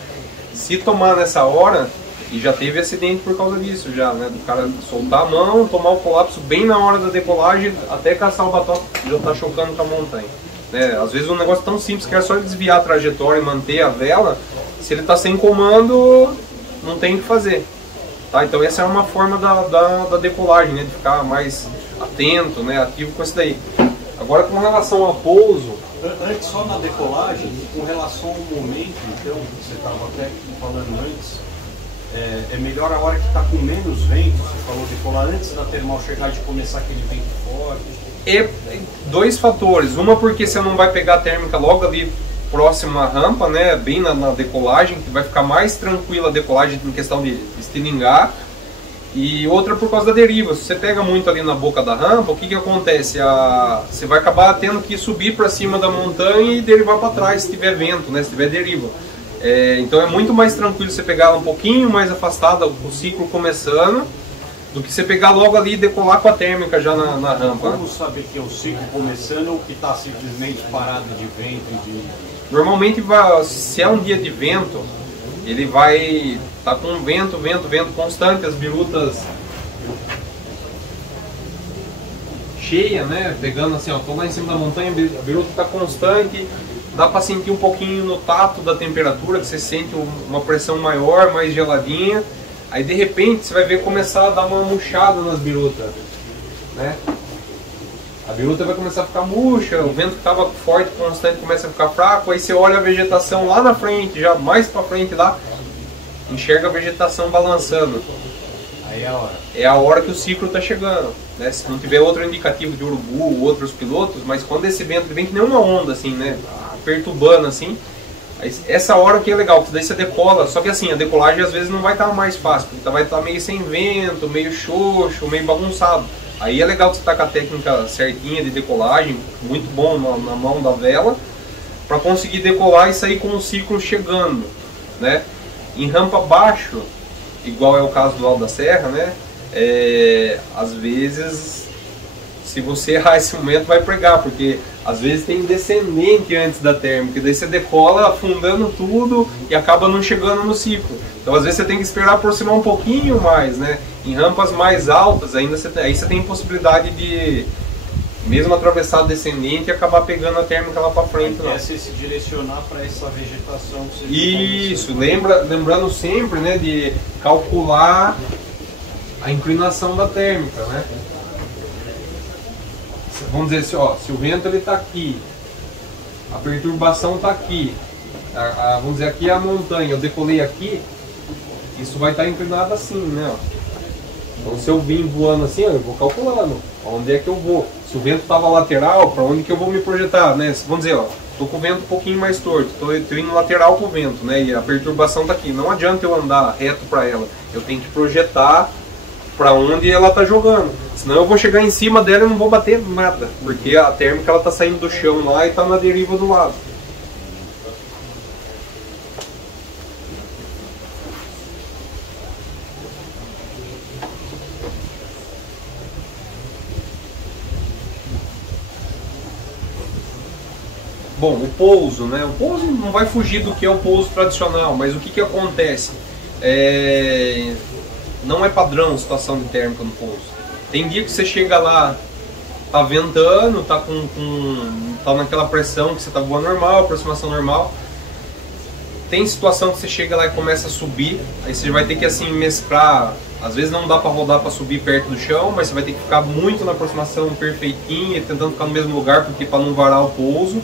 se tomar nessa hora, e já teve acidente por causa disso, já, né? Do cara soltar a mão, tomar o colapso bem na hora da decolagem, até caçar o batom, já tá chocando com a montanha. Né? Às vezes um negócio tão simples que é só ele desviar a trajetória e manter a vela, se ele está sem comando, não tem o que fazer. Tá? Então essa é uma forma da decolagem, né? De ficar mais atento, né? Ativo com isso daí. Agora com relação ao pouso... Antes, só na decolagem, com relação ao momento, então, você estava até falando antes, é melhor a hora que está com menos vento, você falou decolar antes da termal chegar de começar aquele vento forte. Dois fatores, uma porque você não vai pegar a térmica logo ali próximo à rampa, né, bem na decolagem, que vai ficar mais tranquila a decolagem em questão de estilingar, e outra por causa da deriva. Se você pega muito ali na boca da rampa, o que acontece? Você vai acabar tendo que subir para cima da montanha e derivar para trás se tiver vento, né, se tiver deriva. Então é muito mais tranquilo você pegar ela um pouquinho mais afastada, o ciclo começando, do que você pegar logo ali e decolar com a térmica já na rampa. Como saber que é o ciclo começando ou que está simplesmente parado de vento? Normalmente, se é um dia de vento, ele vai estar com vento constante, as birutas cheias, né? Pegando assim, ó, tô lá em cima da montanha, a biruta está constante, dá para sentir um pouquinho no tato da temperatura, que você sente uma pressão maior, mais geladinha. Aí de repente você vai ver começar a dar uma murchada nas birutas, né? A biruta vai começar a ficar murcha, o vento que estava forte, constante, começa a ficar fraco. Aí você olha a vegetação lá na frente, já mais para frente lá, enxerga a vegetação balançando. Aí é a hora. É a hora que o ciclo está chegando, né? Se não tiver outro indicativo de urubu ou outros pilotos, mas quando esse vento vem que nem uma onda assim, né? Perturbando assim, essa hora que é legal, porque daí você decola, só que assim, a decolagem às vezes não vai estar mais fácil, porque vai estar meio sem vento, meio xoxo, meio bagunçado. Aí é legal você estar com a técnica certinha de decolagem, muito bom na mão da vela, para conseguir decolar e sair com o ciclo chegando, né? Em rampa baixo, igual é o caso do Alto da Serra, né? Às vezes, se você errar esse momento, vai pregar, porque às vezes tem descendente antes da térmica, daí você decola afundando tudo e acaba não chegando no ciclo. Então às vezes você tem que esperar aproximar um pouquinho mais, né? Em rampas mais altas, aí você tem possibilidade de, mesmo atravessar o descendente e acabar pegando a térmica lá para frente. É se direcionar para essa vegetação. Isso, lembrando sempre, né, de calcular a inclinação da térmica, né? Vamos dizer assim, ó, se o vento está aqui, a perturbação está aqui, vamos dizer, aqui é a montanha, eu decolei aqui, isso vai estar inclinado assim, né? Então se eu vim voando assim, eu vou calculando onde é que eu vou. Se o vento estava lateral, para onde que eu vou me projetar, né? Vamos dizer, ó, estou com o vento um pouquinho mais torto, estou indo lateral com o vento, né? E a perturbação está aqui. Não adianta eu andar reto para ela, eu tenho que projetar para onde ela está jogando. Senão eu vou chegar em cima dela e não vou bater nada, porque a térmica ela está saindo do chão lá e está na deriva do lado. Bom, o pouso, né? O pouso não vai fugir do que é o pouso tradicional, mas o que acontece? Não é padrão situação de térmica no pouso. Tem dia que você chega lá tá ventando, tá tá naquela pressão que você tá voando normal, aproximação normal. Tem situação que você chega lá e começa a subir, aí você vai ter que assim mesclar, às vezes não dá para rodar para subir perto do chão, mas você vai ter que ficar muito na aproximação perfeitinha, tentando ficar no mesmo lugar, porque para não varar o pouso.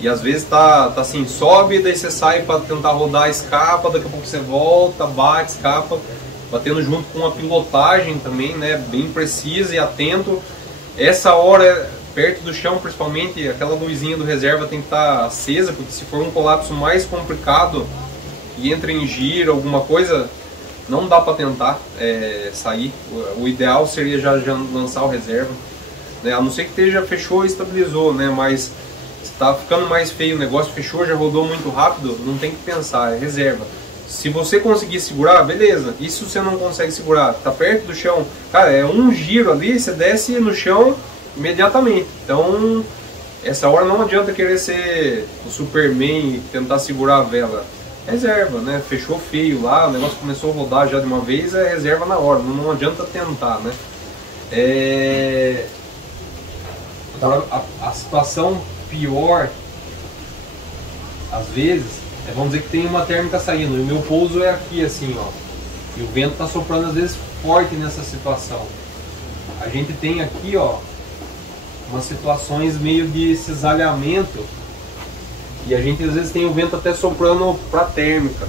E às vezes tá assim, sobe, daí você sai para tentar rodar, escapa, daqui a pouco você volta, bate, escapa, batendo junto com a pilotagem também, né, bem precisa e atento. Essa hora, perto do chão principalmente, aquela luzinha do reserva tem que estar acesa, porque se for um colapso mais complicado e entra em giro, alguma coisa, não dá para tentar sair. O ideal seria já lançar o reserva, né? A não ser que esteja, fechou e estabilizou, né? Mas está ficando mais feio o negócio, fechou, já rodou muito rápido, não tem que pensar, é reserva. Se você conseguir segurar, beleza. E se você não consegue segurar, tá perto do chão, cara, é um giro ali, você desce no chão imediatamente. Então, essa hora não adianta querer ser o Superman e tentar segurar a vela. Reserva, né? Fechou feio lá, o negócio começou a rodar já de uma vez, é reserva na hora, não adianta tentar, né? Agora, a situação pior, às vezes, vamos dizer que tem uma térmica saindo, e o meu pouso é aqui assim, ó, e o vento está soprando às vezes forte nessa situação. A gente tem aqui, ó, umas situações meio de cisalhamento, e a gente às vezes tem o vento até soprando para térmica.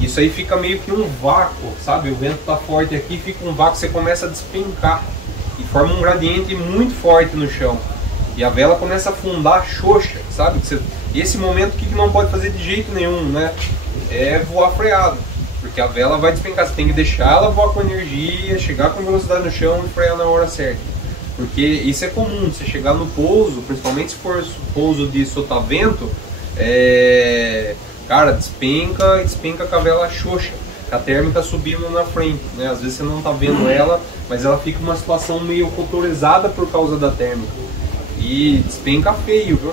Isso aí fica meio que um vácuo, sabe? O vento está forte aqui, fica um vácuo, você começa a despencar e forma um gradiente muito forte no chão. E a vela começa a afundar xoxa, sabe? Esse momento, o que não pode fazer de jeito nenhum, né? É voar freado, porque a vela vai despencar, você tem que deixar ela voar com energia, chegar com velocidade no chão e frear na hora certa. Porque isso é comum, você chegar no pouso, principalmente se for pouso de sotavento, cara, despenca com a vela xoxa, a térmica subindo na frente, né? Às vezes você não tá vendo ela, mas ela fica uma situação meio rotorizada por causa da térmica. E despenca feio, viu?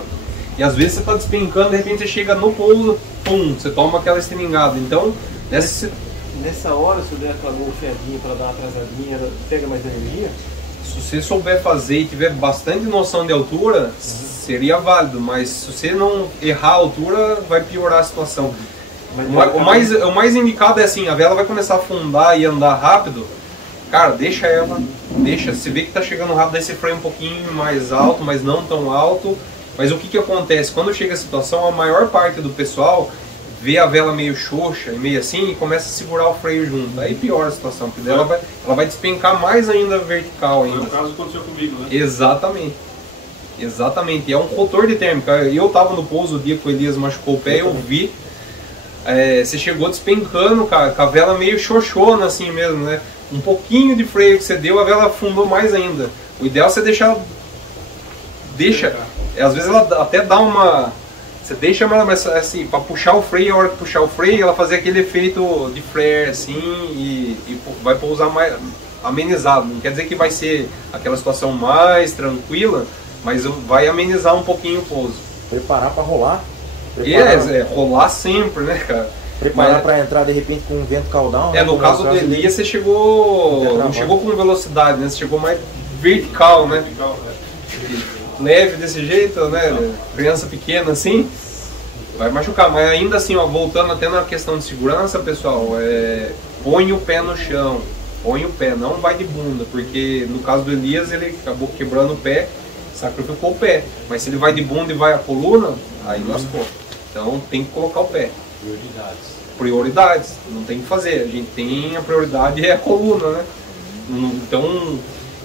E às vezes você está despencando, de repente você chega no pouso, pum, você toma aquela estringada. Então, nessa hora, se eu der aquela golfeadinha para dar uma atrasadinha, pega mais energia? Se você souber fazer e tiver bastante noção de altura, seria válido, mas se você não errar a altura, vai piorar a situação. O mais indicado é assim, a vela vai começar a afundar e andar rápido, cara, deixa ela, se vê que tá chegando rápido, aí você freia um pouquinho mais alto, mas não tão alto. Mas o que acontece? Quando chega a situação, a maior parte do pessoal vê a vela meio xoxa e meio assim e começa a segurar o freio junto. Aí piora a situação, porque ela vai despencar mais ainda vertical. Foi o caso que aconteceu comigo, né? Exatamente. Exatamente. E é um rotor de térmica. Eu tava no pouso o dia que o Elias machucou o pé, eu vi. Você chegou despencando, cara, com a vela meio xoxona assim mesmo, né? Um pouquinho de freio que você deu, a vela afundou mais ainda. O ideal é você deixar... Às vezes ela até dá uma... Você deixa ela, mas assim, para puxar o freio, a hora que puxar o freio, ela fazer aquele efeito de flare assim e vai pousar mais amenizado. Não quer dizer que vai ser aquela situação mais tranquila, mas vai amenizar um pouquinho o pouso. Preparar para rolar. Rolar sempre, né, cara? Preparar para entrar de repente com um vento caudal. Né? No caso do Elias, você chegou... Não chegou com velocidade, né? Você chegou mais vertical, né? Leve desse jeito, né? Criança pequena assim, vai machucar. Mas ainda assim, ó, voltando até na questão de segurança, pessoal, põe o pé no chão, põe o pé, não vai de bunda, porque no caso do Elias ele acabou quebrando o pé, sacrificou o pé. Mas se ele vai de bunda e vai a coluna, aí lascou. Então tem que colocar o pé. Prioridades, não tem que fazer. A gente tem a prioridade é a coluna, né? Então,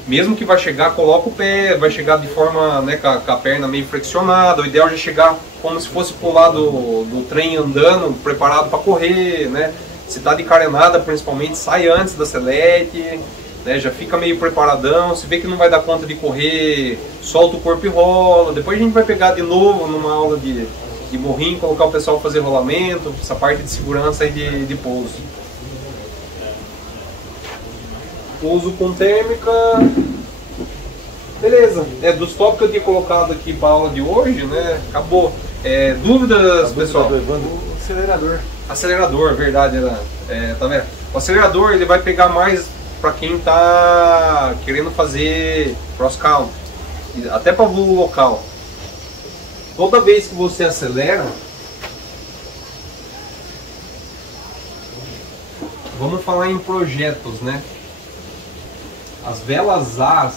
mesmo que vai chegar, coloca o pé, vai chegar de forma, né, com a perna meio flexionada. O ideal é chegar como se fosse pular do trem andando, preparado para correr, né? Se tá de carenada, principalmente, sai antes da selete, né? Já fica meio preparadão. Se vê que não vai dar conta de correr, solta o corpo e rola. Depois a gente vai pegar de novo numa aula de morrinho, colocar o pessoal fazer rolamento, essa parte de segurança e de pouso. Pouso com térmica, beleza. Dos tópicos que eu tinha colocado aqui para a aula de hoje, né? Acabou. Dúvidas, pessoal? O acelerador. Acelerador, verdade. Tá vendo? O acelerador ele vai pegar mais para quem tá querendo fazer cross country. até para voo local. Toda vez que você acelera, vamos falar em projetos, né? As velas As,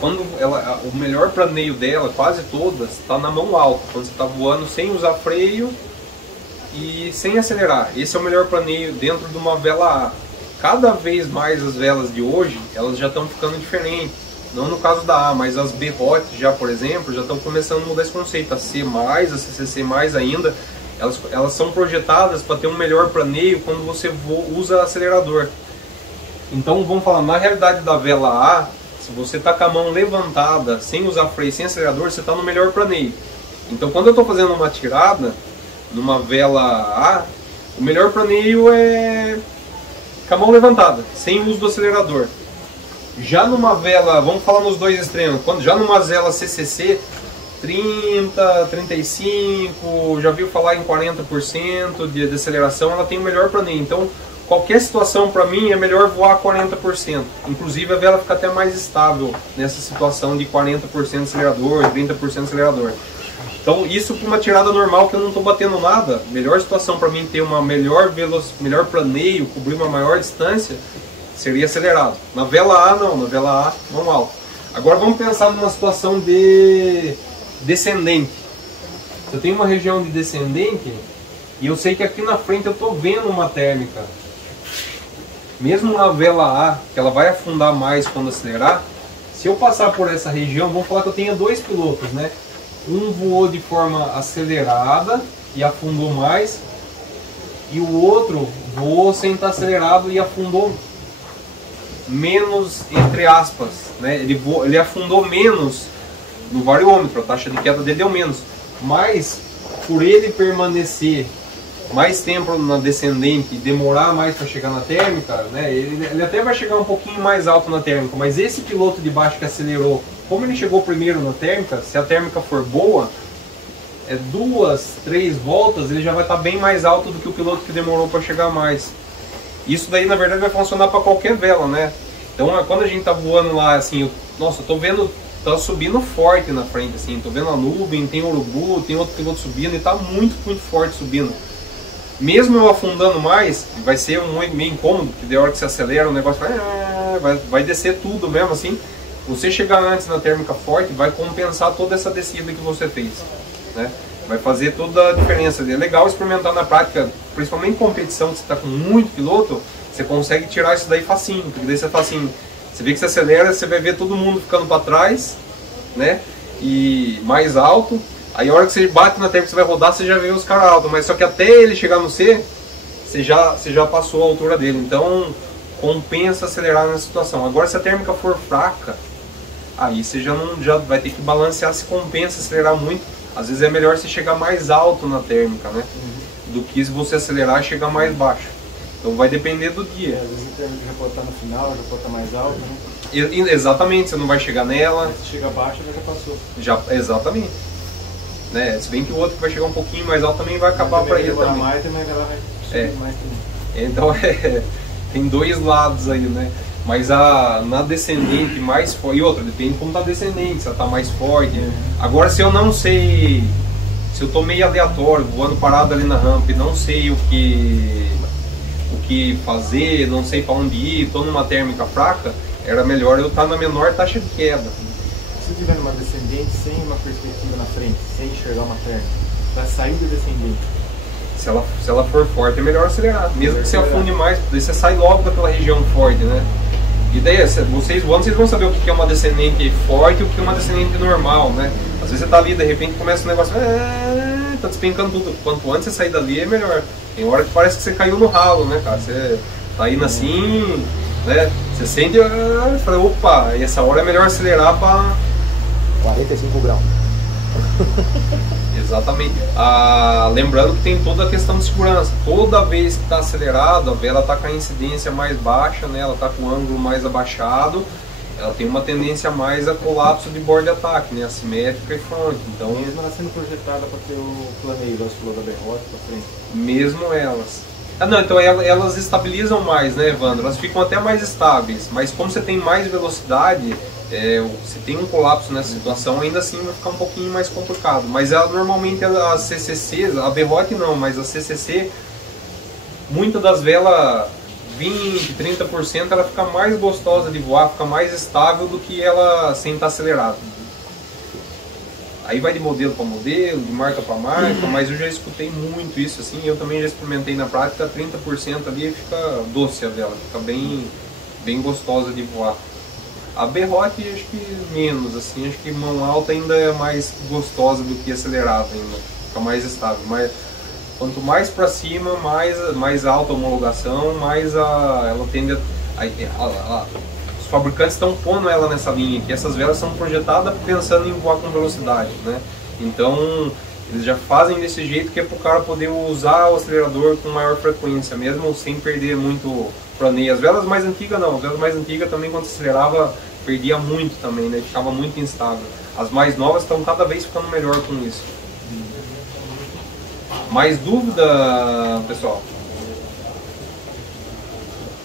quando o melhor planeio dela, quase todas, está na mão alta, quando você está voando sem usar freio e sem acelerar. Esse é o melhor planeio dentro de uma vela A. Cada vez mais as velas de hoje, elas já estão ficando diferentes. Não no caso da A, mas as B-Hot já, por exemplo, já estão começando a mudar esse conceito. A C+, a CCC+, ainda, elas são projetadas para ter um melhor planeio quando você usa acelerador. Então vamos falar, na realidade da vela A, se você está com a mão levantada, sem usar freio, sem acelerador, você está no melhor planeio. Então quando eu estou fazendo uma tirada, numa vela A, o melhor planeio é com a mão levantada, sem uso do acelerador. Já numa vela, vamos falar nos dois extremos, já numa vela CCC, 30, 35, já viu falar em 40% de aceleração, ela tem o melhor planeio. Então, qualquer situação para mim é melhor voar 40%. Inclusive a vela fica até mais estável nessa situação de 40% acelerador, 30% acelerador. Então, isso para uma tirada normal que eu não estou batendo nada, melhor situação para mim ter uma melhor planeio, cobrir uma maior distância, seria acelerado. Na vela A não, na vela A mão alta. Agora vamos pensar numa situação de descendente. Se eu tenho uma região de descendente e eu sei que aqui na frente eu estou vendo uma térmica, mesmo na vela A, que ela vai afundar mais quando acelerar, se eu passar por essa região, vamos falar que eu tenho dois pilotos, né? Um voou de forma acelerada e afundou mais, e o outro voou sem estar acelerado e afundou menos, entre aspas, né? Ele afundou menos no variômetro, a taxa de queda dele deu menos, mas por ele permanecer mais tempo na descendente e demorar mais para chegar na térmica, né? Ele até vai chegar um pouquinho mais alto na térmica, mas esse piloto de baixo que acelerou, como ele chegou primeiro na térmica, se a térmica for boa, 2, 3 voltas, ele já vai estar bem mais alto do que o piloto que demorou para chegar mais. Isso daí na verdade vai funcionar para qualquer vela, né? Então quando a gente tá voando lá, assim, nossa, eu tô vendo, tá subindo forte na frente, assim, tô vendo a nuvem, tem urubu, tem outro piloto subindo e tá muito, muito forte subindo. Mesmo eu afundando mais, vai ser meio incômodo, porque de hora que você acelera o negócio vai descer tudo mesmo, assim. Você chegar antes na térmica forte vai compensar toda essa descida que você fez, né? Vai fazer toda a diferença. É legal experimentar na prática, principalmente em competição, que você está com muito piloto, você consegue tirar isso daí facinho, porque daí você faz assim, você vê que você acelera, você vai ver todo mundo ficando para trás, né? E mais alto. Aí a hora que você bate na térmica, você vai rodar, você já vê os caras altos, mas só que até ele chegar no C, você já passou a altura dele. Então compensa acelerar nessa situação. Agora se a térmica for fraca, aí você já vai ter que balancear se compensa acelerar muito. Às vezes é melhor você chegar mais alto na térmica, né? Do que se você acelerar e chegar mais baixo. Então vai depender do dia. Às vezes a térmica já pode estar no final, já pode estar mais alto, né? Exatamente, você não vai chegar nela. Se chega abaixo, já passou. Exatamente. Né? Se bem que o outro que vai chegar um pouquinho mais alto também vai acabar para ele também. Mais, também vai subir mais também. Então tem dois lados aí, né? Mas na descendente mais forte, e outra, depende de como tá a descendente, se ela tá mais forte. Agora se eu não sei, se eu tô meio aleatório, voando parado ali na rampa e não sei o que fazer, não sei para onde ir, tô numa térmica fraca, era melhor eu estar na menor taxa de queda. Se tiver numa descendente sem uma perspectiva na frente, sem enxergar uma térmica, vai sair da descendente. Se ela for forte, é melhor acelerar. Mesmo que você afunde mais, daí você sai logo daquela região forte, né? E daí, vocês voando, vocês vão saber o que é uma descendente forte e o que é uma descendente normal, né? Às vezes você tá ali, de repente começa um negócio, tá despencando tudo. Quanto antes você sair dali, é melhor. Tem hora que parece que você caiu no ralo, né, cara? Você tá indo assim, né? Você sente, fala, opa, e essa hora é melhor acelerar para 45 graus. Exatamente. Lembrando que tem toda a questão de segurança. Toda vez que está acelerado, a vela está com a incidência mais baixa, né? Ela está com o ângulo mais abaixado, ela tem uma tendência mais a colapso de borda de ataque, né? Assimétrica e front. Então, mesmo ela sendo projetada para ter o planeio, você falou da B-Hot para frente. Mesmo elas. Não, então elas estabilizam mais, né, Evandro? Elas ficam até mais estáveis, mas como você tem mais velocidade, se tem um colapso nessa situação, ainda assim vai ficar um pouquinho mais complicado. Mas ela, normalmente as CCC, a Berrote não, mas a CCC, muitas das velas 20, 30%, ela fica mais gostosa de voar, fica mais estável do que ela sem estar acelerada. Aí vai de modelo para modelo, de marca para marca, mas eu já escutei muito isso, assim, eu também já experimentei na prática, 30% ali fica doce a vela, fica bem gostosa de voar. A Berrote acho que menos, assim, acho que mão alta ainda é mais gostosa do que acelerada ainda, fica mais estável, mas quanto mais para cima, mais alta a homologação, mais ela tende os fabricantes estão pondo ela nessa linha, que essas velas são projetadas pensando em voar com velocidade, né? Então eles já fazem desse jeito que é para o cara poder usar o acelerador com maior frequência, mesmo sem perder muito planeio. As velas mais antigas não, as velas mais antigas também quando acelerava perdia muito também, né? Ficava muito instável. As mais novas estão cada vez ficando melhor com isso. Mais dúvida, pessoal?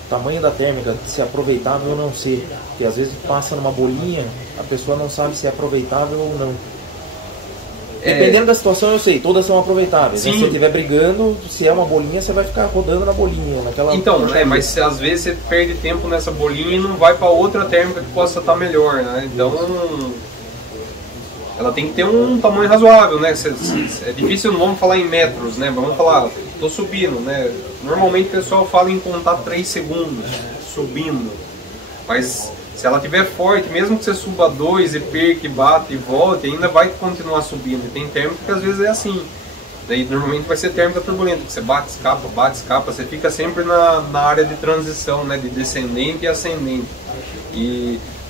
Tamanho da térmica, se é aproveitável ou não ser. Porque às vezes passa numa bolinha, a pessoa não sabe se é aproveitável ou não. Dependendo da situação, eu sei, todas são aproveitáveis. Se você estiver brigando, se é uma bolinha, você vai ficar rodando na bolinha. Então, mas às vezes você perde tempo nessa bolinha e não vai para outra térmica que possa estar melhor, né? Então, ela tem que ter um tamanho razoável, né? É difícil, não vamos falar em metros, né? Vamos falar, tô subindo, né? Normalmente o pessoal fala em contar 3 segundos subindo, mas se ela estiver forte, mesmo que você suba 2 e perca, e bata e volte, ainda vai continuar subindo. E tem térmica que às vezes é assim. Daí normalmente vai ser térmica turbulenta, que você bate, escapa, você fica sempre na área de transição, né? De descendente e ascendente.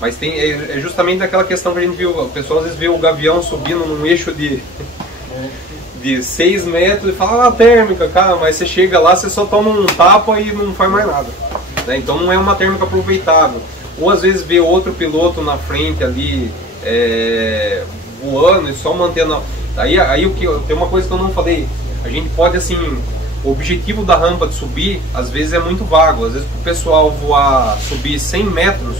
Mas é justamente aquela questão que a gente viu, o pessoal às vezes vê o gavião subindo num eixo de 6 metros e fala, térmica, cara, mas você chega lá, você só toma um tapa e não faz mais nada, né? Então não é uma térmica aproveitável. Ou às vezes vê outro piloto na frente ali voando e só mantendo. Aí tem uma coisa que eu não falei, a gente pode assim, o objetivo da rampa de subir às vezes é muito vago, às vezes para o pessoal subir 100 metros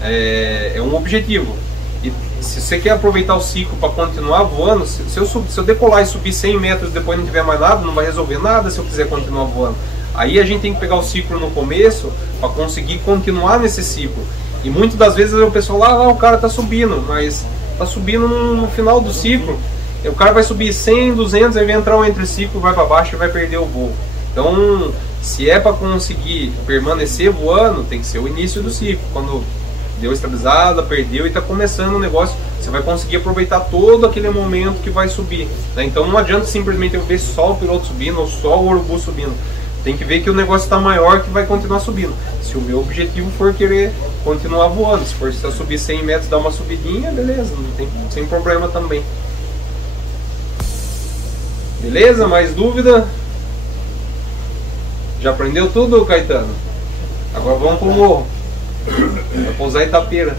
é um objetivo. E se você quer aproveitar o ciclo para continuar voando, se eu decolar e subir 100 metros depois não tiver mais nada, não vai resolver nada se eu quiser continuar voando. Aí a gente tem que pegar o ciclo no começo para conseguir continuar nesse ciclo. E muitas das vezes o pessoal o cara está subindo, mas está subindo no final do ciclo. O cara vai subir 100, 200, aí vai entrar um entre-ciclo, vai para baixo e vai perder o voo. Então, se é para conseguir permanecer voando, tem que ser o início do ciclo. Quando deu estabilizada, perdeu e está começando o negócio, você vai conseguir aproveitar todo aquele momento que vai subir, né? Então não adianta simplesmente eu ver só o piloto subindo ou só o urubu subindo. Tem que ver que o negócio está maior, que vai continuar subindo. Se o meu objetivo for querer continuar voando, se for subir 100 metros, dar uma subidinha, beleza, não tem, sem problema também. Beleza? Mais dúvida? Já aprendeu tudo, Caetano? Agora vamos pro morro. Vai pousar em Itapira.